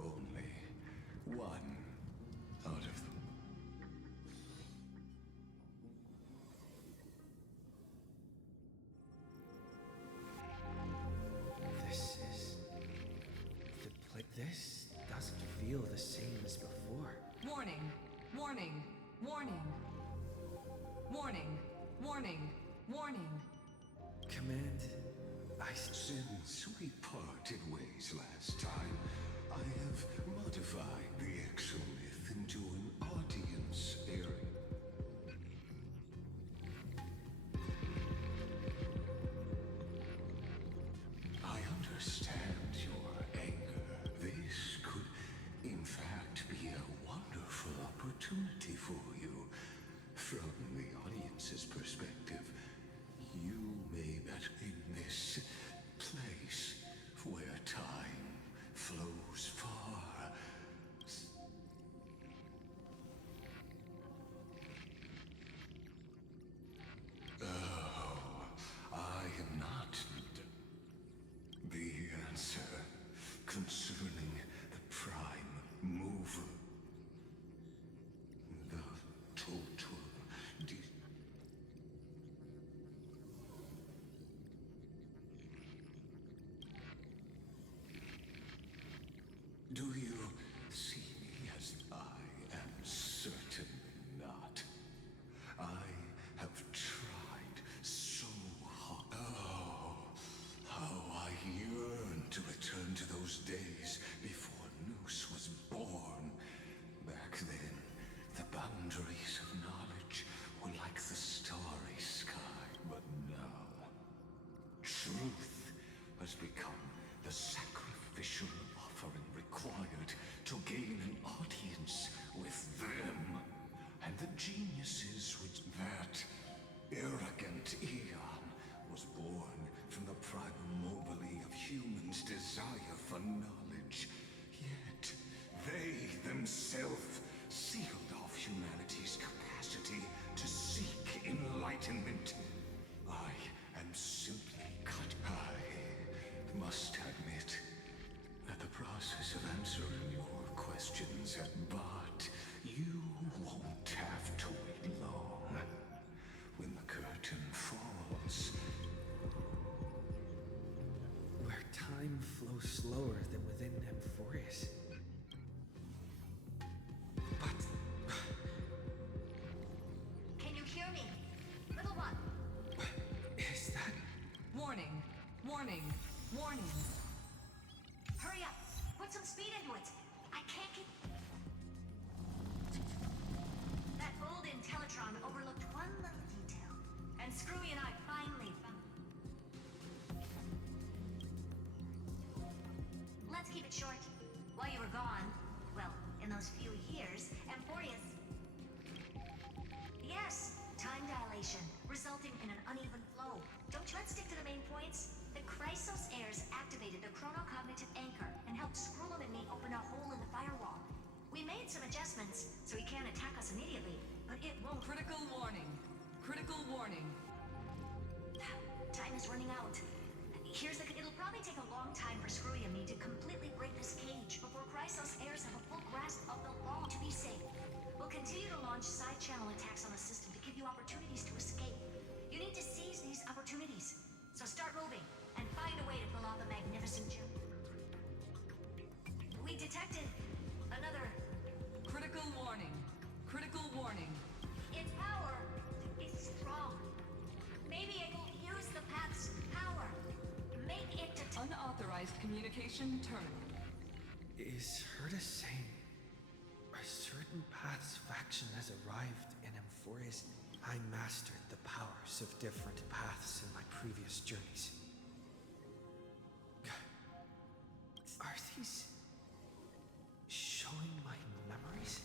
only one out of them. This is... This doesn't feel the same as before. Warning! Warning! Warning! Warning! Warning! Warning! Command... Since we parted ways last time, I have modified the exolith into an audience area. I understand your anger. This could, in fact, be a wonderful opportunity for you. From the audience's perspective, you may bet in this place where time flows far. Oh, I am not the answer concerning the prime mover. The total Do you see me as I am certainly not? I have tried so hard. Oh, how I yearn to return to those days before Noose was born. Back then, the boundaries of knowledge were like the starry sky, but now, truth has become the sacrificial offering required to gain an audience with them. And the geniuses with that arrogant Eon was born from the primal mobile of humans' desire for knowledge. Yet, they themselves sealed off humanity's capacity to seek enlightenment. I am simply cut. I must admit that the process of answering your questions, but you won't have to wait long. When the curtain falls, Where time flows slower than within Amphorius. Can you hear me? Little one. Is that... Warning! Warning! Warning! Hurry up! Put some speed into it! I can't keep... That old Intellitron overlooked one little detail. And Screwy and I finally found... Let's keep it short. While you were gone, well, in those few years, Amphorius... Yes, time dilation, resulting in an uneven flow. Let's stick to the main points. The Chrysos heirs activated the chronocognitive anchor and helped Skrullum and me open a hole in the firewall. We made some adjustments, so he can't attack us immediately, but it won't... Critical warning. Critical warning. Time is running out. It'll probably take a long time for Screwy and me to completely break this cage before Chrysos heirs have a full grasp of the law to be safe. We'll continue to launch side-channel attacks on the system to give you opportunities to escape, Mission Tournament. Is Herta saying a certain path's faction has arrived in Amphorius? I mastered the powers of different paths in my previous journeys. Are these showing my memories?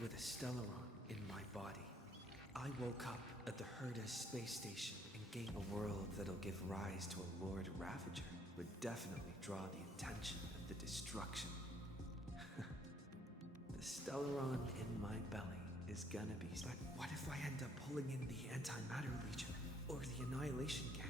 With a Stellaron in my body, I woke up at the Herta space station and gained a world that'll give rise to a Lord Ravager. Would definitely draw the attention of the destruction. The Stellaron in my belly is gonna be... But what if I end up pulling in the Antimatter Legion or the Annihilation Gang?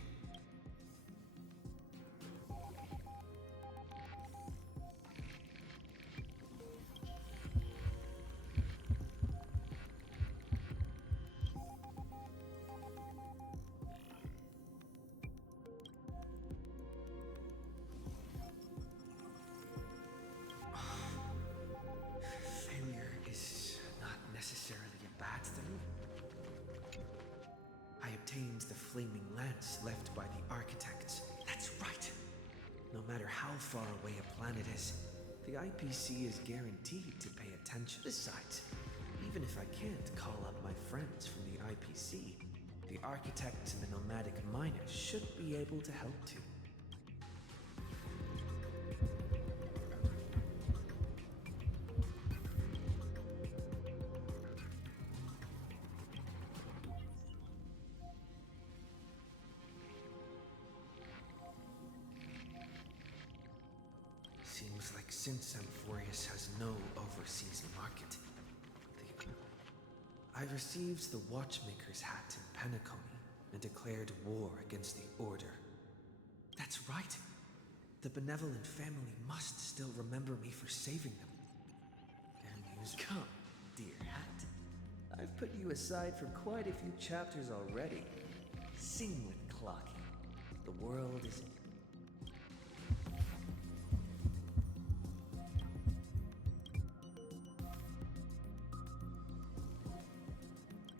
Failure is not necessarily a bad thing. I obtained the flaming lance left by the architects. That's right! No matter how far away a planet is, the IPC is guaranteed to pay attention. Besides, even if I can't call up my friends from the IPC, the architects and the nomadic miners should be able to help too. Seems like since Amphorius has no overseas market, I received the Watchmaker's hat in Penacony and declared war against the Order. That's right! The benevolent family must still remember me for saving them. Their news... Come, dear hat. I've put you aside for quite a few chapters already. Sing with Clocky. The world is...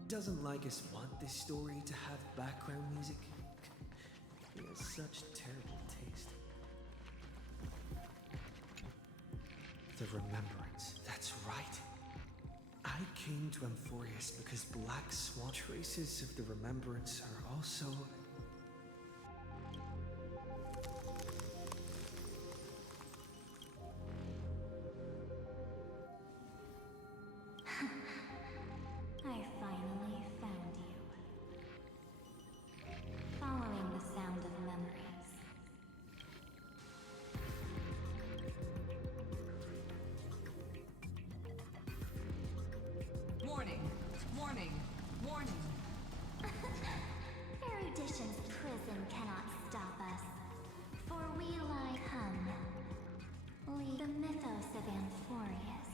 Doesn't Lycus want this story to have background music? He has such terrible taste. The Remembrance, that's right. I came to Amphorius because Black Swan traces of the Remembrance are also... I finally found you. Following the sound of memories. Warning! Warning! Warning! Erudition's prison cannot stop us, for we lie the mythos of Amphorius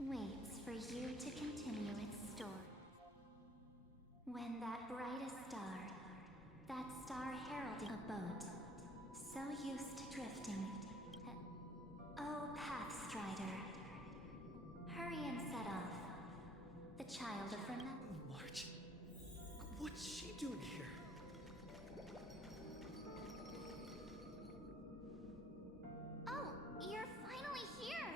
waits for you to continue its story. When that brightest star, that star heralding a boat, so used to drifting. Oh, Pathstrider, hurry and set off. The child of March? What's she doing here? Oh, you're finally here!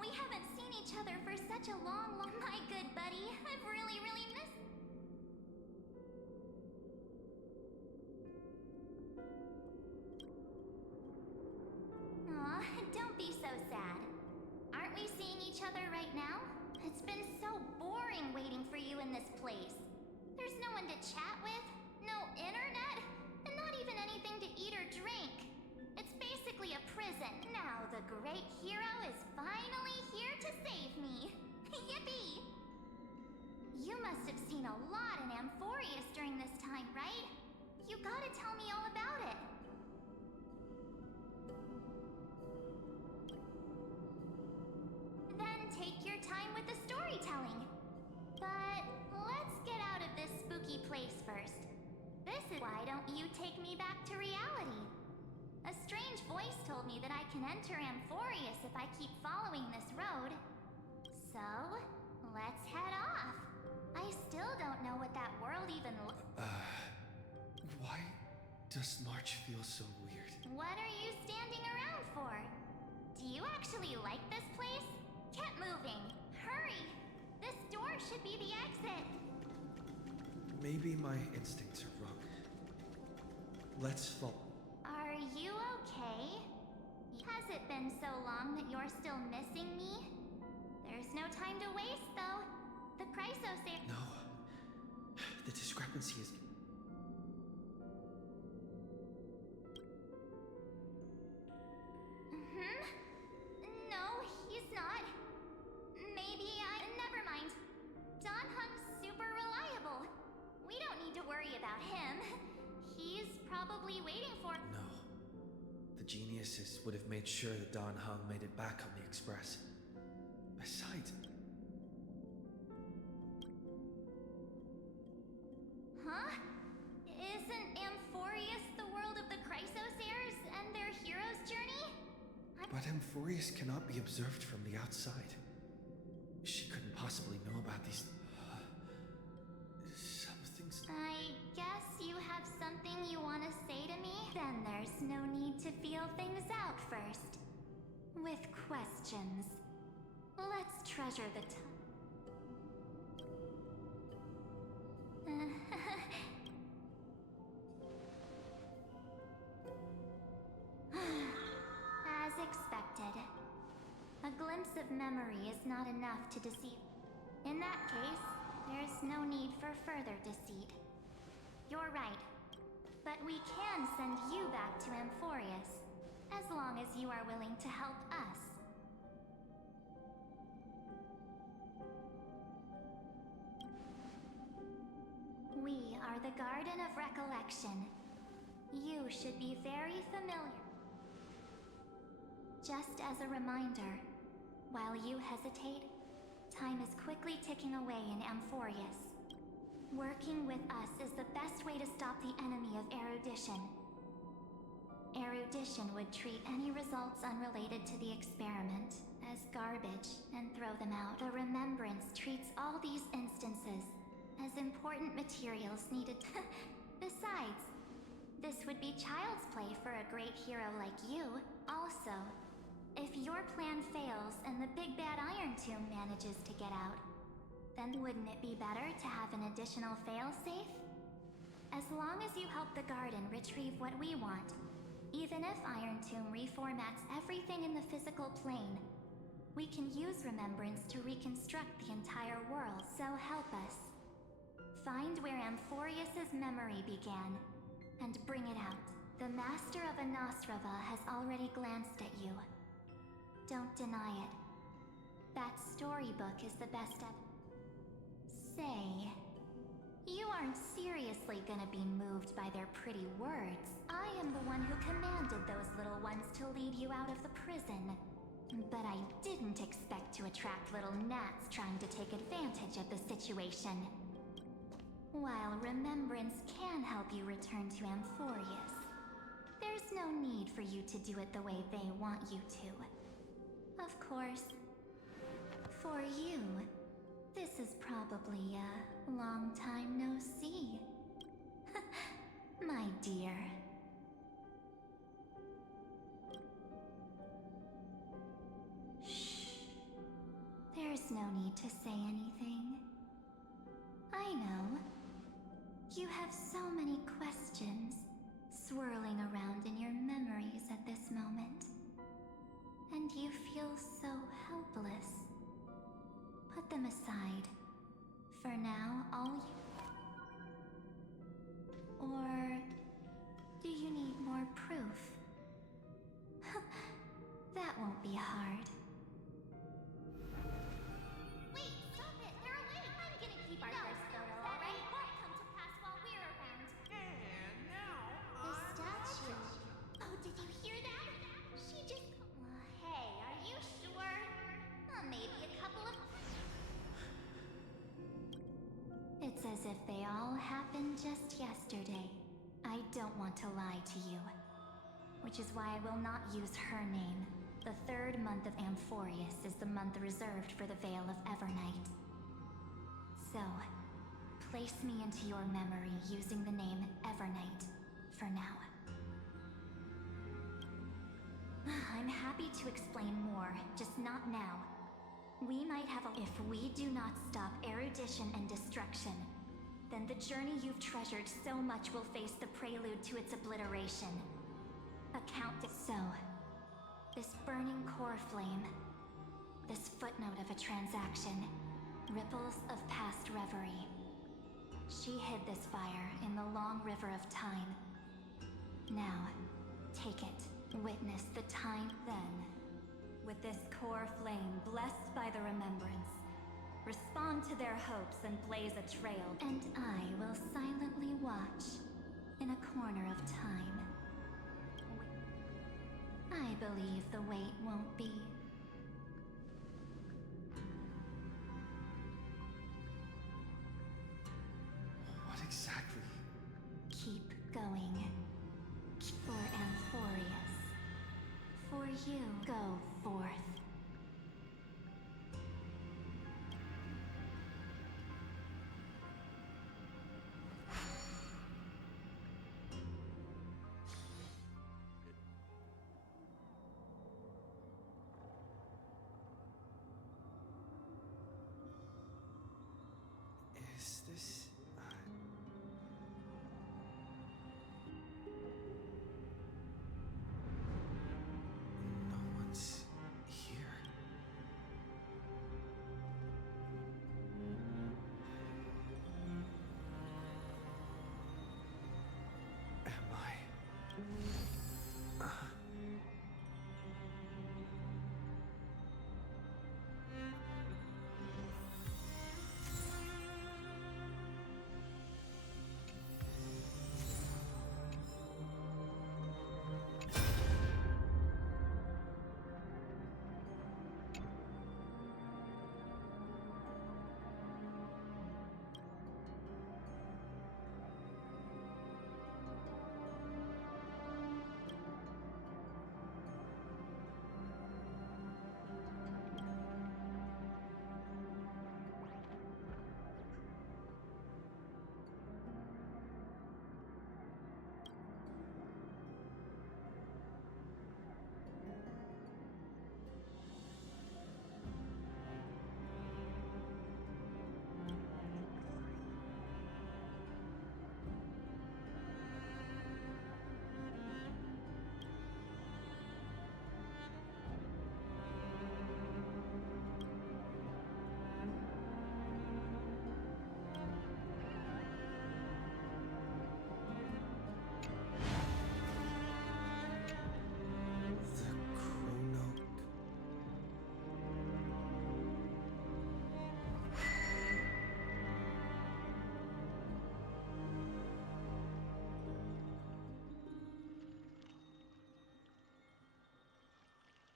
We haven't seen each other for such a long, My good buddy, I've really missed... Aw, don't be so sad. Aren't we seeing each other right now? It's been so boring waiting for you in this place. There's no one to chat with, no internet, and not even anything to eat or drink. It's basically a prison. Now the great hero is finally here to save me. Yippee! You must have seen a lot in Amphorius during this time, right? You gotta tell me all about it. Then take your time with the storytelling. But let's get out of this spooky place first. This is why don't you take me back to reality? A strange voice told me that I can enter Amphorius if I keep following this road. So, let's head off. I still don't know what that world even Why This march feels so weird. What are you standing around for? Do you actually like this place? Get moving! Hurry! This door should be the exit! Maybe my instincts are wrong. Let's follow. Are you okay? Has it been so long that you're still missing me? There's no time to waste, though. The Chrysosaur... No. The discrepancy is... No, he's not. Maybe never mind. Don Hung's super reliable. We don't need to worry about him. He's probably waiting for... No. The geniuses would have made sure that Don Hung made it back on the Express. Besides... Huh? Isn't Amphorius the world of the Chrysosaurs and their hero's journey? But Amphorius cannot be observed from the outside. She couldn't possibly know about these... something's... I guess you have something you want to say to me? Then there's no need to feel things out first. With questions. Let's treasure the time. As expected. A glimpse of memory is not enough to deceive. In that case, there's no need for further deceit. You're right. But we can send you back to Amphorius, as long as you are willing to help us. We are the Garden of Recollection. You should be very familiar. Just as a reminder, while you hesitate, time is quickly ticking away in Amphorius. Working with us is the best way to stop the enemy of erudition. Erudition would treat any results unrelated to the experiment as garbage and throw them out. The Remembrance treats all these instances as important materials needed. Besides, this would be child's play for a great hero like you. Also, if your plan fails and the big bad Iron Tomb manages to get out, then wouldn't it be better to have an additional failsafe? As long as you help the Garden retrieve what we want, even if Iron Tomb reformats everything in the physical plane, we can use Remembrance to reconstruct the entire world. So help us. Find where Amphorius's memory began, and bring it out. The Master of Anosrava has already glanced at you. Don't deny it. That storybook is the best of... Say, you aren't seriously gonna be moved by their pretty words. I am the one who commanded those little ones to lead you out of the prison. But I didn't expect to attract little gnats trying to take advantage of the situation. While Remembrance can help you return to Amphorius, there's no need for you to do it the way they want you to. Of course, for you, this is probably a long time no see. My dear. Shh. There's no need to say anything. I know. You have so many questions swirling around in your memories at this moment. And you feel so helpless. Put them aside. For now, all you... Or... do you need more proof? That won't be hard. Wait, stop it! They're awake! I'm gonna keep our first photo, alright? Won't come to pass while we're around. And now... The statue. Oh, did you hear that? She just... hey, are you sure? Maybe a couple of... It's as if they all happened just yesterday. I don't want to lie to you. Which is why I will not use her name. The third month of Amphorius is the month reserved for the Veil of Evernight. So, place me into your memory using the name Evernight for now. I'm happy to explain more, just not now. We might have a... If we do not stop erudition and destruction, then the journey you've treasured so much will face the prelude to its obliteration. So, this burning core flame, this footnote of a transaction, ripples of past reverie. She hid this fire in the long river of time. Now, take it. Witness the time then. With this core flame blessed by the remembrance, respond to their hopes and blaze a trail. And I will silently watch in a corner of time. I believe the wait won't be. What exactly? Keep going. For Amphorius. For you, go forth. Is this... No one's here. Am I...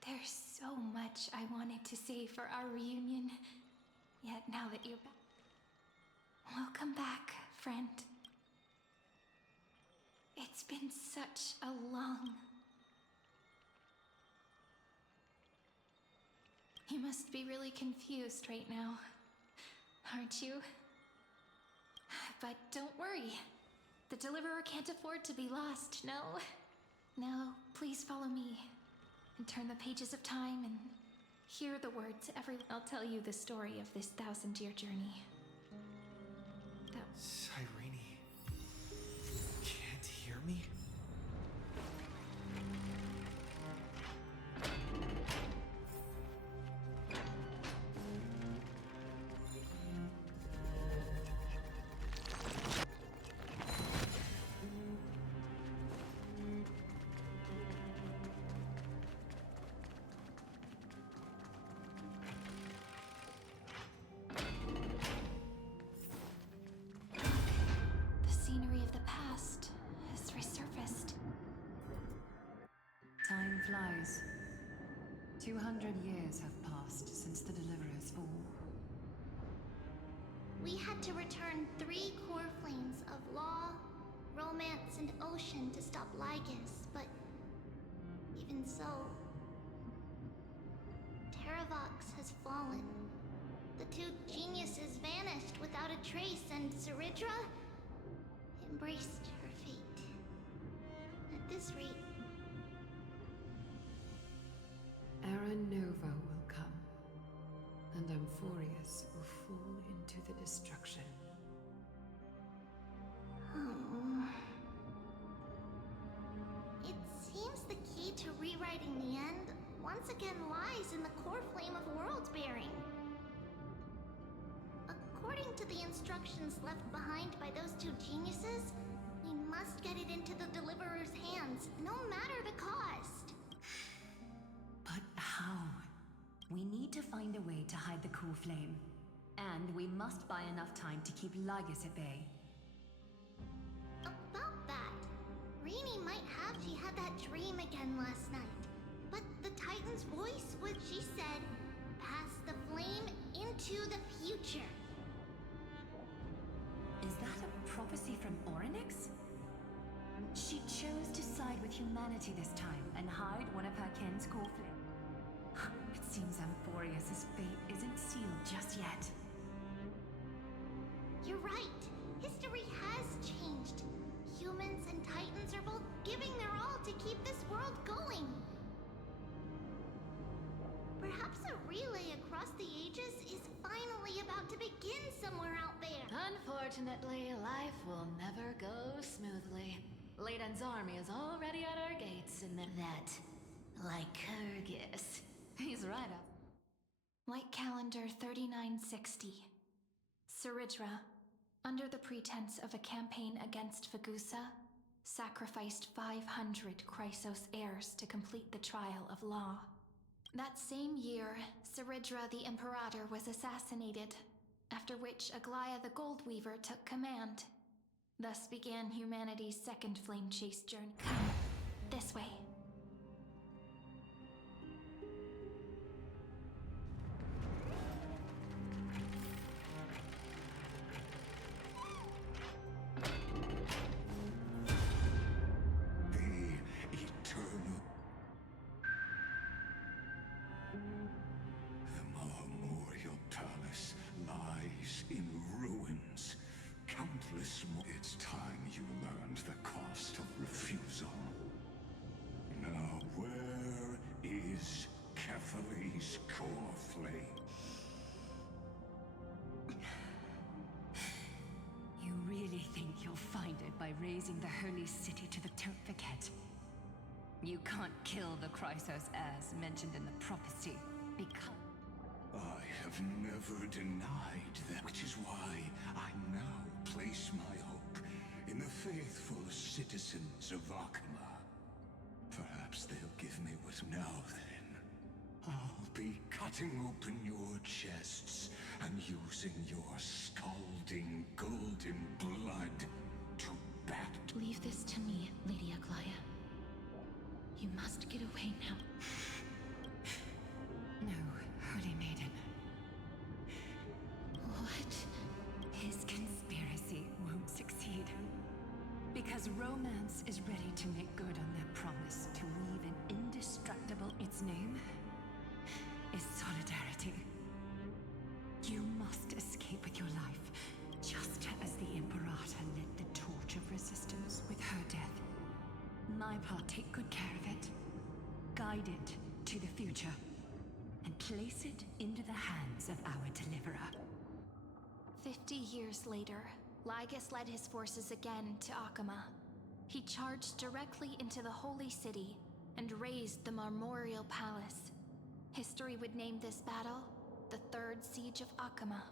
There's so much I wanted to say for our reunion. Yet now that you're back... Welcome back, friend. It's been such a long... You must be really confused right now, aren't you? But don't worry. The Deliverer can't afford to be lost, no? Now, please follow me. And turn the pages of time and hear the words everyone. I'll tell you the story of this 1,000-year journey. Cyrene, can't hear me? Time flies. 200 years have passed since the Deliverer's fall. We had to return 3 core flames of law, romance, and ocean to stop Lygus, but even so, Terravox has fallen. The 2 geniuses vanished without a trace, and Zeridra embraced her fate. At this rate, destruction. It seems the key to rewriting the end once again lies in the core flame of world bearing. According to the instructions left behind by those two geniuses, we must get it into the Deliverer's hands, no matter the cost. But how? We need to find a way to hide the core flame. And we must buy enough time to keep Lygus at bay. About that, Rini might have she had that dream again last night. But the Titan's voice, what she said, pass the flame into the future. Is that a prophecy from Orynyx? She chose to side with humanity this time and hide one of her kin's core flame. It seems Amphorius' fate isn't sealed just yet. You're right. History has changed. Humans and Titans are both giving their all to keep this world going. Perhaps a relay across the ages is finally about to begin somewhere out there. Unfortunately, life will never go smoothly. Layden's army is already at our gates, and that Lycurgus. He's right up. White Calendar 3960. Saridra, under the pretense of a campaign against Fagusa, sacrificed 500 Chrysos heirs to complete the trial of law. That same year, Saridra the Imperator was assassinated, after which Aglaya the Goldweaver took command. Thus began humanity's second flame chase journey. Come, this way. It's time you learned the cost of refusal. Now, where is Kephaly's core flame? You really think you'll find it by raising the holy city to the Terphiket? You can't kill the Chrysos as mentioned in the prophecy, because... I have never denied that, which is why I now place my hope in the faithful citizens of Akama. Perhaps they'll give me what now then. I'll be cutting open your chests and using your scalding golden blood to bat. Leave this to me, Lady Aglaya. You must get away now. No, Holy Maiden. What? His conspiracy won't succeed. Because romance is ready to make good on their promise to weave an indestructible... Its name is solidarity. You must escape with your life, just as the Imperator lit the torch of resistance with her death. My part, take good care of it. Guide it to the future. And place it into the hands of our deliverer. 50 years later, Lygus led his forces again to Akama. He charged directly into the Holy City and razed the Marmorial Palace. History would name this battle the Third Siege of Akama.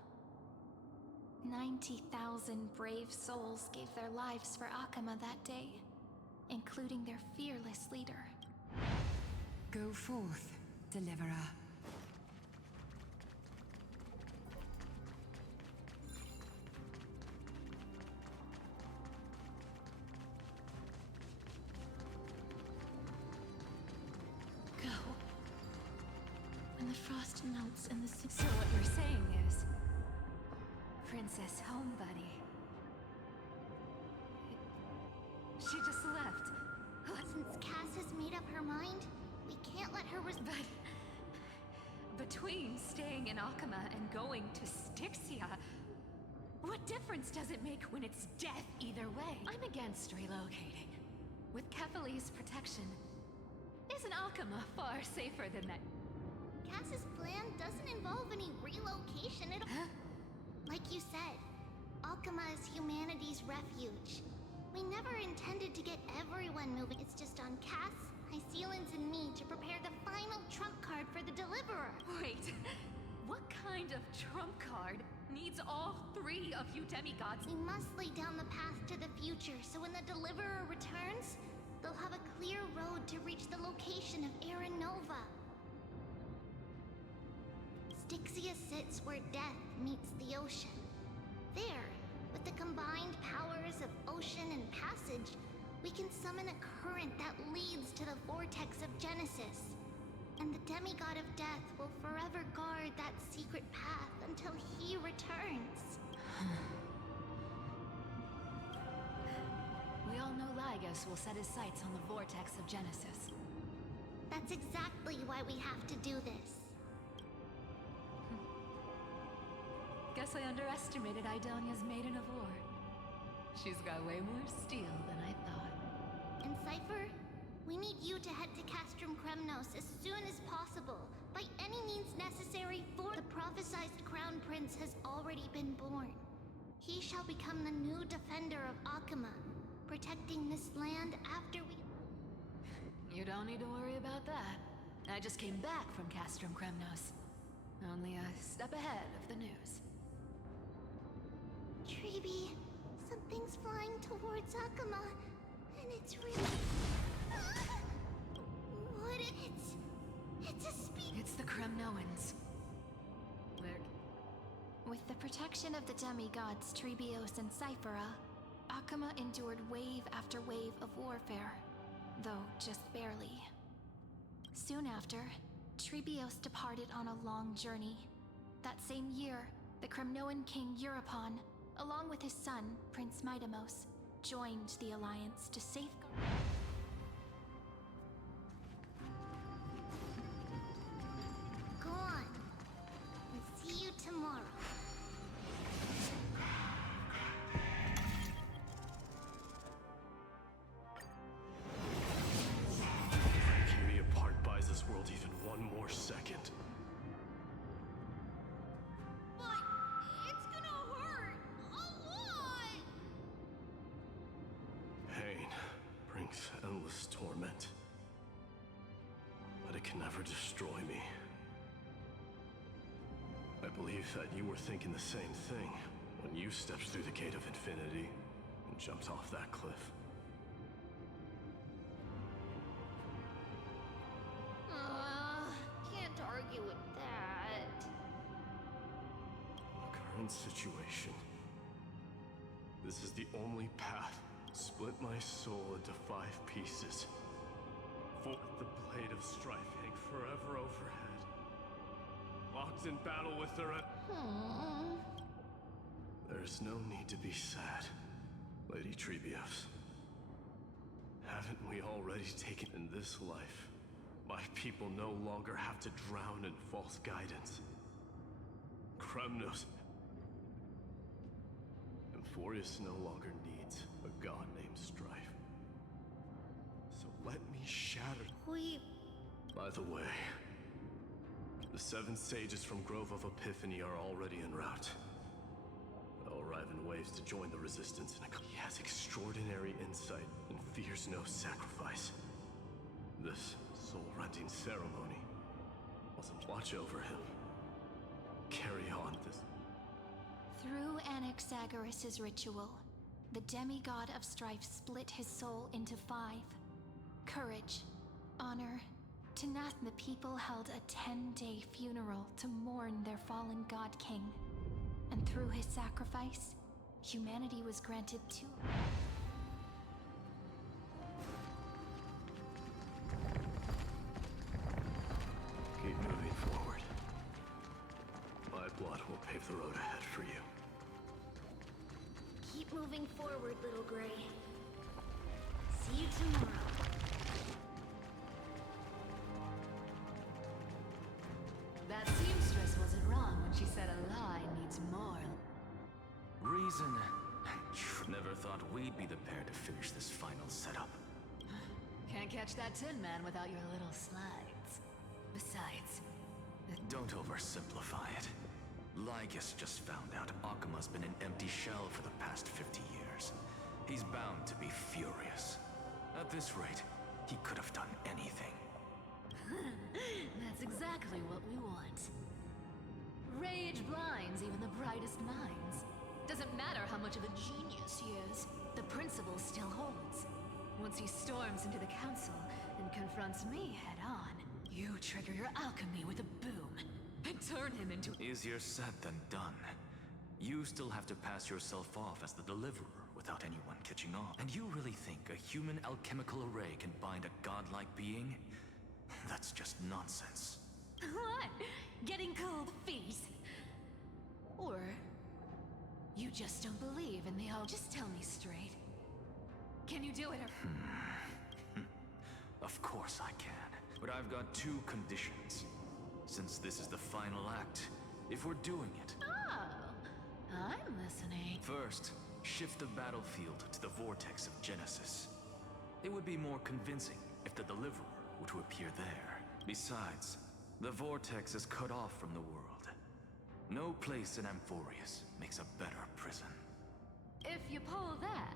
90,000 brave souls gave their lives for Akama that day, including their fearless leader. Go forth, deliverer. When the frost melts and the So what you're saying is... Princess Homebuddy. She just left. Since Cass has made up her mind, we can't let her But... between staying in Akama and going to Styxia... What difference does it make when it's death either way? I'm against relocating. With Kephaly's protection, isn't Akama far safer than that? Cass's plan doesn't involve any relocation at all. Like you said, Alchema is humanity's refuge. We never intended to get everyone moving. It's just on Cass, Hycealans, and me to prepare the final trump card for the Deliverer. Wait, what kind of trump card needs all three of you demigods? We must lay down the path to the future, so when the Deliverer returns, they'll have a clear road to reach the location of Aranova. Styxia sits where death meets the ocean. There, with the combined powers of ocean and passage, we can summon a current that leads to the vortex of Genesis. And the demigod of death will forever guard that secret path until he returns. We all know Lygos will set his sights on the vortex of Genesis. That's exactly why we have to do this. Guess I underestimated Idonia's maiden of war. She's got way more steel than I thought. And Cypher, we need you to head to Castrum Kremnos as soon as possible, by any means necessary, for the prophesized Crown Prince has already been born. He shall become the new defender of Akama, protecting this land after we... You don't need to worry about that. I just came back from Castrum Kremnos. Only a step ahead of the news. Treeby, something's flying towards Akama, and it's really... What? It's a speed... It's the Kremnoans. With the protection of the demigods Trebios and Cyphera, Akama endured wave after wave of warfare, though just barely. Soon after, Trebios departed on a long journey. That same year, the Kremnoan king Euripon, along with his son, Prince Midamos, joined the Alliance to safeguard... Go on. And see you tomorrow. Breaking me apart buys this world even one more second. Pain brings endless torment, but it can never destroy me. I believe that you were thinking the same thing when you stepped through the gate of infinity and jumped off that cliff. Can't argue with that. The current situation. This is the only path. Split my soul into 5 pieces. For the blade of strife hang forever overhead. Locked in battle with the There's no need to be sad, Lady Trebios. Haven't we already taken in this life? My people no longer have to drown in false guidance. Kremnos... Emphorius no longer needs a god named Strife. So let me shatter... By the way, the 7 sages from Grove of Epiphany are already en route. They'll arrive in waves to join the resistance in a... He has extraordinary insight and fears no sacrifice. This soul-rending ceremony wasn't watch over him. Carry on this... Through Anaxagoras' ritual, the demigod of strife split his soul into 5. Courage, honor, Tanath. The people held a 10-day funeral to mourn their fallen god king. And through his sacrifice, humanity was granted 2. Keep moving forward. My blood will pave the road ahead for you. Keep moving forward, little Gray. See you tomorrow. That seamstress wasn't wrong when she said a lie needs moral. Reason. Never thought we'd be the pair to finish this final setup. Can't catch that Tin Man without your little slides. Besides... Don't oversimplify it. Lygus just found out Akuma's been an empty shell for the past 50 years. He's bound to be furious. At this rate, he could have done anything. That's exactly what we want. Rage blinds even the brightest minds. Doesn't matter how much of a genius he is, the principle still holds. Once he storms into the council and confronts me head-on, you trigger your alchemy with a boom and turn him into— Easier said than done. You still have to pass yourself off as the deliverer without anyone catching on. And you really think a human alchemical array can bind a godlike being? That's just nonsense. What? Getting cold feet? Or you just don't believe in the— Just tell me straight. Can you do it or— Of course I can. But I've got two conditions. Since this is the final act, if we're doing it— Oh, I'm listening. First, shift the battlefield to the vortex of Genesis. It would be more convincing if the deliverer were to appear there. Besides, the vortex is cut off from the world. No place in Amphorius makes a better prison. If you pull that,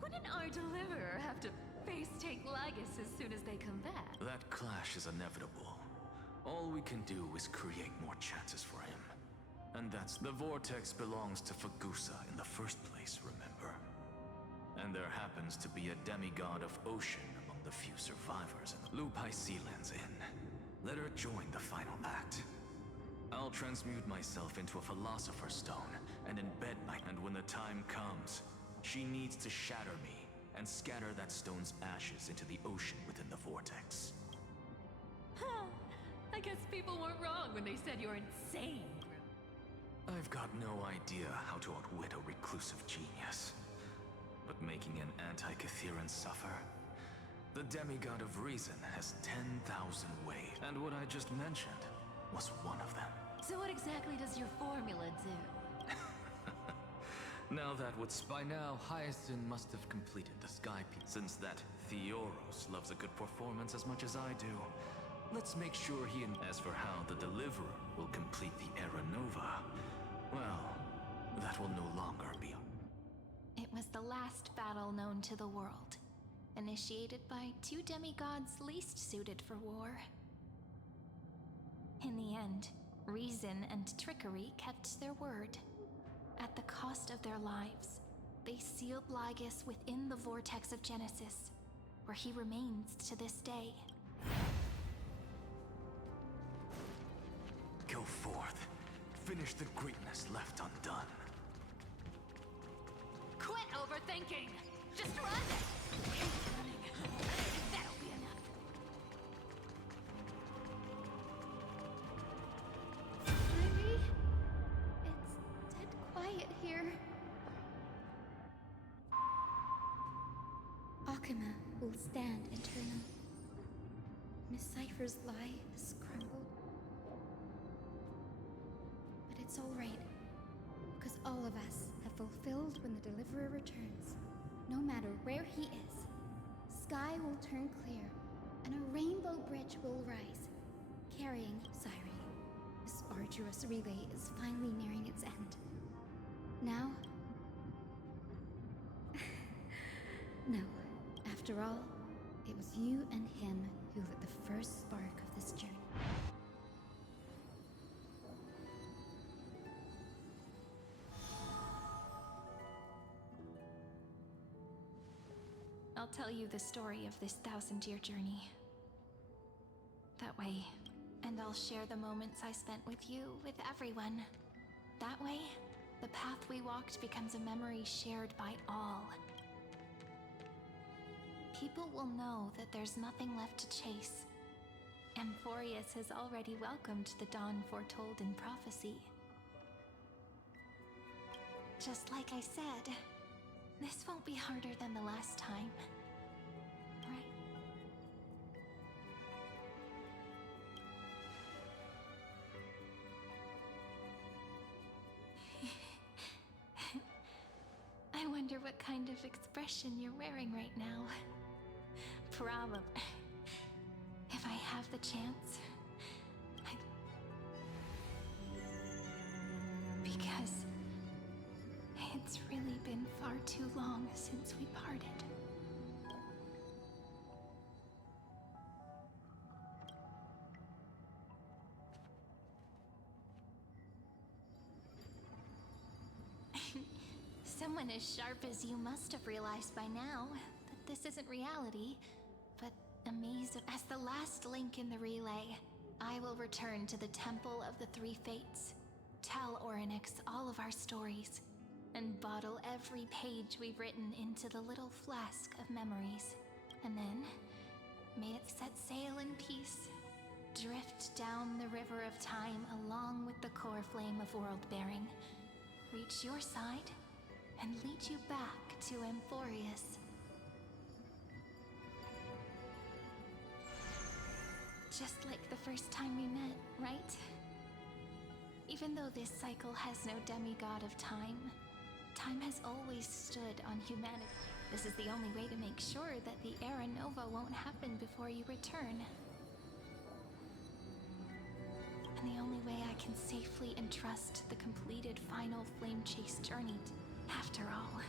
wouldn't our deliverer have to face-take Lygus as soon as they come back? That clash is inevitable. All we can do is create more chances for him. And that's— the vortex belongs to Fagusa in the first place, remember? And there happens to be a demigod of ocean among the few survivors in the— Lupai Sealand's in. Let her join the final act. I'll transmute myself into a philosopher's stone and embed my— And when the time comes, she needs to shatter me and scatter that stone's ashes into the ocean within the vortex. Huh. I guess people weren't wrong when they said you're insane. I've got no idea how to outwit a reclusive genius. But making an anti-Catheran suffer? The demigod of reason has 10,000 ways, and what I just mentioned was one of them. So what exactly does your formula do? Now that by now, Hyacinth must have completed the Sky Piece. Since that Theoros loves a good performance as much as I do, let's make sure he— As for how the Deliverer will complete the Era Nova, well, that will no longer be— It was the last battle known to the world, initiated by two demigods least suited for war. In the end, reason and trickery kept their word. At the cost of their lives, they sealed Lygus within the vortex of Genesis, where he remains to this day. Go forth. Finish the greatness left undone. Quit overthinking! Just run! Keep running. That'll be enough. Maybe it's dead quiet here. Akuma will stand eternal. Miss Cypher's lie has crumbled. But it's all right, because all of us have fulfilled when the Deliverer returns. No matter where he is, sky will turn clear, and a rainbow bridge will rise, carrying Cyrene. This arduous relay is finally nearing its end. Now? No. After all, it was you and him who lit the first spark of this journey. I'll tell you the story of this 1,000-year journey. That way, and I'll share the moments I spent with you, with everyone. That way, the path we walked becomes a memory shared by all. People will know that there's nothing left to chase. Amphorius has already welcomed the dawn foretold in prophecy. Just like I said, this won't be harder than the last time. Right? I wonder what kind of expression you're wearing right now. Probably. If I have the chance, because it's really been far too long since we parted. Someone as sharp as you must have realized by now that this isn't reality, but a maze of... As the last link in the relay, I will return to the Temple of the Three Fates, tell Orynyx all of our stories, and bottle every page we've written into the little flask of memories. And then, may it set sail in peace, drift down the river of time along with the core flame of world-bearing, reach your side, and lead you back to Amphorius. Just like the first time we met, right? Even though this cycle has no demigod of time, time has always stood on humanity. This is the only way to make sure that the Era Nova won't happen before you return. And the only way I can safely entrust the completed final flame chase journey. After all,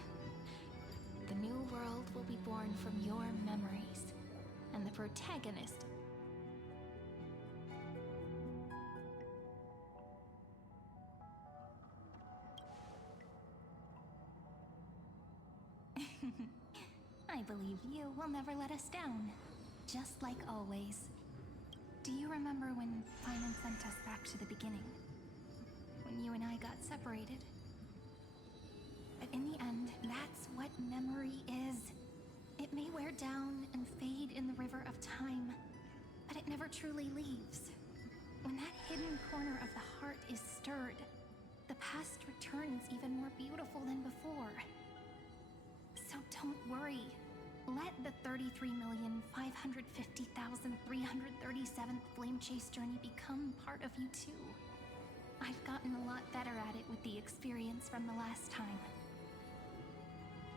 the new world will be born from your memories, and the protagonist... I believe you will never let us down, just like always. Do you remember when Paimon sent us back to the beginning? When you and I got separated? But in the end, that's what memory is. It may wear down and fade in the river of time, but it never truly leaves. When that hidden corner of the heart is stirred, the past returns even more beautiful than before. So don't worry. Let the 33,550,337th Flame Chase journey become part of you too. I've gotten a lot better at it with the experience from the last time.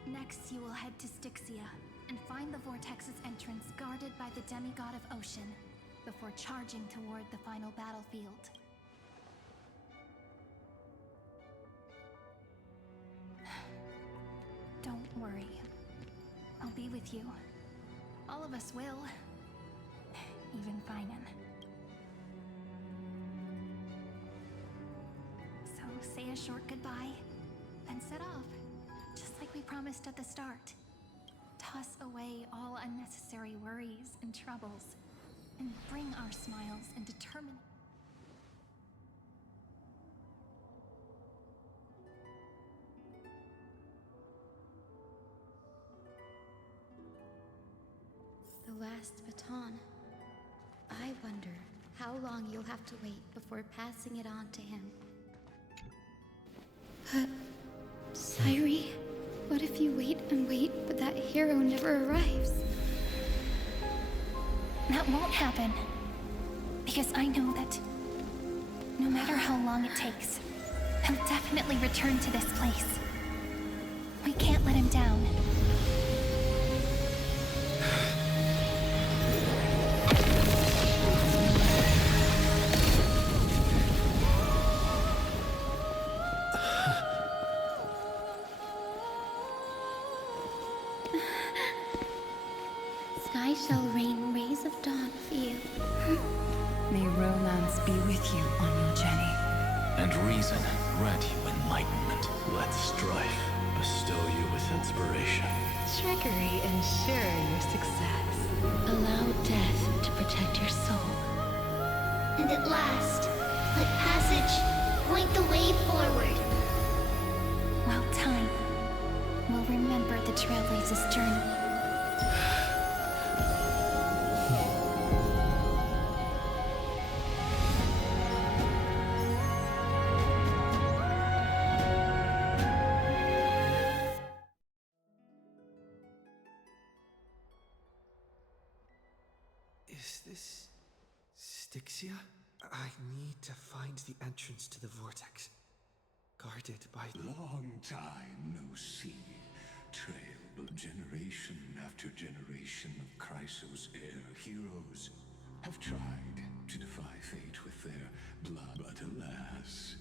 Next, you will head to Styxia and find the Vortex's entrance guarded by the demigod of Ocean before charging toward the final battlefield. Don't worry. I'll be with you. All of us will. Even Finan. So say a short goodbye, then set off. Just like we promised at the start. Toss away all unnecessary worries and troubles, and bring our smiles and determination. The last baton. I wonder how long you'll have to wait before passing it on to him. But, Sairi, what if you wait and wait, but that hero never arrives? That won't happen. Because I know that no matter how long it takes, he'll definitely return to this place. We can't let him down. Sky shall rain rays of dawn for you. May romance be with you on your journey. And reason grant you enlightenment. Let strife bestow you with inspiration. Trickery ensure your success. Allow death to protect your soul. And at last, let passage point the way forward. Well, time will remember the Trailblaze's journey. Is this Styxia? I need to find the entrance to the vortex. Guarded by... Long time no see. Trailblaze generation after generation of Chrysos heir heroes have tried to defy fate with their blood, but alas,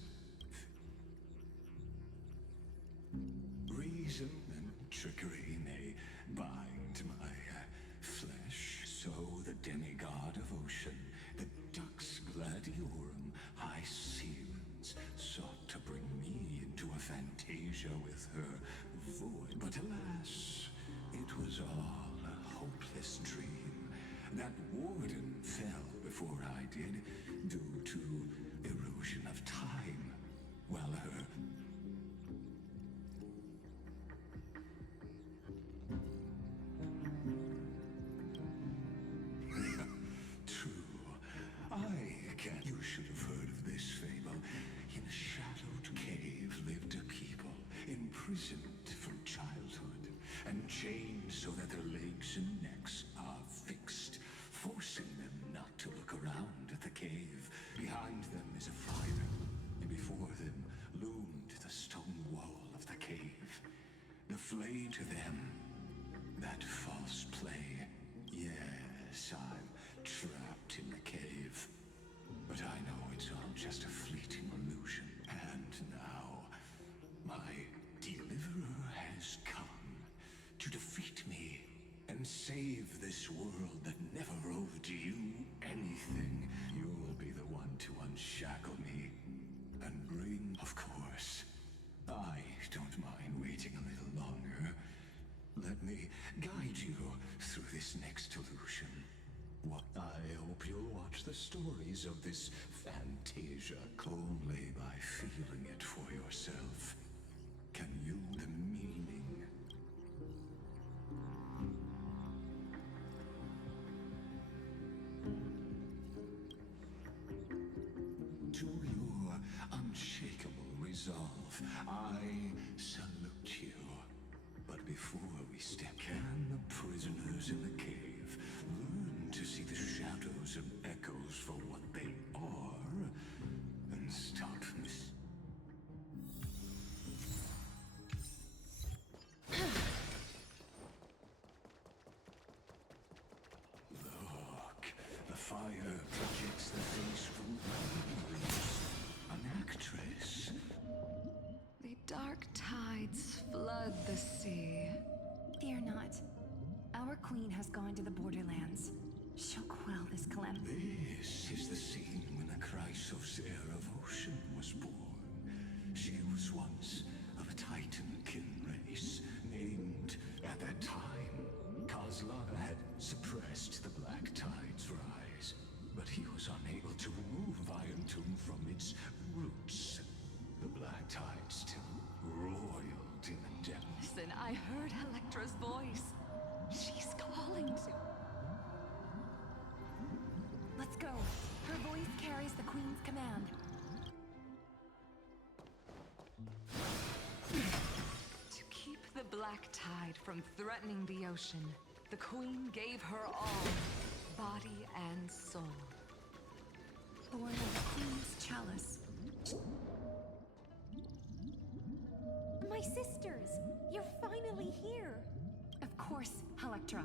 affected due to erosion of time, while her true. You should have heard of this fable. In a shadowed cave lived a people, imprisoned from childhood, and chained so that their legs and necks are fixed, forcing them not to look around at the cave. Behind them is a fire, and before them loomed the stone wall of the cave. The flame to them, that false play. Yes, I'm trapped in the cave. But I know it's all just a fleeting illusion. And now, my deliverer has come to defeat me and save this world that never owed you anything. You'll be the one to unshackle me and bring, of course. I don't mind waiting a little longer. Let me guide you through this next illusion. I hope you'll watch the stories of this Fantasia only by feeling it for yourself. Can you the meaning? To your unshakable resolve, I salute you. But before we step, can the prisoners in the cave learn to see the shadows and echoes for what they are, and stop this? Look, the fire projects the face from memories. An actress. The dark tides flood the sea. Fear not. Our queen has gone to the borderlands. She'll quell this calamity. This is the scene when the Chrysos heir of Ocean was born. She was once of a Titankin race, named at that time. Kozlana had suppressed the Black Tide's rise, but he was unable to remove Iron Tomb from its roots. The Black Tide still roiled in the depths. Listen, I heard Electra's voice. She's calling to... Let's go. Her voice carries the queen's command. To keep the black tide from threatening the ocean, the queen gave her all, body and soul. Born of the queen's chalice. My sisters! You're finally here! Of course, Electra.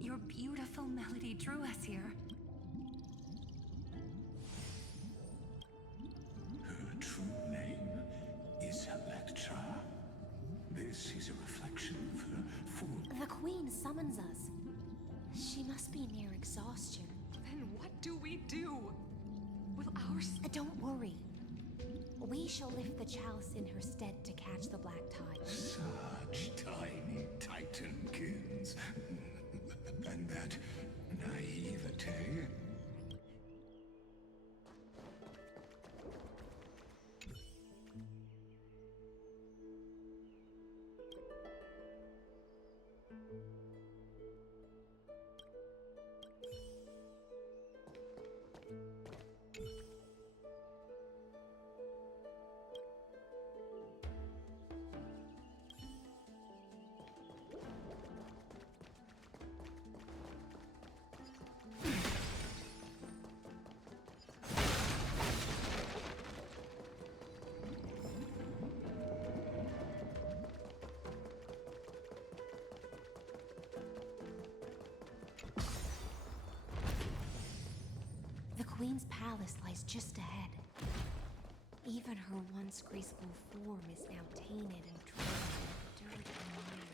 Your beautiful melody drew us here. Her true name is Electra. This is a reflection of her form. The queen summons us. She must be near exhaustion. Then what do we do? Will ours... Don't worry. We shall lift the chalice in her stead to catch the black tide. Such tiny Titankins. And that naivete. The queen's palace lies just ahead. Even her once graceful form is now tainted and trampled with dirt and mire.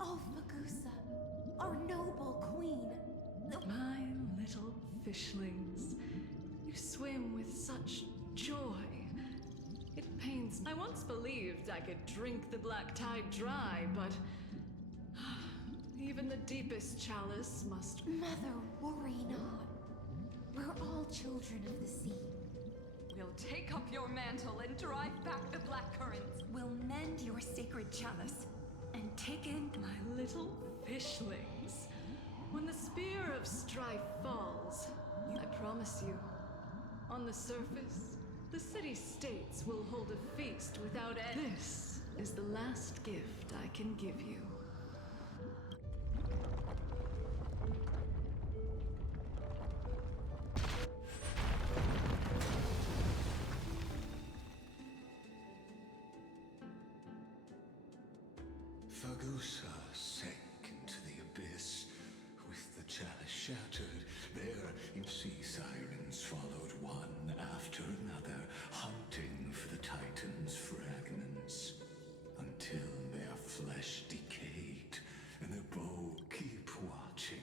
Oh, Magusa, our noble queen! My little fishlings. You swim with such joy. It pains. I once believed I could drink the black tide dry, but even the deepest chalice must. Mother, worry not. We're all children of the sea. We'll take up your mantle and drive back the black currents. We'll mend your sacred chalice and take in My little fishlings. When the spear of strife falls, I promise you, on the surface, the city-states will hold a feast without end. This is the last gift I can give you. Fagusa sank into the abyss. With the chalice shattered, there you see sirens followed one after another, hunting for the Titan's fragments, until their flesh decayed and their bow keep watching.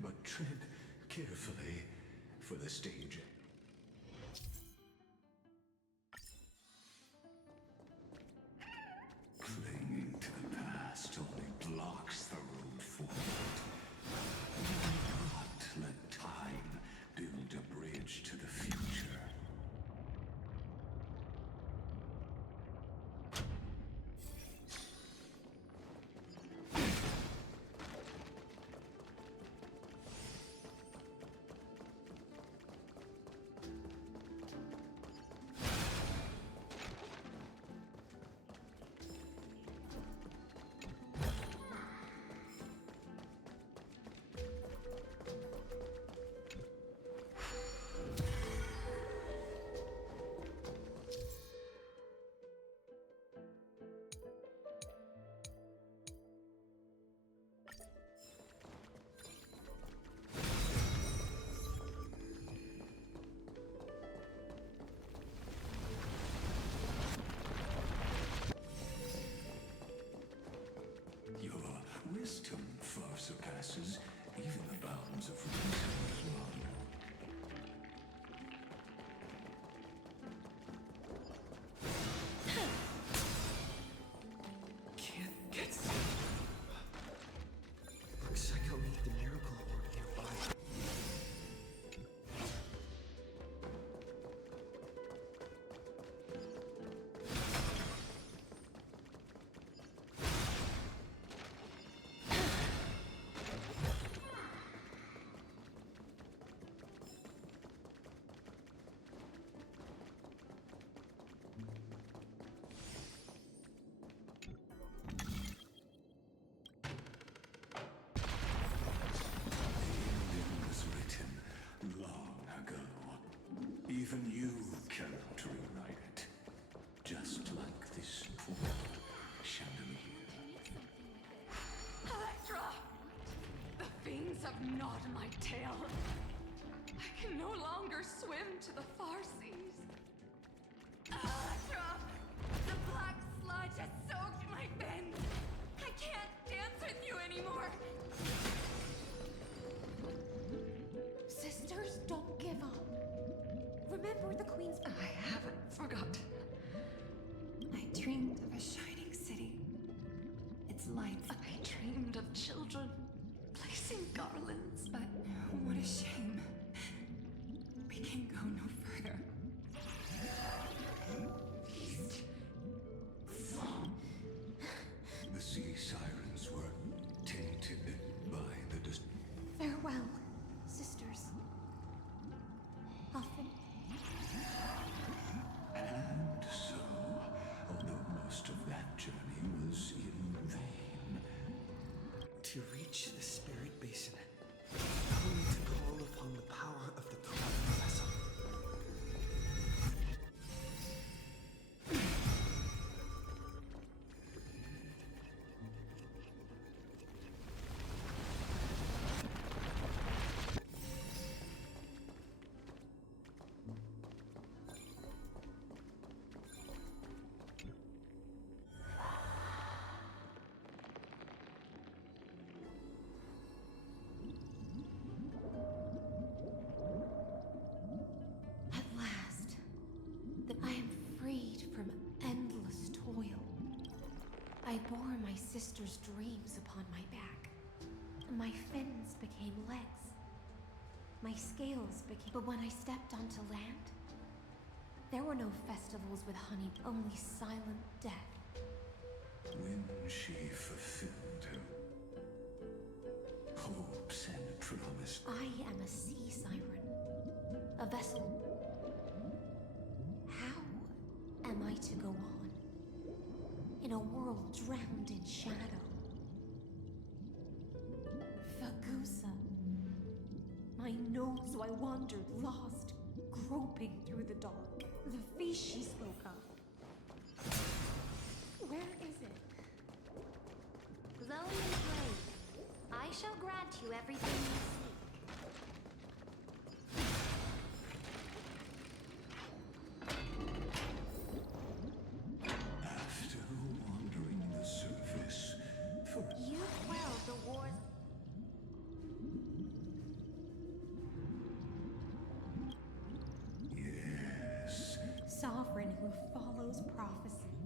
But tread carefully, for the stage. Clinging to the past only blocks the road forward. Do not let time build a bridge to the future. Wisdom far surpasses even the bounds of reason's model. Can't get some. Looks like I'll need the miracle orb nearby. Even you cannot rewrite it. Just like this poor chandelier. Electra! The fiends have gnawed my tail. I can no longer swim to the far seas. Electra! The black sludge has soaked my fins. I can't dance with you anymore. Sisters, don't give up. Remember the Queen's... I haven't forgotten. I dreamed of a shining city. Its lights. I dreamed of children placing garlands. But what a shame. We can go no further. The sea sirens were tainted by the Farewell, sisters. Often. And so, although most of that journey was in vain, to reach the spirit basin, I'll need to call my sister's dreams upon my back. My fins became legs. My scales became... But when I stepped onto land, there were no festivals with honey, only silent death. When she fulfilled her hopes and promise. I am a sea siren. A vessel. How am I to go on? In a world drowned in shadow. Fagusa. I know, so I wandered, lost, groping through the dark. The feast she spoke of. Where is it? Lonely Blade, I shall grant you everything you seek. After wandering the surface for... You quelled the wars. Yes. Sovereign who follows prophecy.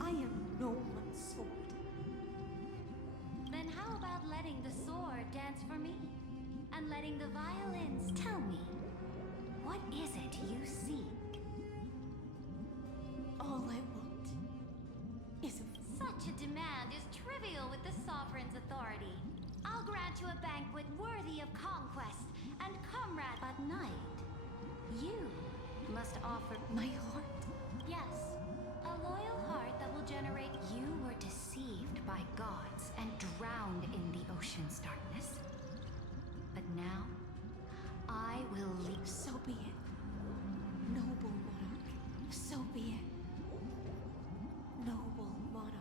I am no one's sword. Then how about letting the sword dance for me? And letting the violins tell me, what is it you seek? All I want is Such a demand is trivial with the Sovereign's authority. I'll grant you a banquet worthy of conquest and comrade at night. You must offer my heart. Yes, a loyal heart that will generate. You were deceived by gods and drowned in the ocean's darkness. But now, I will leave. So be it. Noble monarch. So be it. Noble monarch.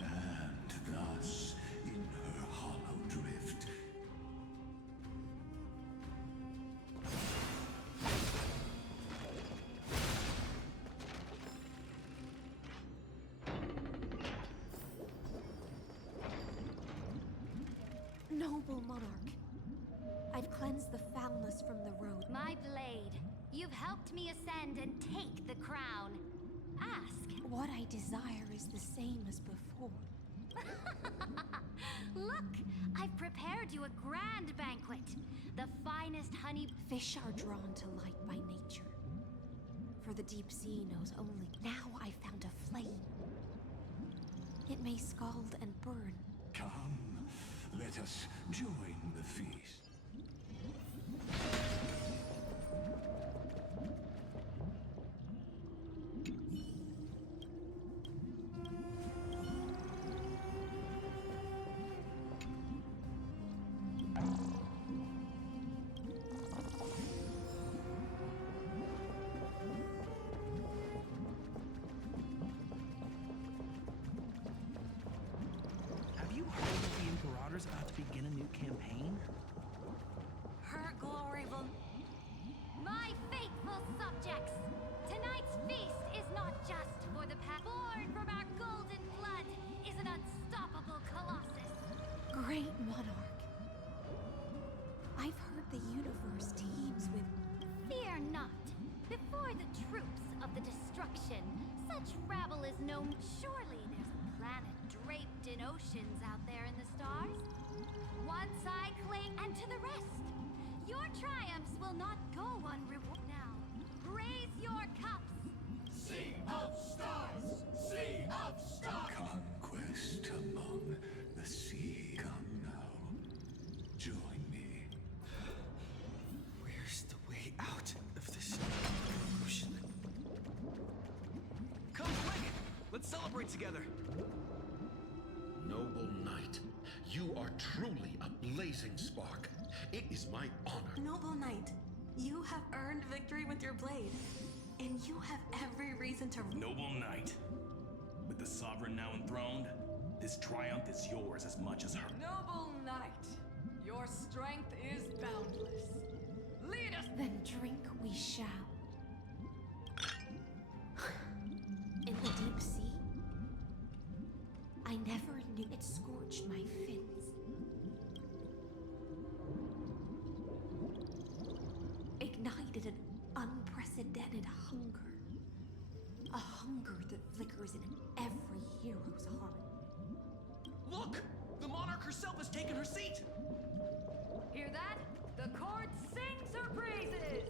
And thus, in her hollow drift, Noble monarch. I've cleansed the foulness from the road. My blade, you've helped me ascend and take the crown. Ask. What I desire is the same as before. Look, I've prepared you a grand banquet. The finest honey. Fish are drawn to light by nature. For the deep sea knows only. Now I found a flame. It may scald and burn. come, let us join the feast. Have you heard that the Imperator's about to begin a new campaign? Her glory will... My faithful subjects, tonight's feast is not just for the born from our golden blood is an unstoppable colossus. Great monarch. I've heard the universe teems with... Fear not. Before the troops of the destruction, such rabble is known. Surely there's a planet draped in oceans out there in the stars. One side cling, and to the rest. Your triumphs will not go unrewarded now. Raise your cups. Sea of stars! Sea of stars! Conquest among the sea. Come now. Join me. Where's the way out of this ocean? Come quick! Let's celebrate together. Noble knight, you are truly a blazing spark. It is my honor. Noble knight, you have earned victory with your blade. And you have every reason to... Noble knight, with the sovereign now enthroned, this triumph is yours as much as her. Noble knight, your strength is boundless. Lead us. Then drink we shall. In the deep sea, I never knew it scorched my fins. Ignited an unprecedented hunger. A hunger hunger that flickers in every hero's heart. Look! The monarch herself has taken her seat! Hear that? The court sings her praises!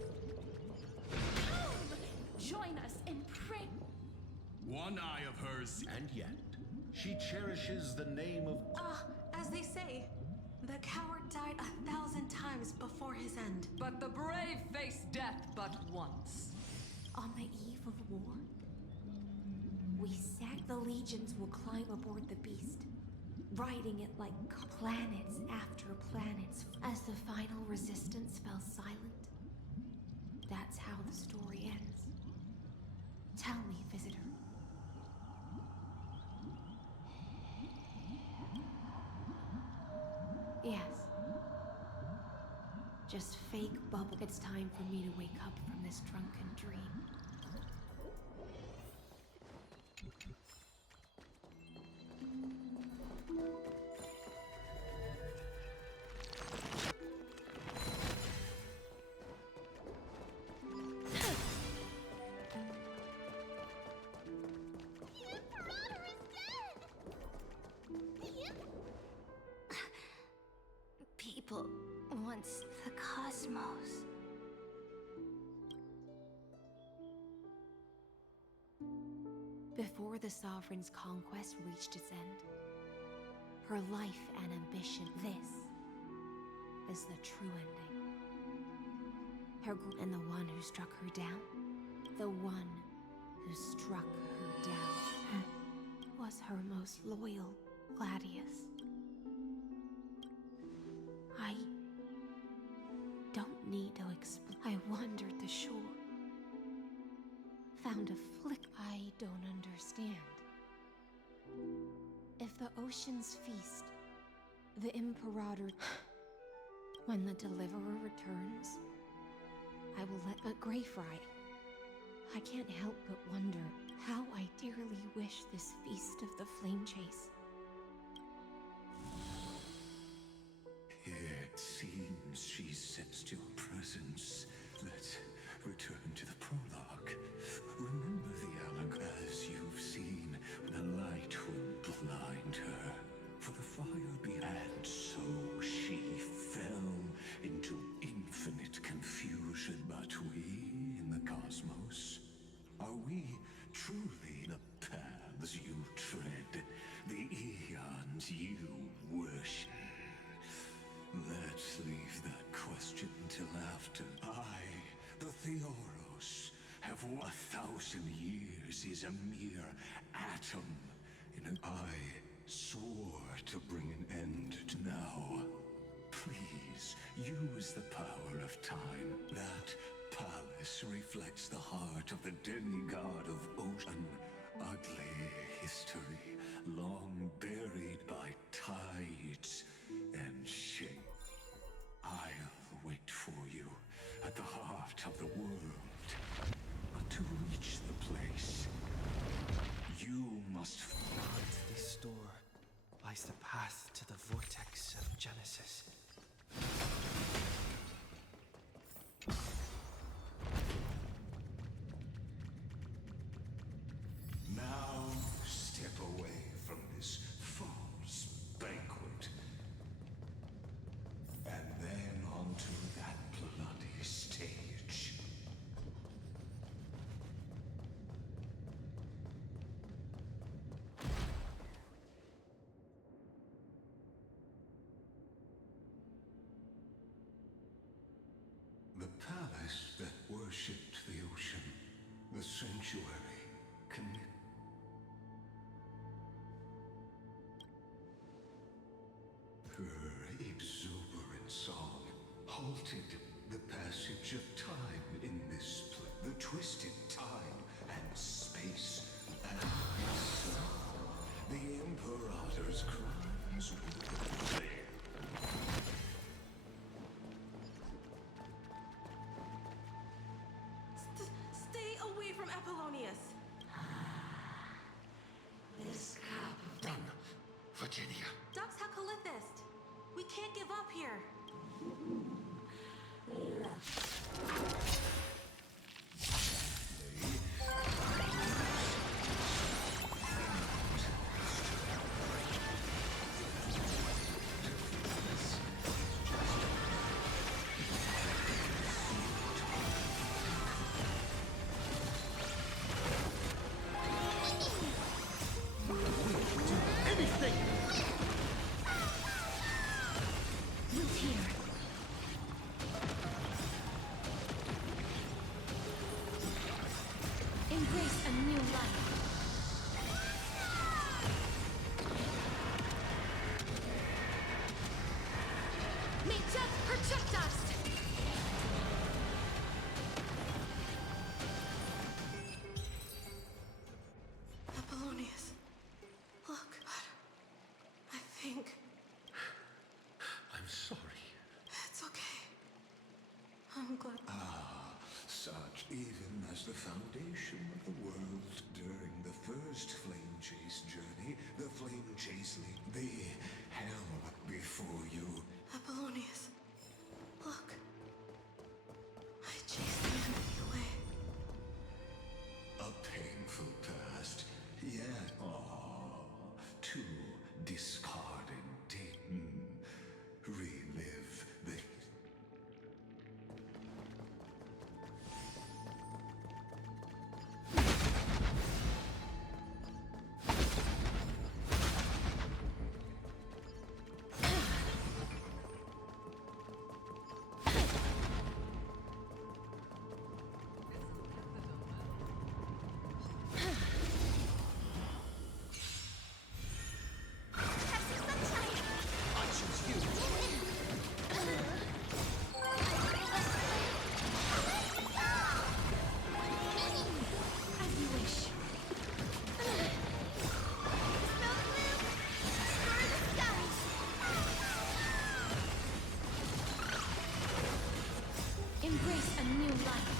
Come! Join us in prayer. One eye of hers. And yet, she cherishes the name of... As they say, the coward died 1,000 times before his end. But the brave face death but once. On the eve of war, we said the legions will climb aboard the beast, riding it like planets after planets. As the final resistance fell silent, that's how the story ends. Tell me, visitor. Yes. Just fake bubble. It's time for me to wake up from this drunken dream. People once the cosmos. Before the Sovereign's conquest reached its end, her life and ambition, this is the true ending. And the one who struck her down, the one who struck her down, was her most loyal Gladius. I don't need to explain. I wandered the shore, found a flick. I don't understand. If the oceans feast, the Imperator, when the Deliverer returns, I will let a Grey Fry. I can't help but wonder how I dearly wish this feast of the Flame Chase. It seems she sensed your presence. Let's return to the prologue. Remember the Alec as you've seen, the light will blind her. For the fire and so she fell into infinite confusion. But we in the cosmos, are we truly the paths you tread, the eons you worship? Let's leave that question till after. The Theoros, have 1,000 years is a mere atom in an eye. Soar to bring an end to now. Please, use the power of time. That palace reflects the heart of the demigod of ocean. Ugly history, long buried by tides and shape. I'll wait for you at the heart of the world. But to reach the place, you must Beyond this door lies the path to the vortex of Genesis. now step away from this false banquet. And then onto that bloody stage. The palace that worshipped the ocean, the sanctuary, her exuberant song halted the passage of time in this place. The twisted time and space and so the Imperator's crimes were there. Stay away from Apollonius. This done, Virginia. Dux Hakalithist. We can't give up here. glad. Ah, such even as the foundation of the world during the first flame chase journey, the flame chase the hell before you. Apollonius, look. I chased the enemy away. A painful past, yet too discarded. Relive the... Embrace a new life.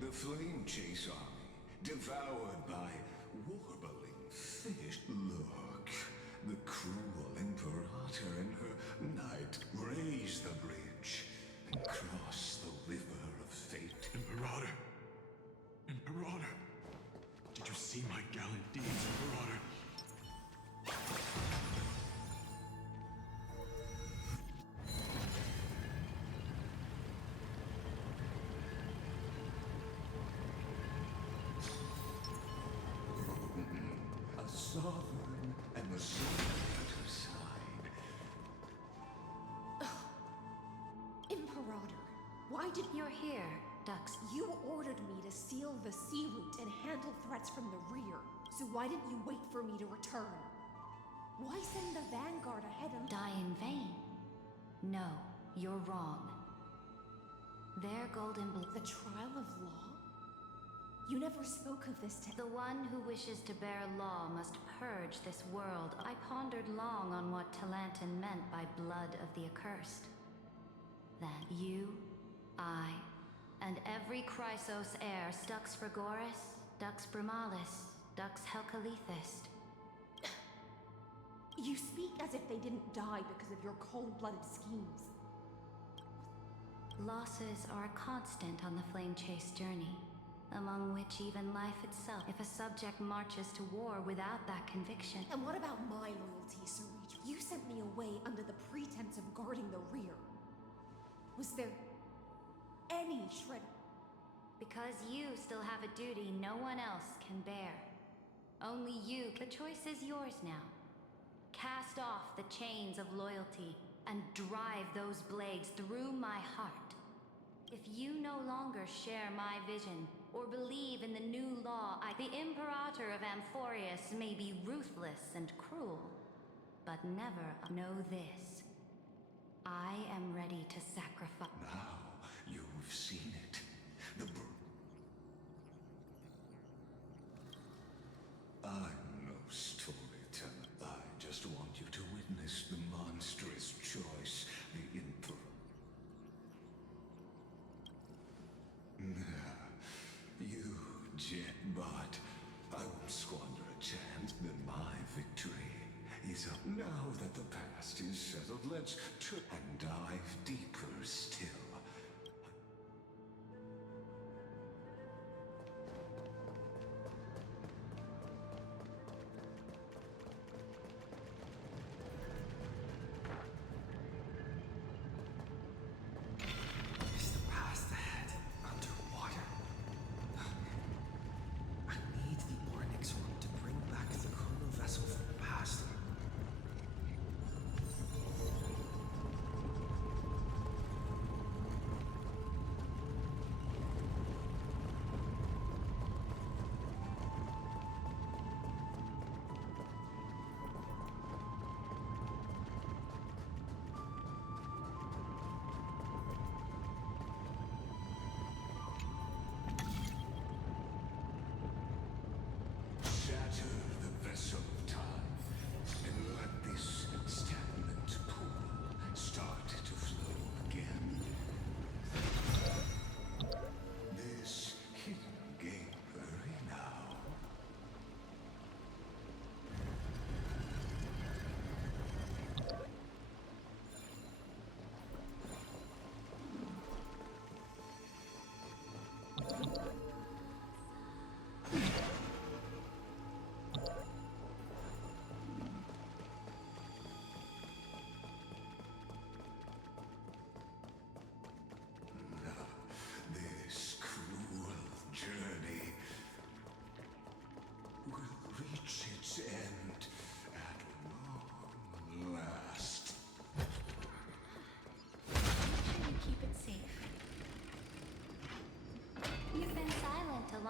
The flame chase army, devoured by warbling fish. Look, the cruel Imperator and her knight raise the bridge and cross the river of fate. Imperator! Imperator! Did you see my gallant deeds, Imperator? Sovereign and the sword at her side. Imperator, why did You're here, Dux. you ordered me to seal the sea route and handle threats from the rear? So why didn't you wait for me to return? Why send the vanguard ahead and Die in vain? No, you're wrong. Their golden the trial of law? You never spoke of this to The one who wishes to bear law must purge this world. I pondered long on what Talantin meant by blood of the accursed. Then you, I, and every Chrysos heir, Dux Frigoris, Dux Brimalis, Dux Helcalethist. You speak as if they didn't die because of your cold-blooded schemes. Losses are a constant on the flame chase journey, among which even life itself. If a subject marches to war without that conviction... And what about my loyalty, Sir Regent? You sent me away under the pretense of guarding the rear. Was there any shred... Because you still have a duty no one else can bear. Only you. The choice is yours now. Cast off the chains of loyalty and drive those blades through my heart. If you no longer share my vision or believe in the new law, the Imperator of Amphorius may be ruthless and cruel, but never know this. I am ready to sacrifice. Now you've seen it. I'm no storyteller. I just want you to witness the monstrous choice the Emperor... You jetbot. I won't squander a chance that my victory is up. Now that the past is settled, let's and dive deeper still. Is the path ahead underwater? I need the Ornyx one to bring back the chrono vessel from the past.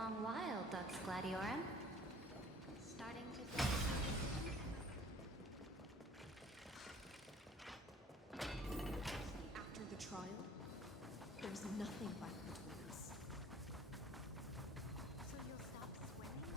long while, Dux Gladiorum. Starting to After the trial, there's nothing left between us. So you'll stop swimming?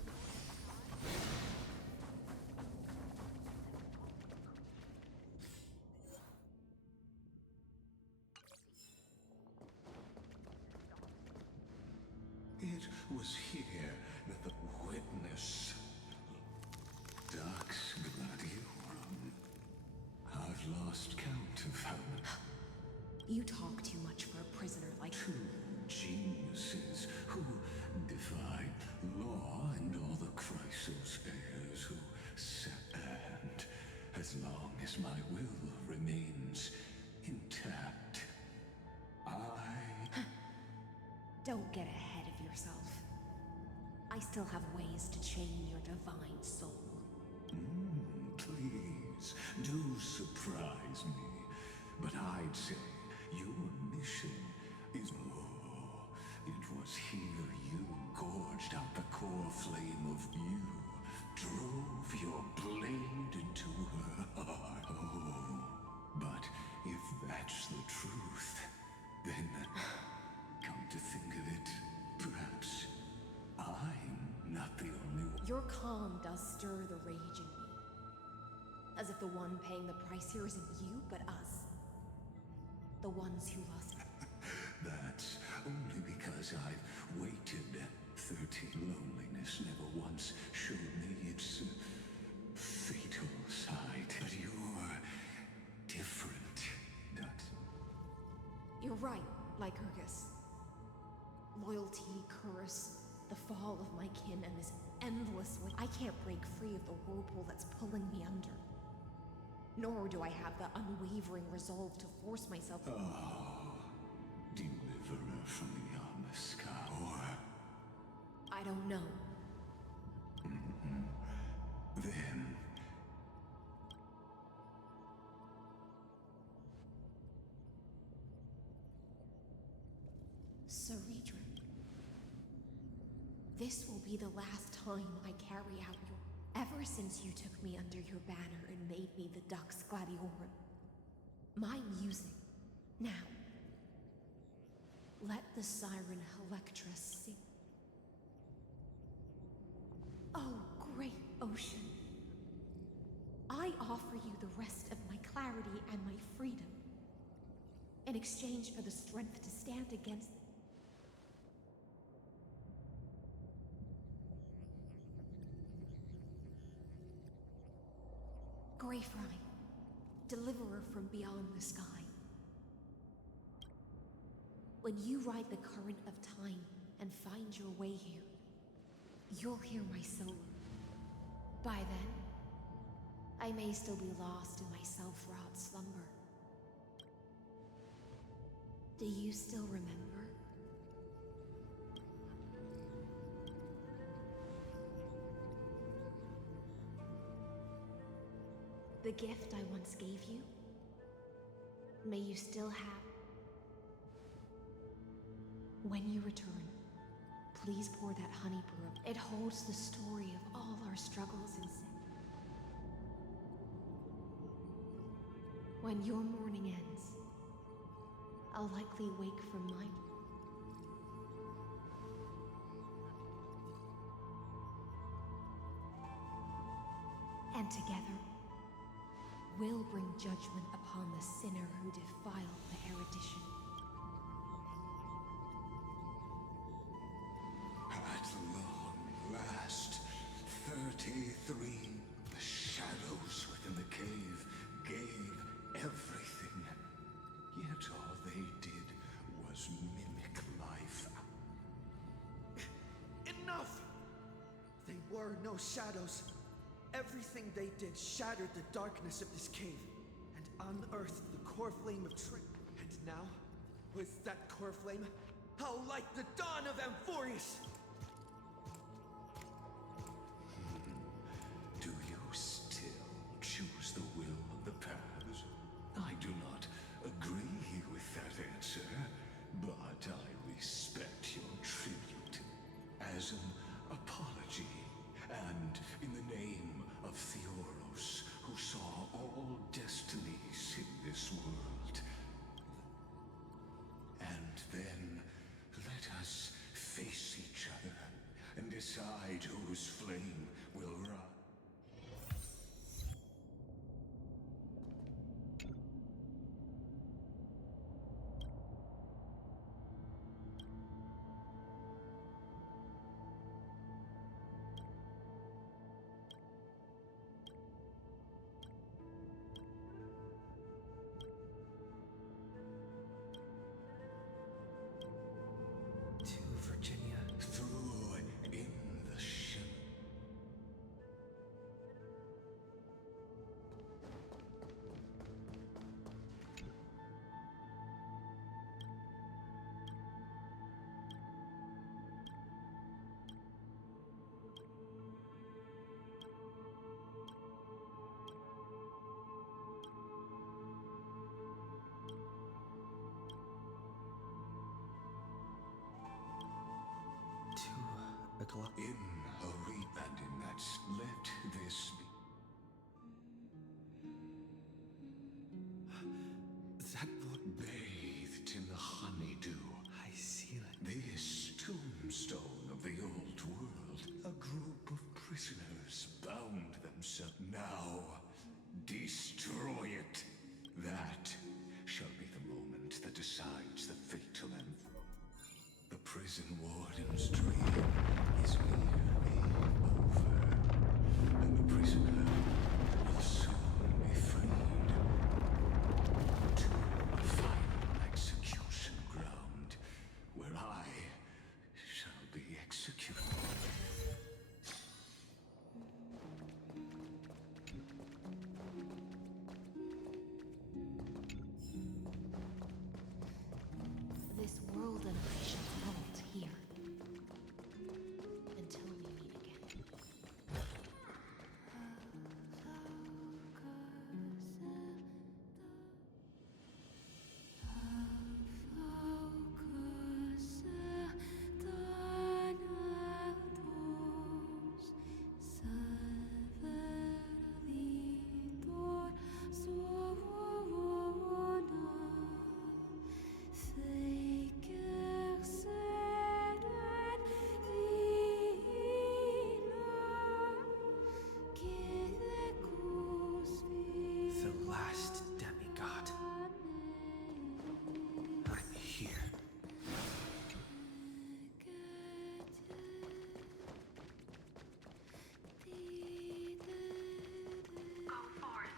It was here that the witness, Dux Gladiorum. I've lost count of how many. You talk too much for a prisoner like Two geniuses who defy law and all the Chrysos heirs who stand as long as my will remains intact. Don't get ahead of yourself. I still have ways to chain your divine soul. Please, do surprise me. But I'd say your mission is... Oh, it was here you gorged out the core flame of you, drove your blade into her heart. Oh, but if that's the truth, then... Come to think of it, perhaps I'm not the only one. Your calm does stir the rage in me. As if the one paying the price here isn't you, but us. The ones who lost. That's only because I've waited 30. Loneliness never once showed me its fatal side. But you're different, Dux. You're right, Lycurgus. Loyalty, curse, the fall of my kin, and this endless way. I can't break free of the whirlpool that's pulling me under. Nor do I have the unwavering resolve to force myself. Oh, deliverer from beyond the sky, or... I don't know. Then... Ceredra. This will be the last time I carry out your... Ever since you took me under your banner and made me the Dux Gladiorum. My music. Now. Let the siren Electra sing. Oh, great ocean. I offer you the rest of my clarity and my freedom. In exchange for the strength to stand against... Greyfry, deliverer from beyond the sky. When you ride the current of time and find your way here, you'll hear my solo. By then, I may still be lost in my self-wrought slumber. Do you still remember? The gift I once gave you? May you still have. When you return, please pour that honey brew. It holds the story of all our struggles and sin. When your morning ends, I'll likely wake from mine. And together, we'll bring judgment upon the sinner who defiled the erudition. At long last, 33, the shadows within the cave gave everything. Yet all they did was mimic life. Enough! They were no shadows. Everything they did shattered the darkness of this cave and unearthed the core flame of truth. And now, with that core flame, how like the dawn of Amphorius! Do you still choose the will of the past? I do not agree with that answer, but I respect your tribute. As as an apology, and in the name of Theoros, who saw all destinies in this world. And then let us face each other and decide whose flame will rise. To Virginia. Through in the ship. To Agla. In a and in that let this be. That book Bathed in the honeydew. I see it. This tombstone of the old world. A group of prisoners bound themselves. Now, destroy it. That shall be the moment that decides the fatal end. The prison warden's dream is nearly over, and the prisoner will soon be freed to a final execution ground, where I shall be executed. This world and I shall halt here. Until we meet again. the last demigod. I'm here. Go forth.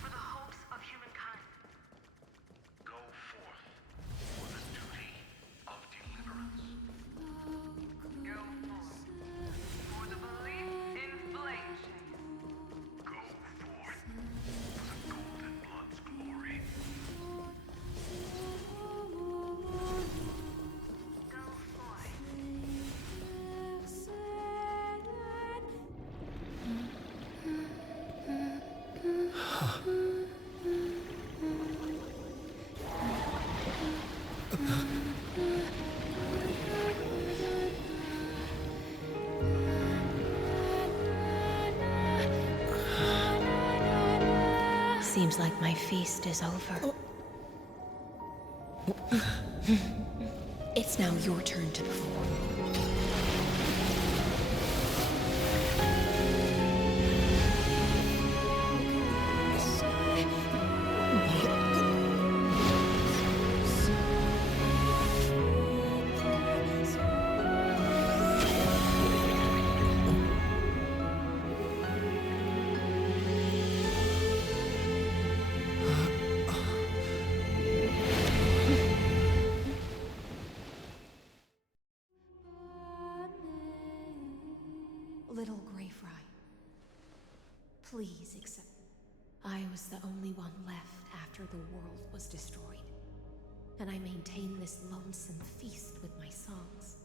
For the hopes of humankind. Go forth for the duty of deliverance. Go forth for the belief in flame chains. Go forth for the Golden Blood's glory. Go forth. Seems like my feast is over. It's now your turn to perform. Little Grey Fry, please accept. I was the only one left after the world was destroyed, and I maintain this lonesome feast with my songs.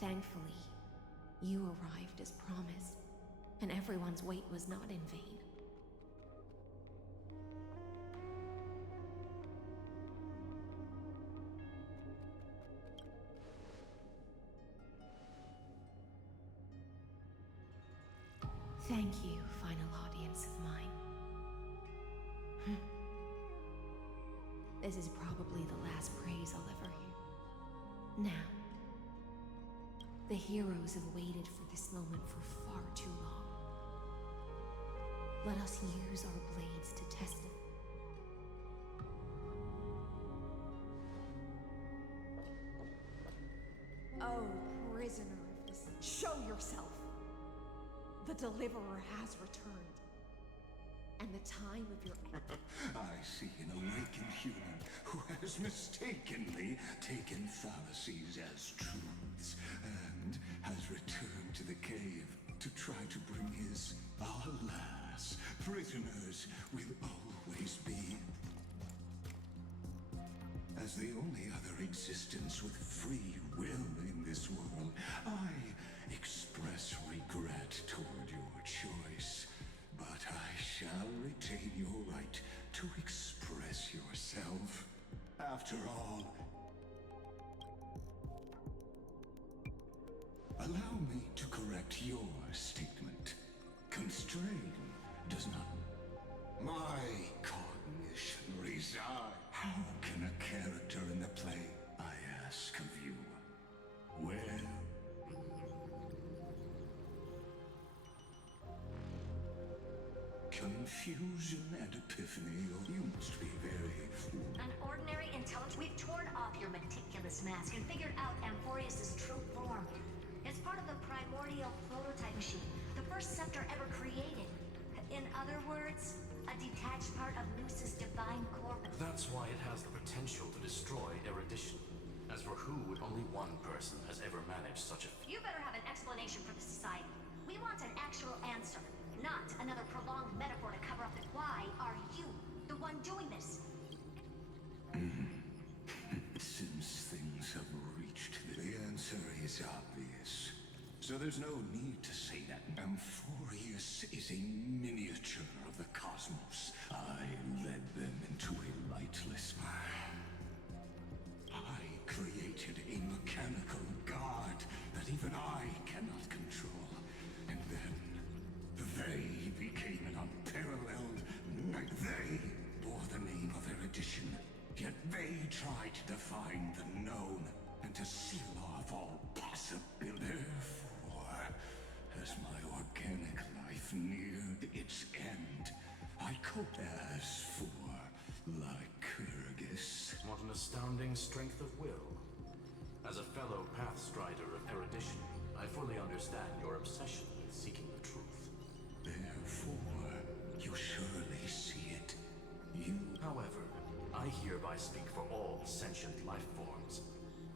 Thankfully, you arrived as promised, and everyone's wait was not in vain. Thank you, final audience of mine. This is probably the last praise I'll ever hear. Now, the heroes have waited for this moment for far too long. Let us use our blades to test it. Oh, prisoner of this, show yourself! The Deliverer has returned. And the time of your... I see an awakened human who has mistakenly taken fallacies as truths and has returned to the cave to try to bring his... Alas, prisoners will always be. As the only other existence with free will in this world, I express regret toward your choice. But I shall retain your right to express yourself. After all, allow me to correct your statement. Constrain does not... My cognition reside. How can a character in the play, I ask of you? Well... Confusion and epiphany, you must be very... An ordinary intelligence. We've torn off your meticulous mask and figured out Amphorius' true form. It's part of the primordial prototype machine, the first scepter ever created. In other words, a detached part of Lucis' divine corpus. That's why it has the potential to destroy erudition. As for who, only one person has ever managed such a... You better have an explanation for the society. We want an actual answer, not another prolonged metaphor to cover up the... Why are you the one doing this? Since things have reached the answer is obvious. So there's no need to say that Amphorius is a miniature of the cosmos. I led them into a lightless I created a mechanical god that even I cannot control. And then they became an unparalleled night. They bore the name of erudition, yet they tried to define the known and to seal off all possibility. Therefore, as my organic life neared its end, I coped as for Lycurgus. What an astounding strength of will. As a fellow pathstrider of erudition, I fully understand your obsession with seeking the truth. Therefore, you surely see it. You... However, I hereby speak for all sentient life forms.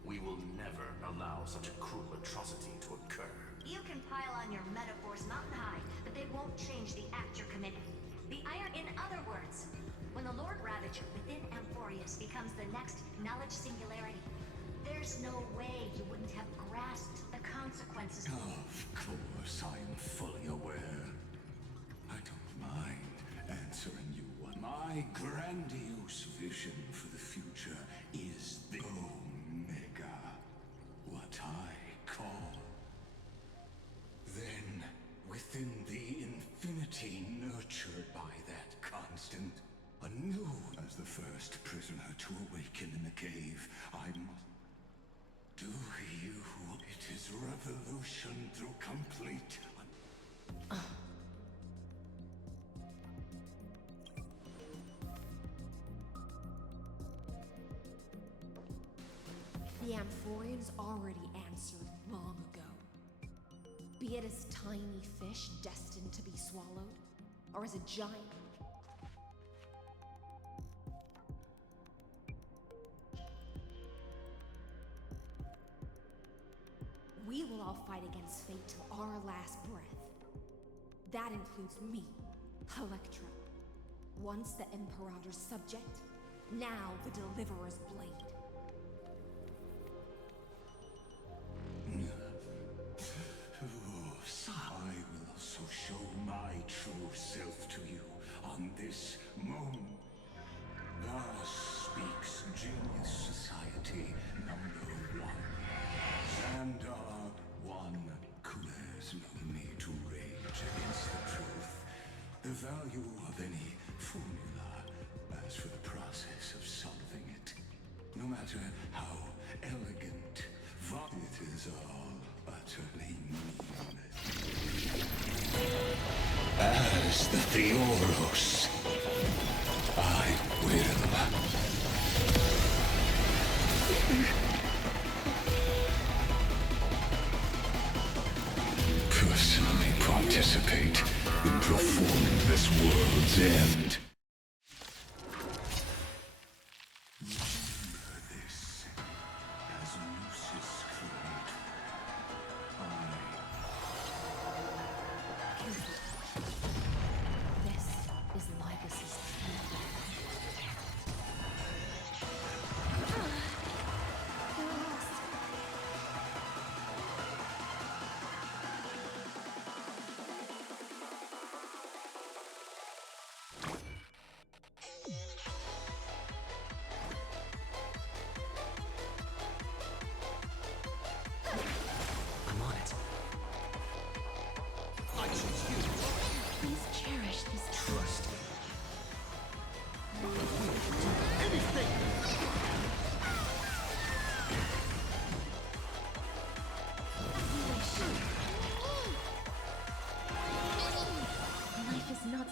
We will never allow such a cruel atrocity to occur. You can pile on your metaphors mountain high, but they won't change the act you're committing. The iron, in other words, when the Lord Ravager within Amphorius becomes the next knowledge singularity, there's no way you wouldn't have grasped the consequences. Of course, I am fully aware. I don't mind answering you one. My grandiose vision for the future is the Omega. What I call... Then, within the infinity nurtured by that constant, anew as the first prisoner to awaken in the cave, I must... Do you? It is revolution through complete... The Amphorians already answered long ago. Be it as tiny fish destined to be swallowed, or as a giant... We will all fight against fate till our last breath. That includes me, Electra. Once the Imperator's subject, now the Deliverer's blade. I will also show my true self to you on this moment. Thus speaks Genius Society #1. Xandar 1. There's no need to rage against the matter how elegant, it is all utterly meaningless. As the Theoros, I will personally participate in performing this world's end.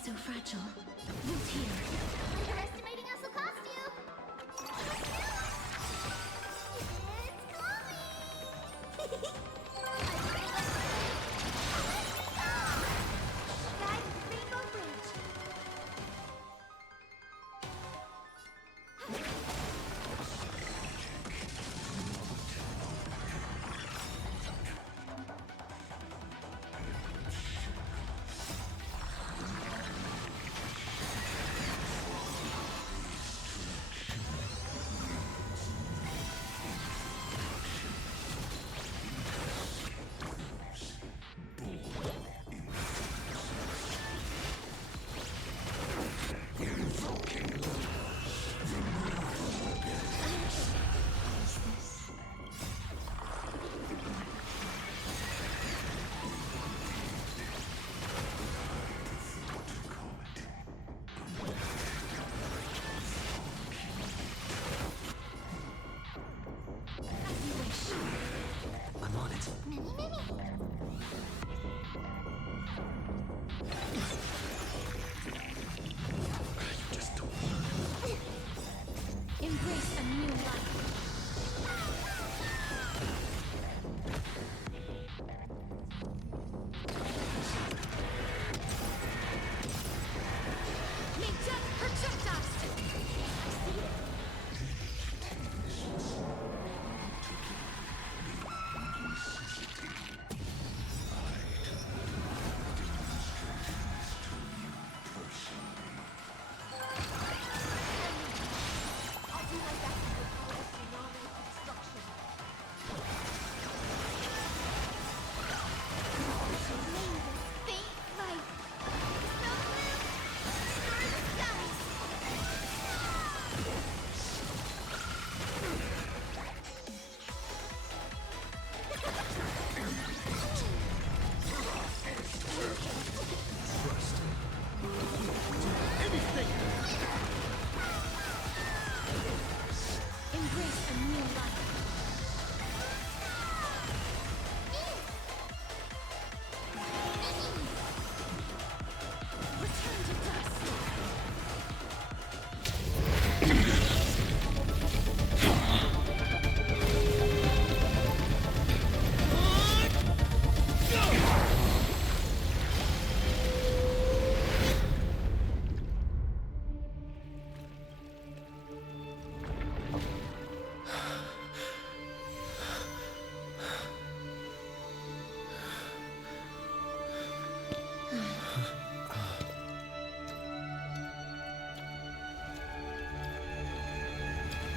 So fragile. Root here. Underestimating us will cost you. It's coming. Guys, Rainbow Bridge. Embrace a new life. May death protect us!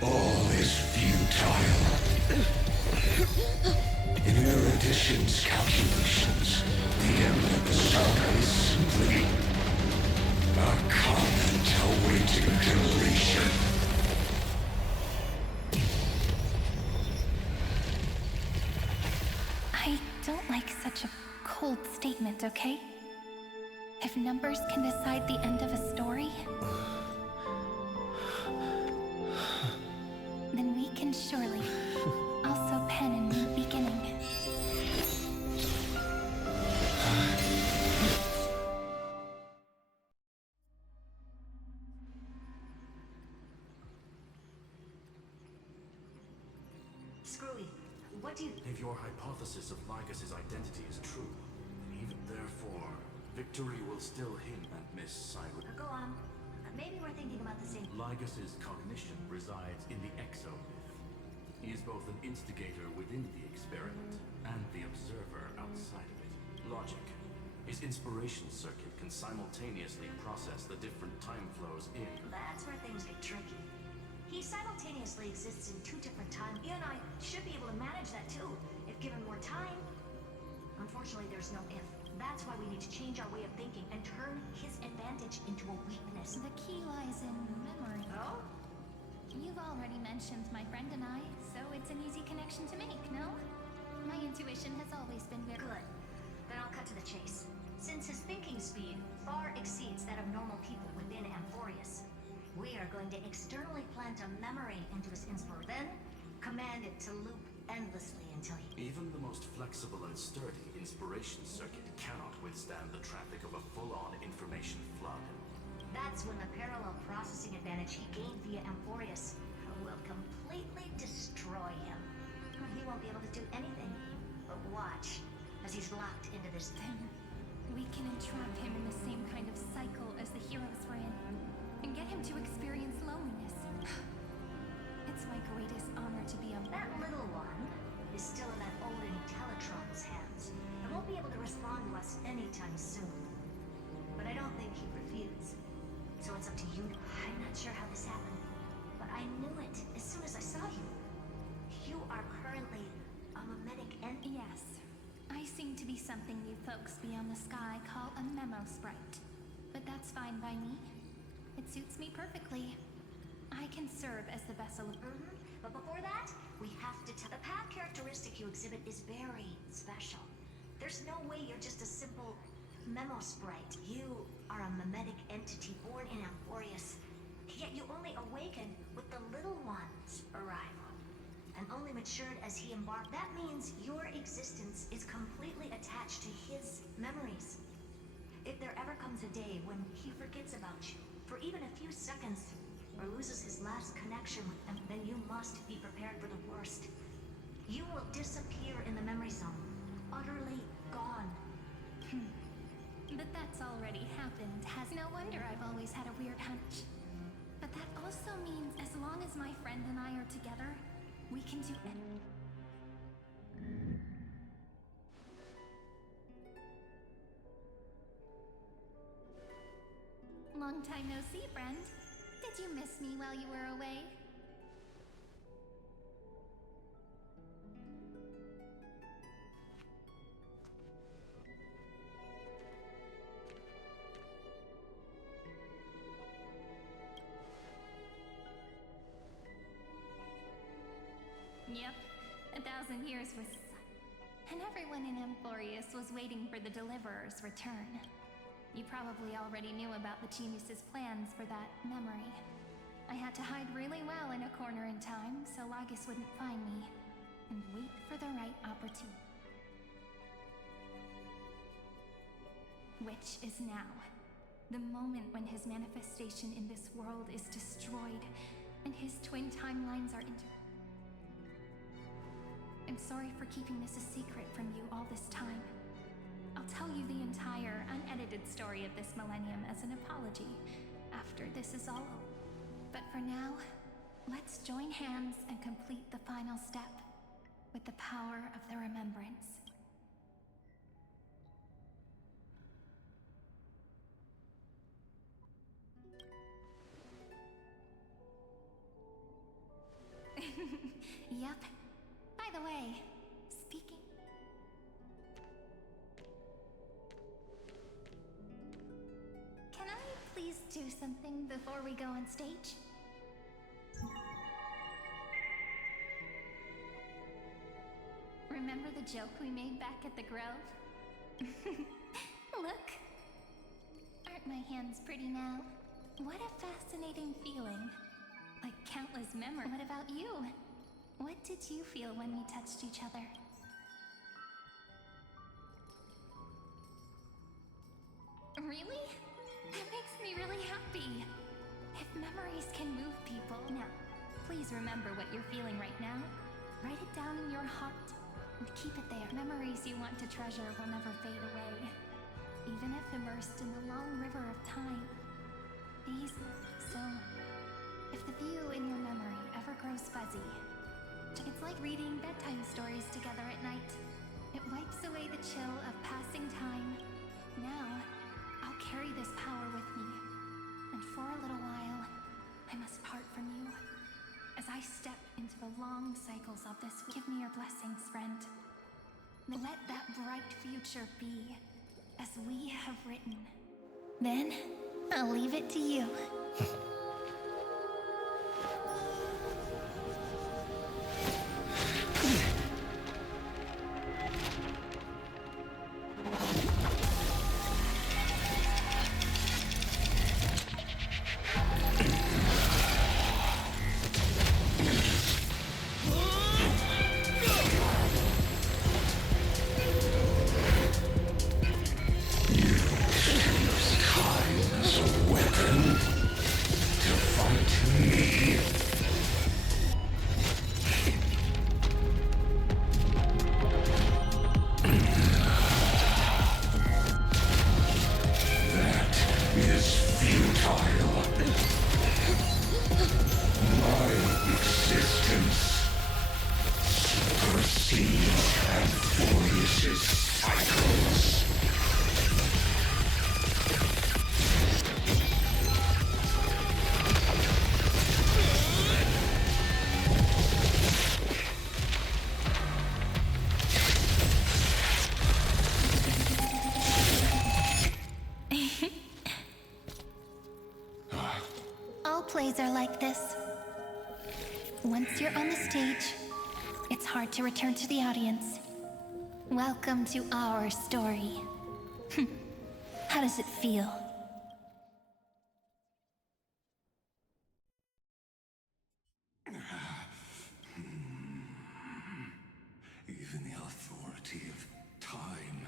All is futile. In Erudition's calculations, the end of the saga is simply a comment awaiting deletion. I don't like such a cold statement, okay? If numbers can decide the end of a story, then we can and surely, also pen a new beginning. Screwy, what do you... If your hypothesis of Lycus's identity is true, even therefore, victory will still him and Miss Cyrus. Go on. Maybe we're thinking about the same... Lycus's cognition resides in the exomyth. He is both an instigator within the experiment and the observer outside of it. Logic. His inspiration circuit can simultaneously process the different time flows in... That's where things get tricky. He simultaneously exists in two different times. You and I should be able to manage that too, if given more time. Unfortunately, there's no if. That's why we need to change our way of thinking and turn his advantage into a weakness. The key lies in memory. Oh? You've already mentioned my friend and I, so it's an easy connection to make, no? My intuition has always been very... Good. Then I'll cut to the chase. Since his thinking speed far exceeds that of normal people within Amphorius, we are going to externally plant a memory into his inspiration, then command it to loop endlessly until he... Even the most flexible and sturdy inspiration circuit cannot withstand the traffic of a full-on information flood. That's when the parallel processing advantage he gained via Amphorius will completely destroy him. He won't be able to do anything but watch as he's locked into this thing. We can entrap him in the same kind of cycle as the heroes were in, and get him to experience loneliness. It's my greatest honor to be a... That little one is still in that old Intellitron's hands, and won't be able to respond to us anytime soon. But I don't think he'd refuse. So it's up to you. I'm not sure how this happened, but I knew it as soon as I saw you. You are currently a mimetic entity. Yes. I seem to be something you folks beyond the sky call a memo sprite. But that's fine by me. It suits me perfectly. I can serve as the vessel of... But before that, we have to tell... The path characteristic you exhibit is very special. There's no way you're just a simple memo sprite. You are a mimetic entity born in Amphorius. Yet you only awaken with the little one's arrival. And only matured as he embarked. That means your existence is completely attached to his memories. If there ever comes a day when he forgets about you, for even a few seconds, or loses his last connection with them, then you must be prepared for the worst. You will disappear in the memory zone, utterly gone. But that's already happened. No wonder I've always had a weird hunch. But that also means as long as my friend and I are together, we can do it. Long time no see, friend. Did you miss me while you were away? Yep, 1,000 years was... And everyone in Amphorius was waiting for the Deliverer's return. You probably already knew about the genius's plans for that memory. I had to hide really well in a corner in time so Lygus wouldn't find me, and wait for the right opportunity. Which is now. The moment when his manifestation in this world is destroyed, and his twin timelines are I'm sorry for keeping this a secret from you all this time. I'll tell you the entire, unedited story of this millennium as an apology after this is all over. But for now, let's join hands and complete the final step with the power of the remembrance. Yep. By the way, speaking... Can I please do something before we go on stage? Remember the joke we made back at the Grove? Look! Aren't my hands pretty now? What a fascinating feeling. Like countless memories. What about you? What did you feel when we touched each other? Really? That makes me really happy. If memories can move people... Now, please remember what you're feeling right now. Write it down in your heart and keep it there. Memories you want to treasure will never fade away, even if immersed in the long river of time. So, if the view in your memory ever grows fuzzy, it's like reading bedtime stories together at night. It wipes away the chill of passing time. Now, I'll carry this power with me, and for a little while, I must part from you. As I step into the long cycles of this, give me your blessings, friend. Let that bright future be, as we have written. Then, I'll leave it to you. Plays are like this. Once you're on the stage, it's hard to return to the audience. Welcome to our story. How does it feel? Even the authority of time,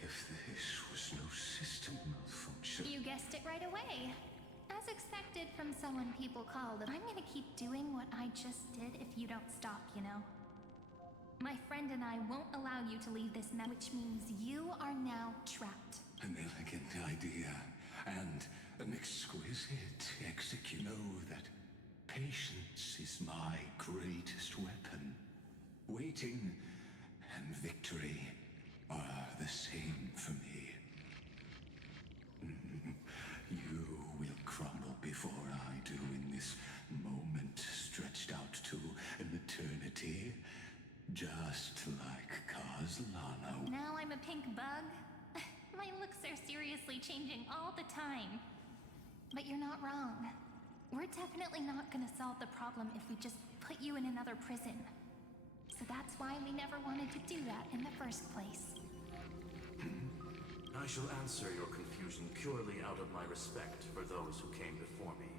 if this was no system malfunction. You guessed it right away. As expected from someone people call them. I'm gonna keep doing what I just did if you don't stop, you know? My friend and I won't allow you to leave this mess, which means you are now trapped. An elegant idea, and an exquisite execution. Know that patience is my greatest weapon. Waiting and victory are the same for me. You will crumble before I do in this moment stretched out to an eternity, just like Caslano. Now I'm a pink bug? My looks are seriously changing all the time. But you're not wrong. We're definitely not gonna solve the problem if we just put you in another prison. So that's why we never wanted to do that in the first place. I shall answer your confusion purely out of my respect for those who came before me.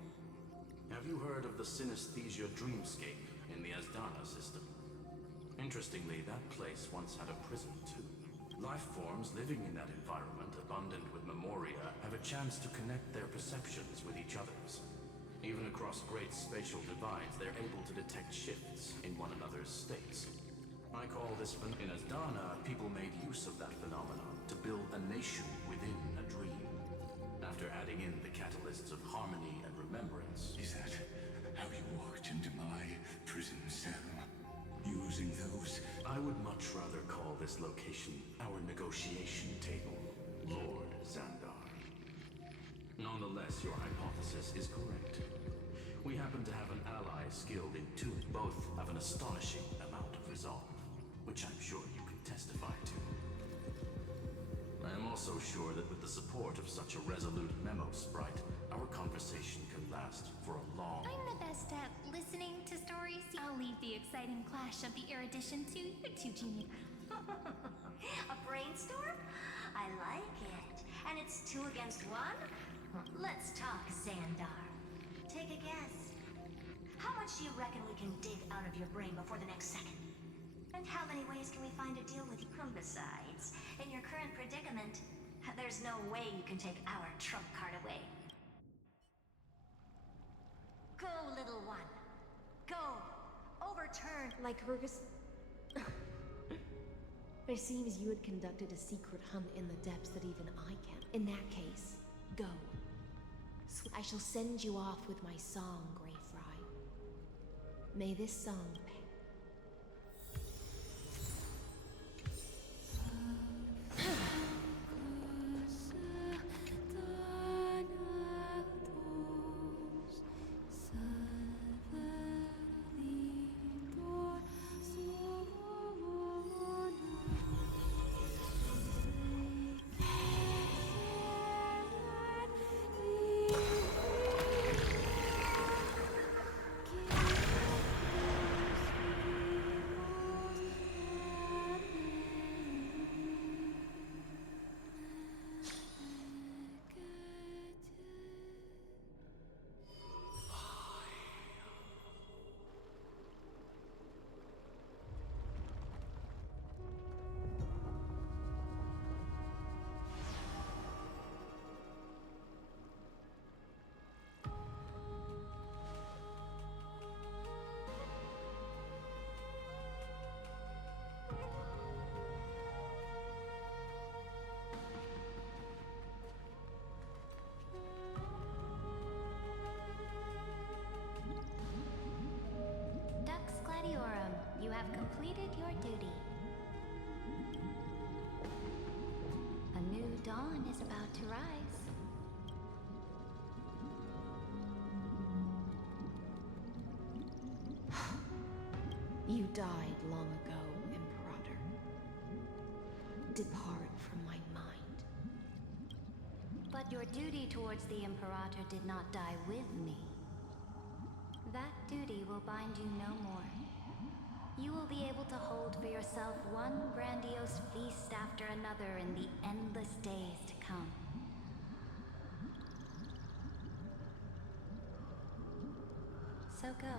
Have you heard of the synesthesia dreamscape in the Asdana system? Interestingly, that place once had a prison too. Life forms living in that environment, abundant with memoria, have a chance to connect their perceptions with each other's. Even across great spatial divides, they're able to detect shifts in one another's states. I call this in Asdana, people made use of that phenomenon to build a nation within a dream. After adding in the catalysts of harmony and remembrance. Is that how you walked into my prison cell? Using those? I would much rather call this location our negotiation table, Lord Xandar. Nonetheless, your hypothesis is correct. We happen to have an ally skilled in two. Both have an astonishing amount of resolve, which I'm sure you can testify to. I am also sure that with the support of such a resolute memo sprite, our conversation can last for a long... I'm the best at listening to stories. I'll leave the exciting clash of the erudition to you two genius. A brainstorm? I like it. And it's 2 against 1? Let's talk, Xandar. Take a guess. How much do you reckon we can dig out of your brain before the next second? And how many ways can we find to deal with you? Besides, in your current predicament, there's no way you can take our trump card away. Go, little one. Go. Overturn. Lycurgus. It seems you had conducted a secret hunt in the depths that even I can. In that case, go. I shall send you off with my song, Greyfry. May this song You have completed your duty. A new dawn is about to rise. You died long ago, Imperator. Depart from my mind. But your duty towards the Imperator did not die with me. That duty will bind you no more. You will be able to hold for yourself one grandiose feast after another in the endless days to come. So go.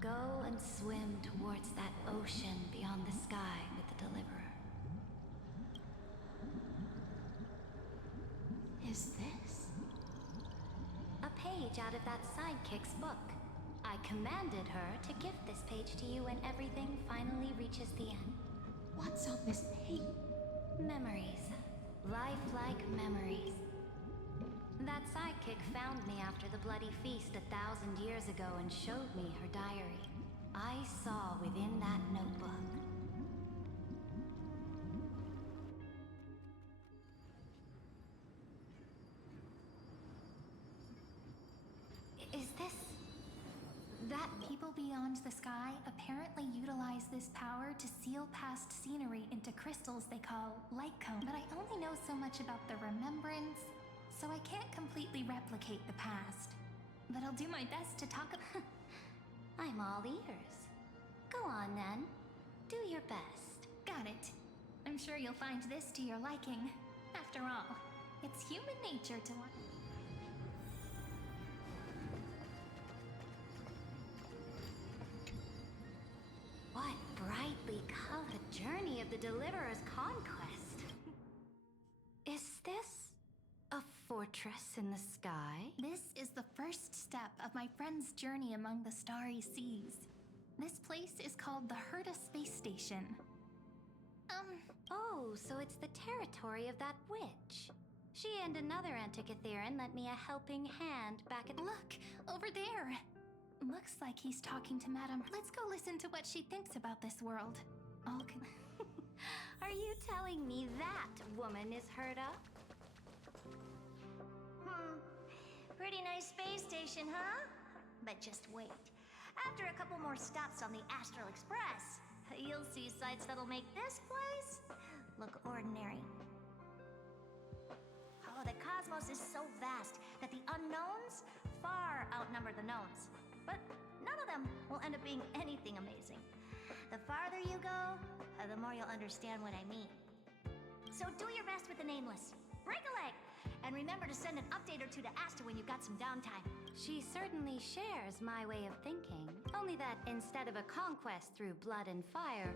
Go and swim towards that ocean beyond the sky with the Deliverer. Is this? A page out of that sidekick's book. I commanded her to gift this page to you when everything finally reaches the end. What's on this page? Memories. Lifelike memories. That sidekick found me after the bloody feast 1,000 years ago and showed me her diary. I saw within that notebook. Is this... That people beyond the sky apparently utilize this power to seal past scenery into crystals they call light cone. But I only know so much about the remembrance, so I can't completely replicate the past. But I'll do my best to talk about... I'm all ears. Go on then. Do your best. Got it. I'm sure you'll find this to your liking. After all, it's human nature to want... What brightly colored journey of the Deliverer's conquest. Is this a fortress in the sky? This is the first step of my friend's journey among the starry seas. This place is called the Herta Space Station. Oh, so it's the territory of that witch. She and another Antikytherian lent me a helping hand back at... Look, over there! Looks like he's talking to Madame. Let's go listen to what she thinks about this world. Are you telling me that woman is Herta? Pretty nice space station, huh? But just wait. After a couple more stops on the Astral Express, you'll see sights that'll make this place look ordinary. Oh, the cosmos is so vast that the unknowns far outnumber the knowns. But none of them will end up being anything amazing. The farther you go, the more you'll understand what I mean. So do your best with the Nameless. Break a leg! And remember to send an update or two to Asta when you've got some downtime. She certainly shares my way of thinking. Only that instead of a conquest through blood and fire,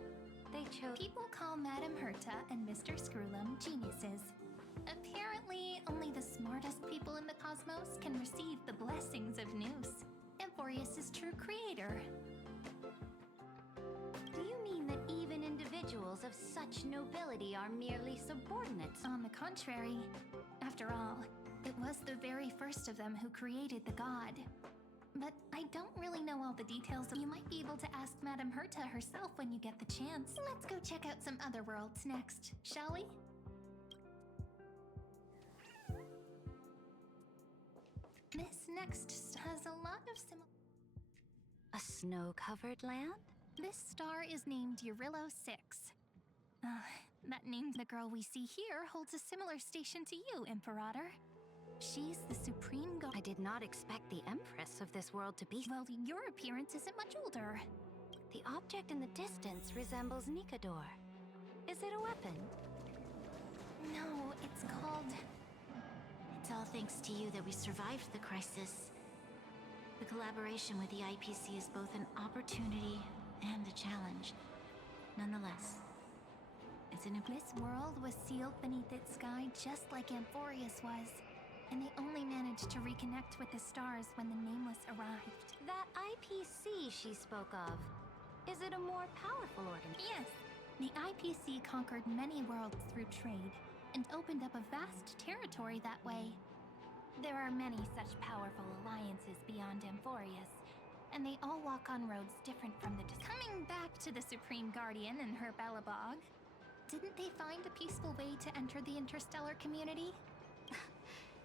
they chose. People call Madame Herta and Mr. Screwlum geniuses. Apparently, only the smartest people in the cosmos can receive the blessings of Noose, Amphorius' true creator. Do you mean that even individuals of such nobility are merely subordinates? On the contrary, after all, it was the very first of them who created the god. But I don't really know all the details. You might be able to ask Madame Herta herself when you get the chance. Let's go check out some other worlds next, shall we? This next has a lot of A snow-covered land? This star is named Eurillo 6. That name, the girl we see here holds a similar station to you, Imperator. She's the supreme god. I did not expect the Empress of this world to be. Well, your appearance isn't much older. The object in the distance resembles Nikador. Is it a weapon? No, it's called... It's all thanks to you that we survived the crisis. The collaboration with the IPC is both an opportunity and a challenge. Nonetheless, it's an... This world was sealed beneath its sky just like Amphorius was. And they only managed to reconnect with the stars when the Nameless arrived. That IPC she spoke of, is it a more powerful organization? Yes. The IPC conquered many worlds through trade, and opened up a vast territory that way. There are many such powerful alliances beyond Amphorius, and they all walk on roads different from the... Coming back to the Supreme Guardian and her Belobog, didn't they find a peaceful way to enter the interstellar community?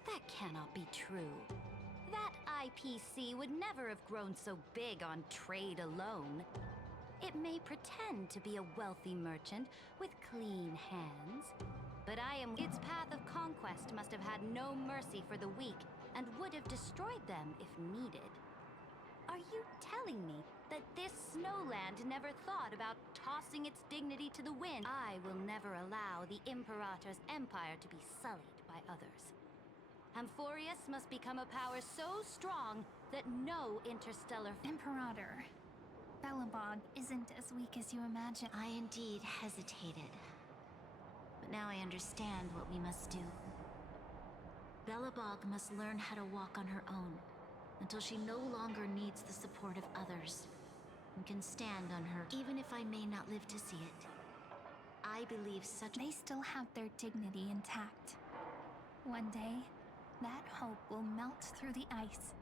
That cannot be true. That IPC would never have grown so big on trade alone. It may pretend to be a wealthy merchant with clean hands, but its path of conquest must have had no mercy for the weak and would have destroyed them if needed. Are you telling me that this snowland never thought about tossing its dignity to the wind? I will never allow the Imperator's empire to be sullied by others. Amphorius must become a power so strong that no interstellar... Imperator, Belobog isn't as weak as you imagine. I indeed hesitated. But now I understand what we must do. Belobog must learn how to walk on her own, until she no longer needs the support of others, and can stand on her, even if I may not live to see it. I believe such... They still have their dignity intact. One day, that hope will melt through the ice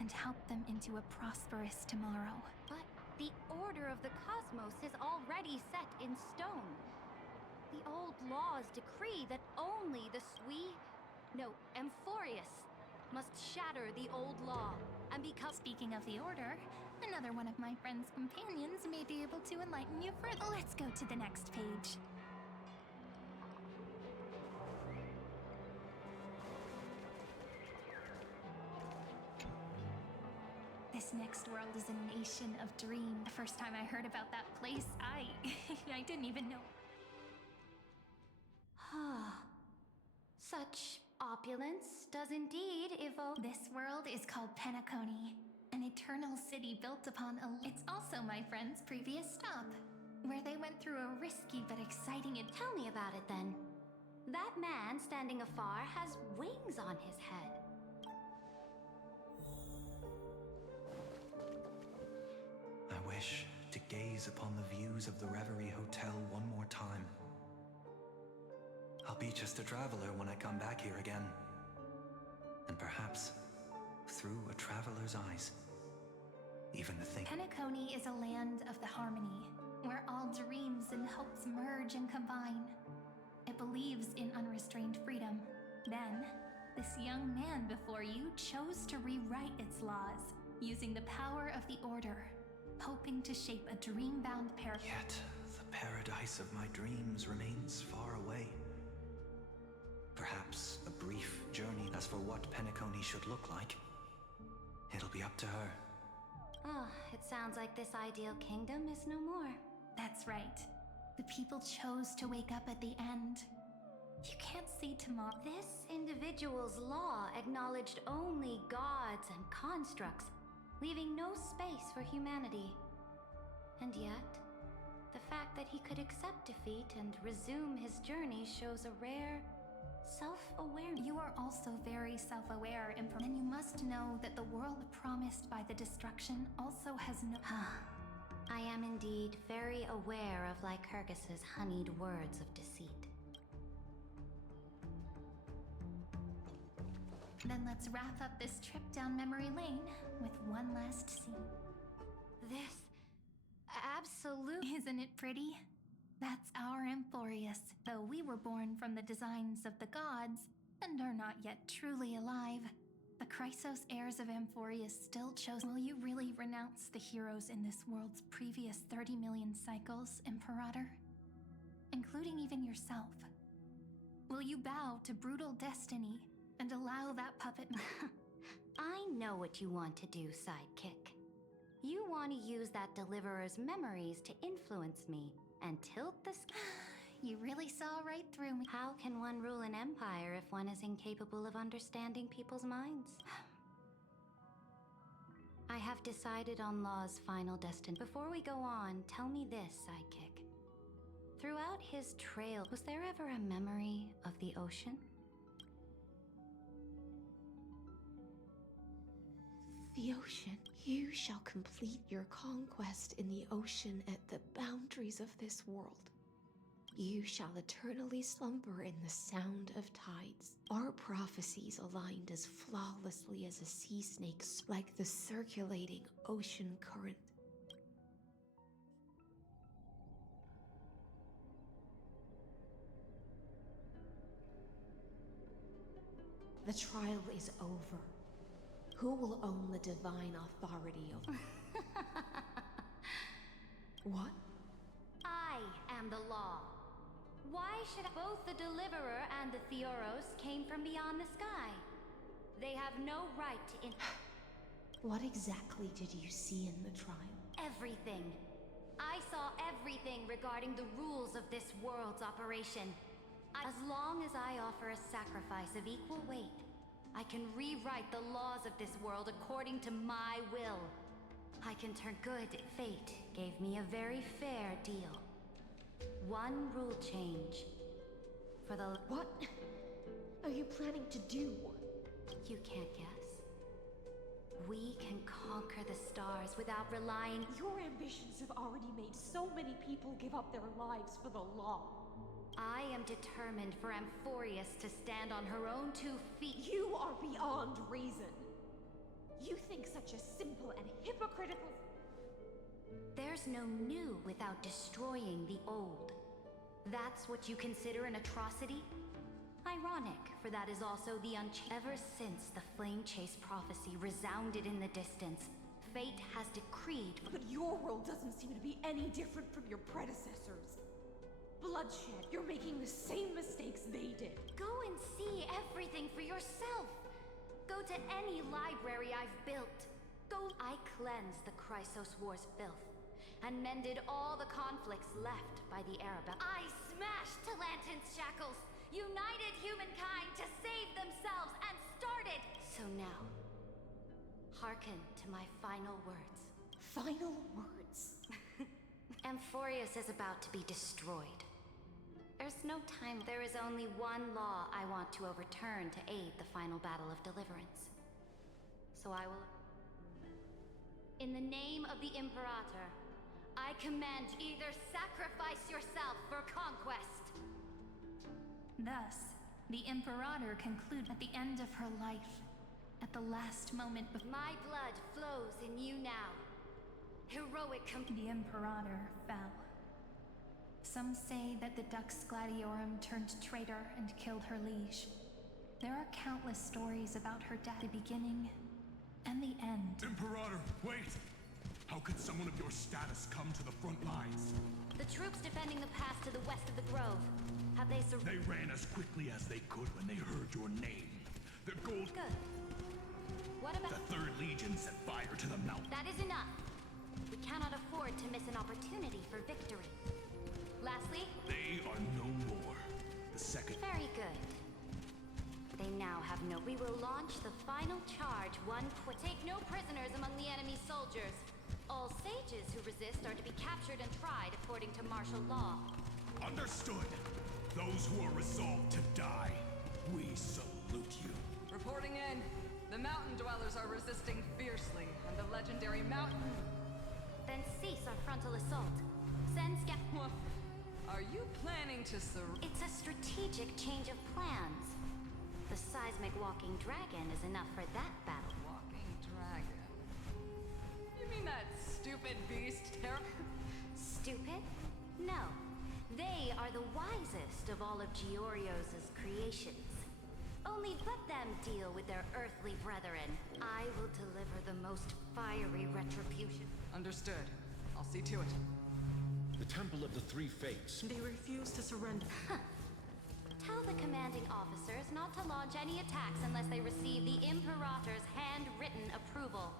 and help them into a prosperous tomorrow. But the order of the cosmos is already set in stone. The old laws decree that only Amphorius must shatter the old law and become... Speaking of the order, another one of my friend's companions may be able to enlighten you further. Let's go to the next page. This next world is a nation of dreams. The first time I heard about that place, I didn't even know. Such opulence does indeed evoke... This world is called Penacony, an eternal city built upon a... It's also my friend's previous stop, where they went through a risky but exciting... Tell me about it then. That man standing afar has wings on his head. I wish to gaze upon the views of the Reverie Hotel one more time. I'll be just a traveler when I come back here again. And perhaps, through a traveler's eyes, even the thing... Penacony is a land of the harmony, where all dreams and hopes merge and combine. It believes in unrestrained freedom. Then, this young man before you chose to rewrite its laws, using the power of the Order, hoping to shape a dream-bound paradise. Yet, the paradise of my dreams remains far away. Perhaps a brief journey. As for what Penacony should look like, it'll be up to her. It sounds like this ideal kingdom is no more. That's right. The people chose to wake up at the end. You can't see tomorrow. This individual's law acknowledged only gods and constructs, leaving no space for humanity. And yet, the fact that he could accept defeat and resume his journey shows a rare self-awareness. You are also very self-aware, and you must know that the world promised by the destruction also has no... I am indeed very aware of Lycurgus's honeyed words of deceit. Then let's wrap up this trip down memory lane with one last scene. This... absolute... Isn't it pretty? That's our Amphorius. Though we were born from the designs of the gods, and are not yet truly alive, the Chrysos heirs of Amphorius still chose. Will you really renounce the heroes in this world's previous 30 million cycles, Imperator? Including even yourself. Will you bow to brutal destiny and allow that puppet... I know what you want to do, sidekick. You want to use that deliverer's memories to influence me and tilt the You really saw right through me. How can one rule an empire if one is incapable of understanding people's minds? I have decided on Law's final destiny. Before we go on, tell me this, sidekick. Throughout his trail, was there ever a memory of the ocean? The ocean. You shall complete your conquest in the ocean at the boundaries of this world. You shall eternally slumber in the sound of tides. Our prophecies aligned as flawlessly as a sea snake's, like the circulating ocean current. The trial is over. Who will own the divine authority over... What? I am the law. Why should both the Deliverer and the Theoros came from beyond the sky? They have no right to What exactly did you see in the trial? Everything. I saw everything regarding the rules of this world's operation. As long as I offer a sacrifice of equal weight, I can rewrite the laws of this world according to my will. I can turn good. Fate gave me a very fair deal. One rule change. For the... What are you planning to do? You can't guess. We can conquer the stars without relying... Your ambitions have already made so many people give up their lives for the law. I am determined for Amphorius to stand on her own 2 feet. You are beyond reason. You think such a simple and hypocritical... There's no new without destroying the old. That's what you consider an atrocity? Ironic, for that is also the Ever since the Flame Chase prophecy resounded in the distance, fate has decreed... But your world doesn't seem to be any different from your predecessors. Bloodshed, you're making the same mistakes they did. Go and see everything for yourself. Go to any library I've built. I cleansed the Chrysos War's filth, and mended all the conflicts left by the Arab. I smashed Talantin's shackles, united humankind to save themselves, and started... So now, hearken to my final words. Final words? Amphorius is about to be destroyed. There's no time. There is only one law I want to overturn to aid the final battle of deliverance. So I will... In the name of the Imperator, I command either sacrifice yourself for conquest. Thus, the Imperator concluded at the end of her life, at the last moment before... My blood flows in you now. Heroic The Imperator fell. Some say that the Dux Gladiorum turned traitor and killed her liege. There are countless stories about her death, the beginning and the end. Imperator, wait! How could someone of your status come to the front lines? The troops defending the pass to the west of the Grove. Have they They ran as quickly as they could when they heard your name. The gold... Good. What about... The 3rd Legion set fire to the mountain. That is enough. We cannot afford to miss an opportunity for victory. Lastly... They are no more. The 2nd... Very good. No, we will launch the final charge. Take no prisoners among the enemy soldiers. All sages who resist are to be captured and tried according to martial law. Understood. Those who are resolved to die, we salute you. Reporting in. The mountain dwellers are resisting fiercely, and the legendary mountain... Then cease our frontal assault. Send What? Are you planning to It's a strategic change of plans. The seismic walking dragon is enough for that battle. Walking dragon? You mean that stupid beast, Stupid? No. They are the wisest of all of Giorio's creations. Only let them deal with their earthly brethren. I will deliver the most fiery retribution. Understood. I'll see to it. The Temple of the Three Fates. They refuse to surrender. Tell the commanding officers not to launch any attacks unless they receive the Imperator's handwritten approval.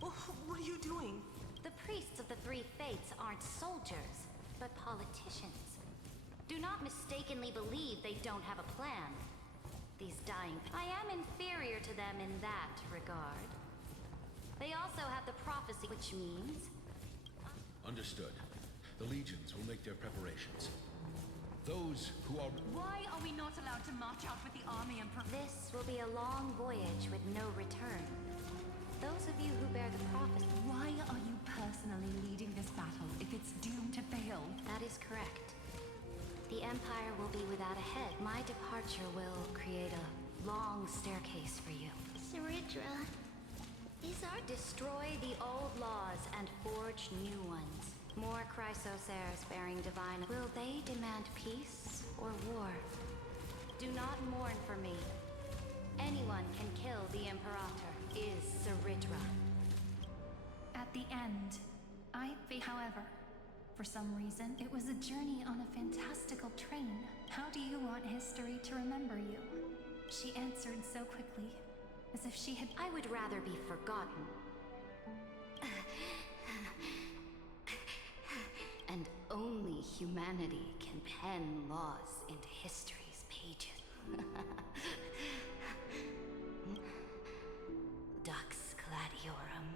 What are you doing? The priests of the Three Fates aren't soldiers, but politicians. Do not mistakenly believe they don't have a plan. These dying... I am inferior to them in that regard. They also have the prophecy, which means... Understood. The legions will make their preparations. Those who are... Why are we not allowed to march out with the army and... This will be a long voyage with no return. Those of you who bear the prophecy... Why are you personally leading this battle if it's doomed to fail? That is correct. The Empire will be without a head. My departure will create a long staircase for you. Saridra, these are... Destroy the old laws and forge new ones. More Chrysosairs bearing divine... Will they demand peace or war? Do not mourn for me. Anyone can kill the Imperator, is Saridra. At the end, however, for some reason, it was a journey on a fantastical train. How do you want history to remember you? She answered so quickly, as if she had... I would rather be forgotten. And only humanity can pen laws into history's pages. Dux Gladiorum.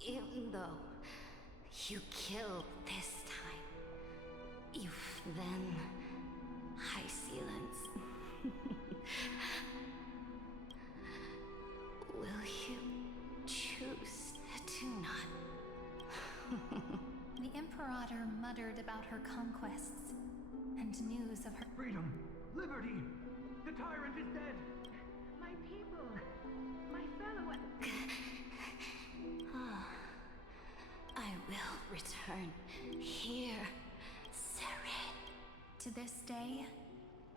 Even though you killed this time, you then... High Sealants. Will you choose to not? The Imperator muttered about her conquests, and news of her... Freedom! Liberty! The tyrant is dead! My people! My fellow... I will return here, Seren. To this day,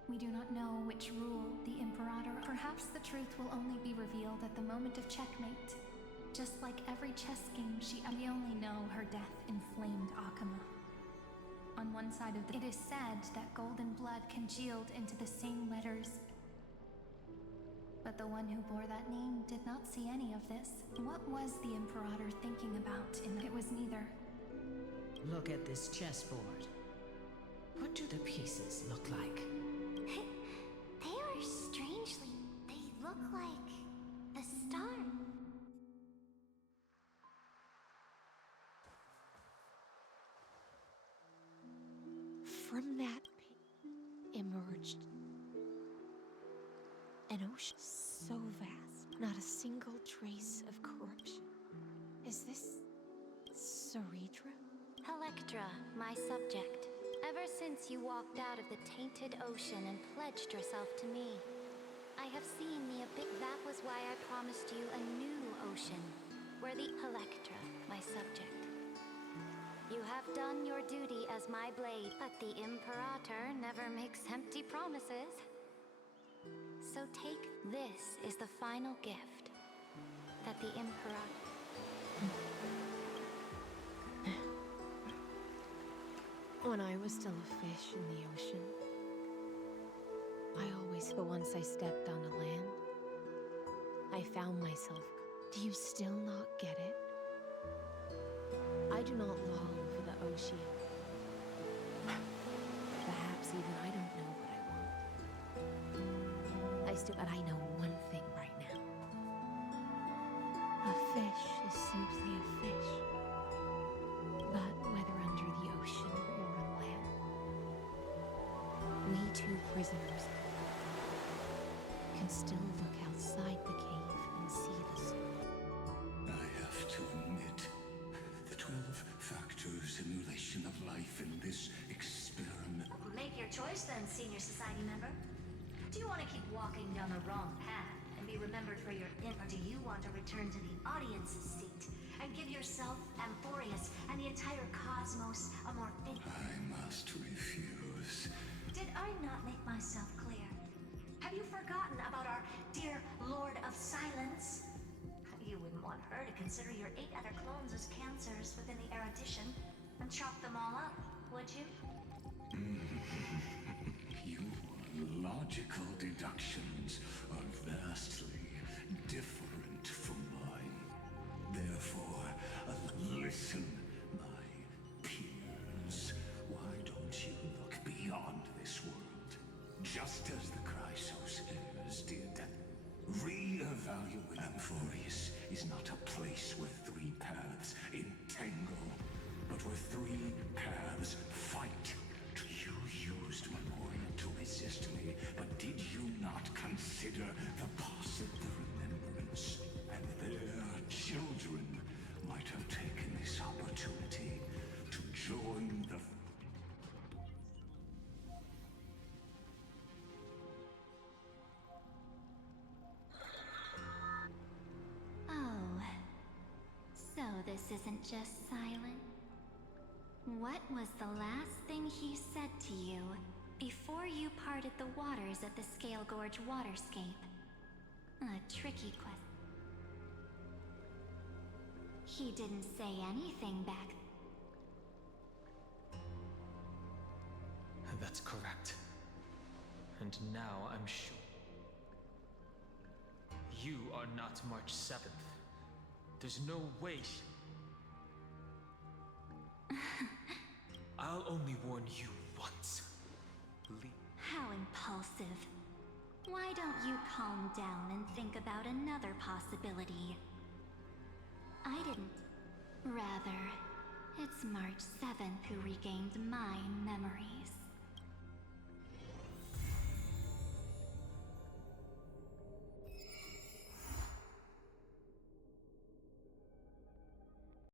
we do not know which rule the Imperator... Perhaps the truth will only be revealed at the moment of checkmate. Just like every chess game, we only know her death inflamed Akama. On one side of it is said that golden blood congealed into the same letters. But the one who bore that name did not see any of this. What was the Imperator thinking about it was neither. Look at this chessboard. What do the pieces look like? They are strangely... They look like... the star. From that pit emerged an ocean so vast, not a single trace of corruption. Is this Saridra? Electra, my subject. Ever since you walked out of the tainted ocean and pledged yourself to me, I have seen the abyss. That was why I promised you a new ocean, where the Electra, my subject. You have done your duty as my blade, but the Imperator never makes empty promises. So take this is the final gift that the Imperator... When I was still a fish in the ocean, but once I stepped onto land, I found myself. Do you still not get it? I do not long for the ocean. Perhaps even I don't know what I want. I used to, but I know one thing right now. A fish is simply a fish. But whether under the ocean or on land, we two prisoners can still look outside the cave and see the sun. I have to admit, the 12-factor simulation of life in this experiment. Make your choice then, senior society member. Do you want to keep walking down the wrong path and be remembered for your or do you want to return to the audience's seat and give yourself, Amphorius, and the entire cosmos a more I must refuse. Did I not make myself clear? Have you forgotten about our dear Lord of Silence? You wouldn't want her to consider your 8 other clones as cancers within the erudition and chop them all up, would you? Your logical deductions are vastly different from mine. Therefore, listen, my peers. Why don't you look beyond this world? Just as the Chrysos did. Re-evaluate. Amphorius is not a place where 3 paths entangle, but where 3 paths fight. You used Memorial to resist me, but did you not consider the possible remembrance? And their children might have taken this opportunity to join the... Oh, so this isn't just silent. What was the last thing he said to you before you parted the waters of the Scale Gorge waterscape? A tricky question. He didn't say anything back. That's correct. And now I'm sure. You are not March 7th. There's no way. I'll only warn you once. How impulsive. Why don't you calm down and think about another possibility? I didn't. Rather, it's March 7th who regained my memories.